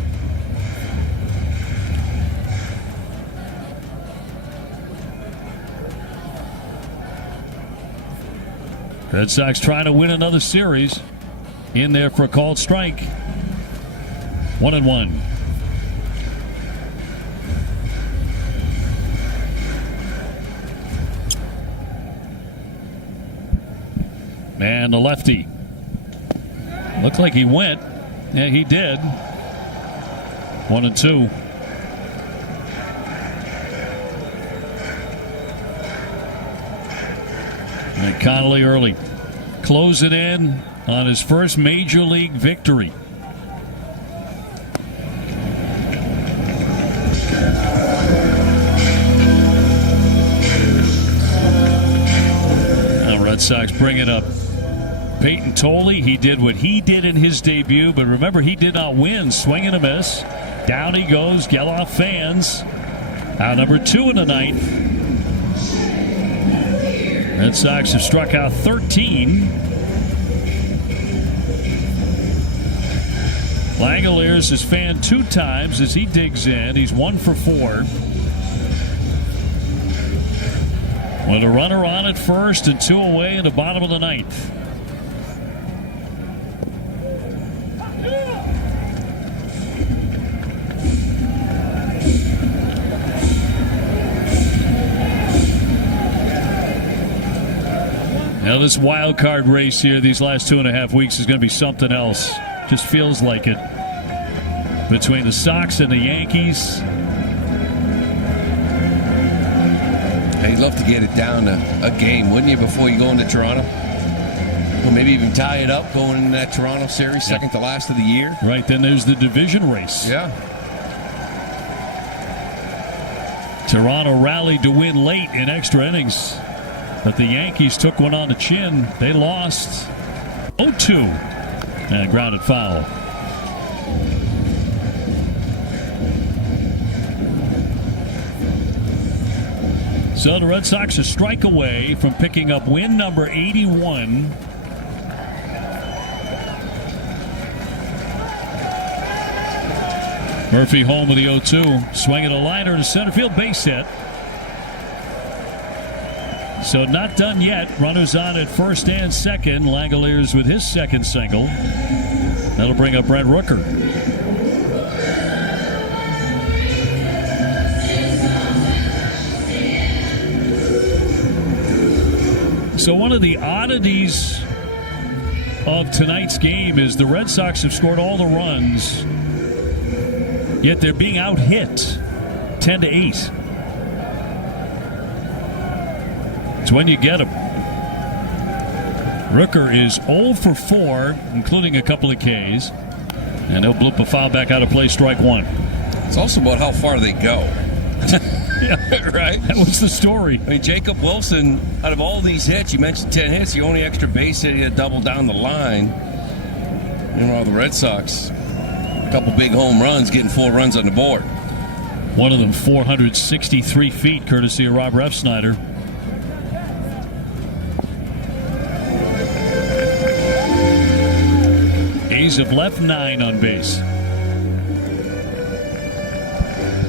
Red Sox trying to win another series. In there for a called strike. 1-1. And the lefty. Looked like he went. Yeah, he did. 1-2. And Connolly early. Closing in on his first major league victory. Now Red Sox bring it up. Peyton Tolley, he did what he did in his debut, but remember, he did not win. Swing and a miss. Down he goes. Geloff fans. Out number 2 in the ninth. Red Sox have struck out 13. Langoliers has fanned 2 times as he digs in. He's 1 for 4. With a runner on at first and 2 away in the bottom of the ninth. Now this wild card race here these last 2.5 weeks is going to be something else. Just feels like it. Between the Sox and the Yankees. Hey, you'd love to get it down to a game, wouldn't you, before you go into Toronto? Or maybe even tie it up going in that Toronto series, second to last of the year. Right, then there's the division race. Yeah. Toronto rallied to win late in extra innings, but the Yankees took one on the chin. They lost 0-2 and grounded foul. So the Red Sox a strike away from picking up win number 81. Murphy home with the 0-2. Swinging a liner to center field, base hit. So not done yet. Runners on at first and second. Langoliers with his second single. That'll bring up Brent Rooker. So one of the oddities of tonight's game is the Red Sox have scored all the runs, yet they're being out-hit 10-8. It's when you get them. Rooker is 0 for 4, including a couple of Ks, and he'll bloop a foul back out of play, strike one. It's also about how far they go. Yeah, right? That was the story. I mean, Jacob Wilson, out of all these hits, you mentioned 10 hits, the only extra base hit he had double down the line. Meanwhile, the Red Sox, a couple big home runs, getting 4 runs on the board. One of them 463 feet, courtesy of Rob Refsnyder. A's have left 9 on base.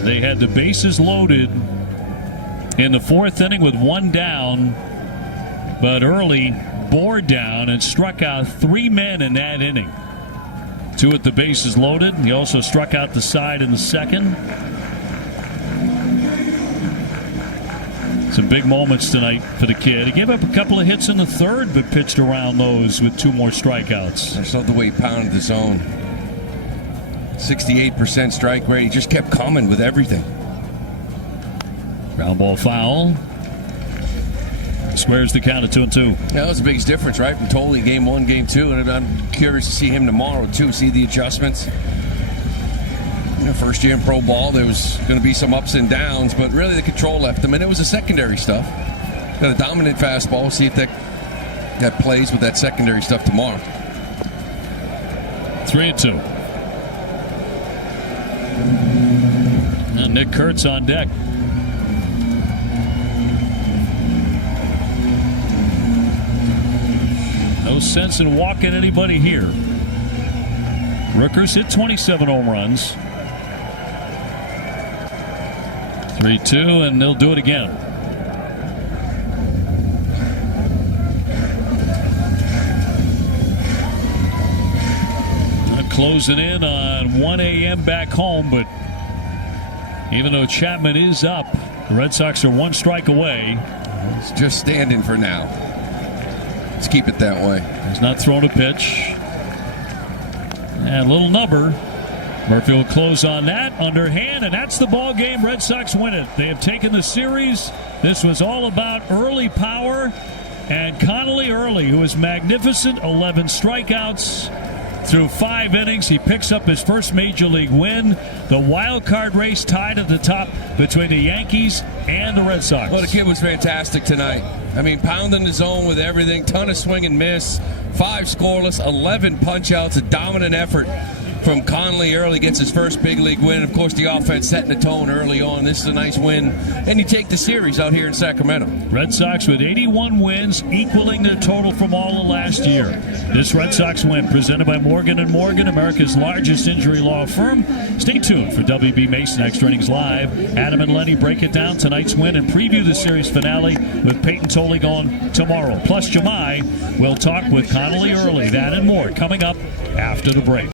They had the bases loaded in the 4th inning with 1 down, but early bore down and struck out 3 men in that inning. 2 with the bases loaded. He also struck out the side in the 2nd. Some big moments tonight for the kid. He gave up a couple of hits in the 3rd, but pitched around those with 2 more strikeouts. I just love the way he pounded the zone. 68% strike rate. He just kept coming with everything. Ground ball foul. Squares the count at 2-2. Yeah, that was the biggest difference, right? From totally game 1, game 2. And I'm curious to see him tomorrow, too. See the adjustments. You know, first year in pro ball, there was going to be some ups and downs, but really the control left him. And it was the secondary stuff. Got a dominant fastball. We'll see if that plays with that secondary stuff tomorrow. 3-2. And Nick Kurtz on deck. No sense in walking anybody here. Rooker's hit 27 home runs. 3-2, and they'll do it again. Closing in on 1 a.m. back home, but even though Chapman is up, the Red Sox are 1 strike away. It's just standing for now. Let's keep it that way. He's not thrown a pitch. And a little number. Murphy will close on that, underhand, and that's the ball game. Red Sox win it. They have taken the series. This was all about early power, and Connolly early, who was magnificent, 11 strikeouts. Through 5 innings, he picks up his first major league win. The wild card race tied at the top between the Yankees and the Red Sox. Well, the kid was fantastic tonight. I mean, pounding the zone with everything, ton of swing and miss, 5 scoreless, 11 punch-outs, a dominant effort from Conley early, gets his first big league win. Of course, the offense setting the tone early on. This is a nice win, and you take the series out here in Sacramento. Red Sox with 81 wins, equaling their total from all of last year. This Red Sox win presented by Morgan & Morgan, America's largest injury law firm. Stay tuned for WB Mason Extra Innings Live. Adam and Lenny break it down, tonight's win, and preview the series finale with Peyton Tolley going tomorrow. Plus, Jemai will talk with Connolly early. That and more coming up after the break.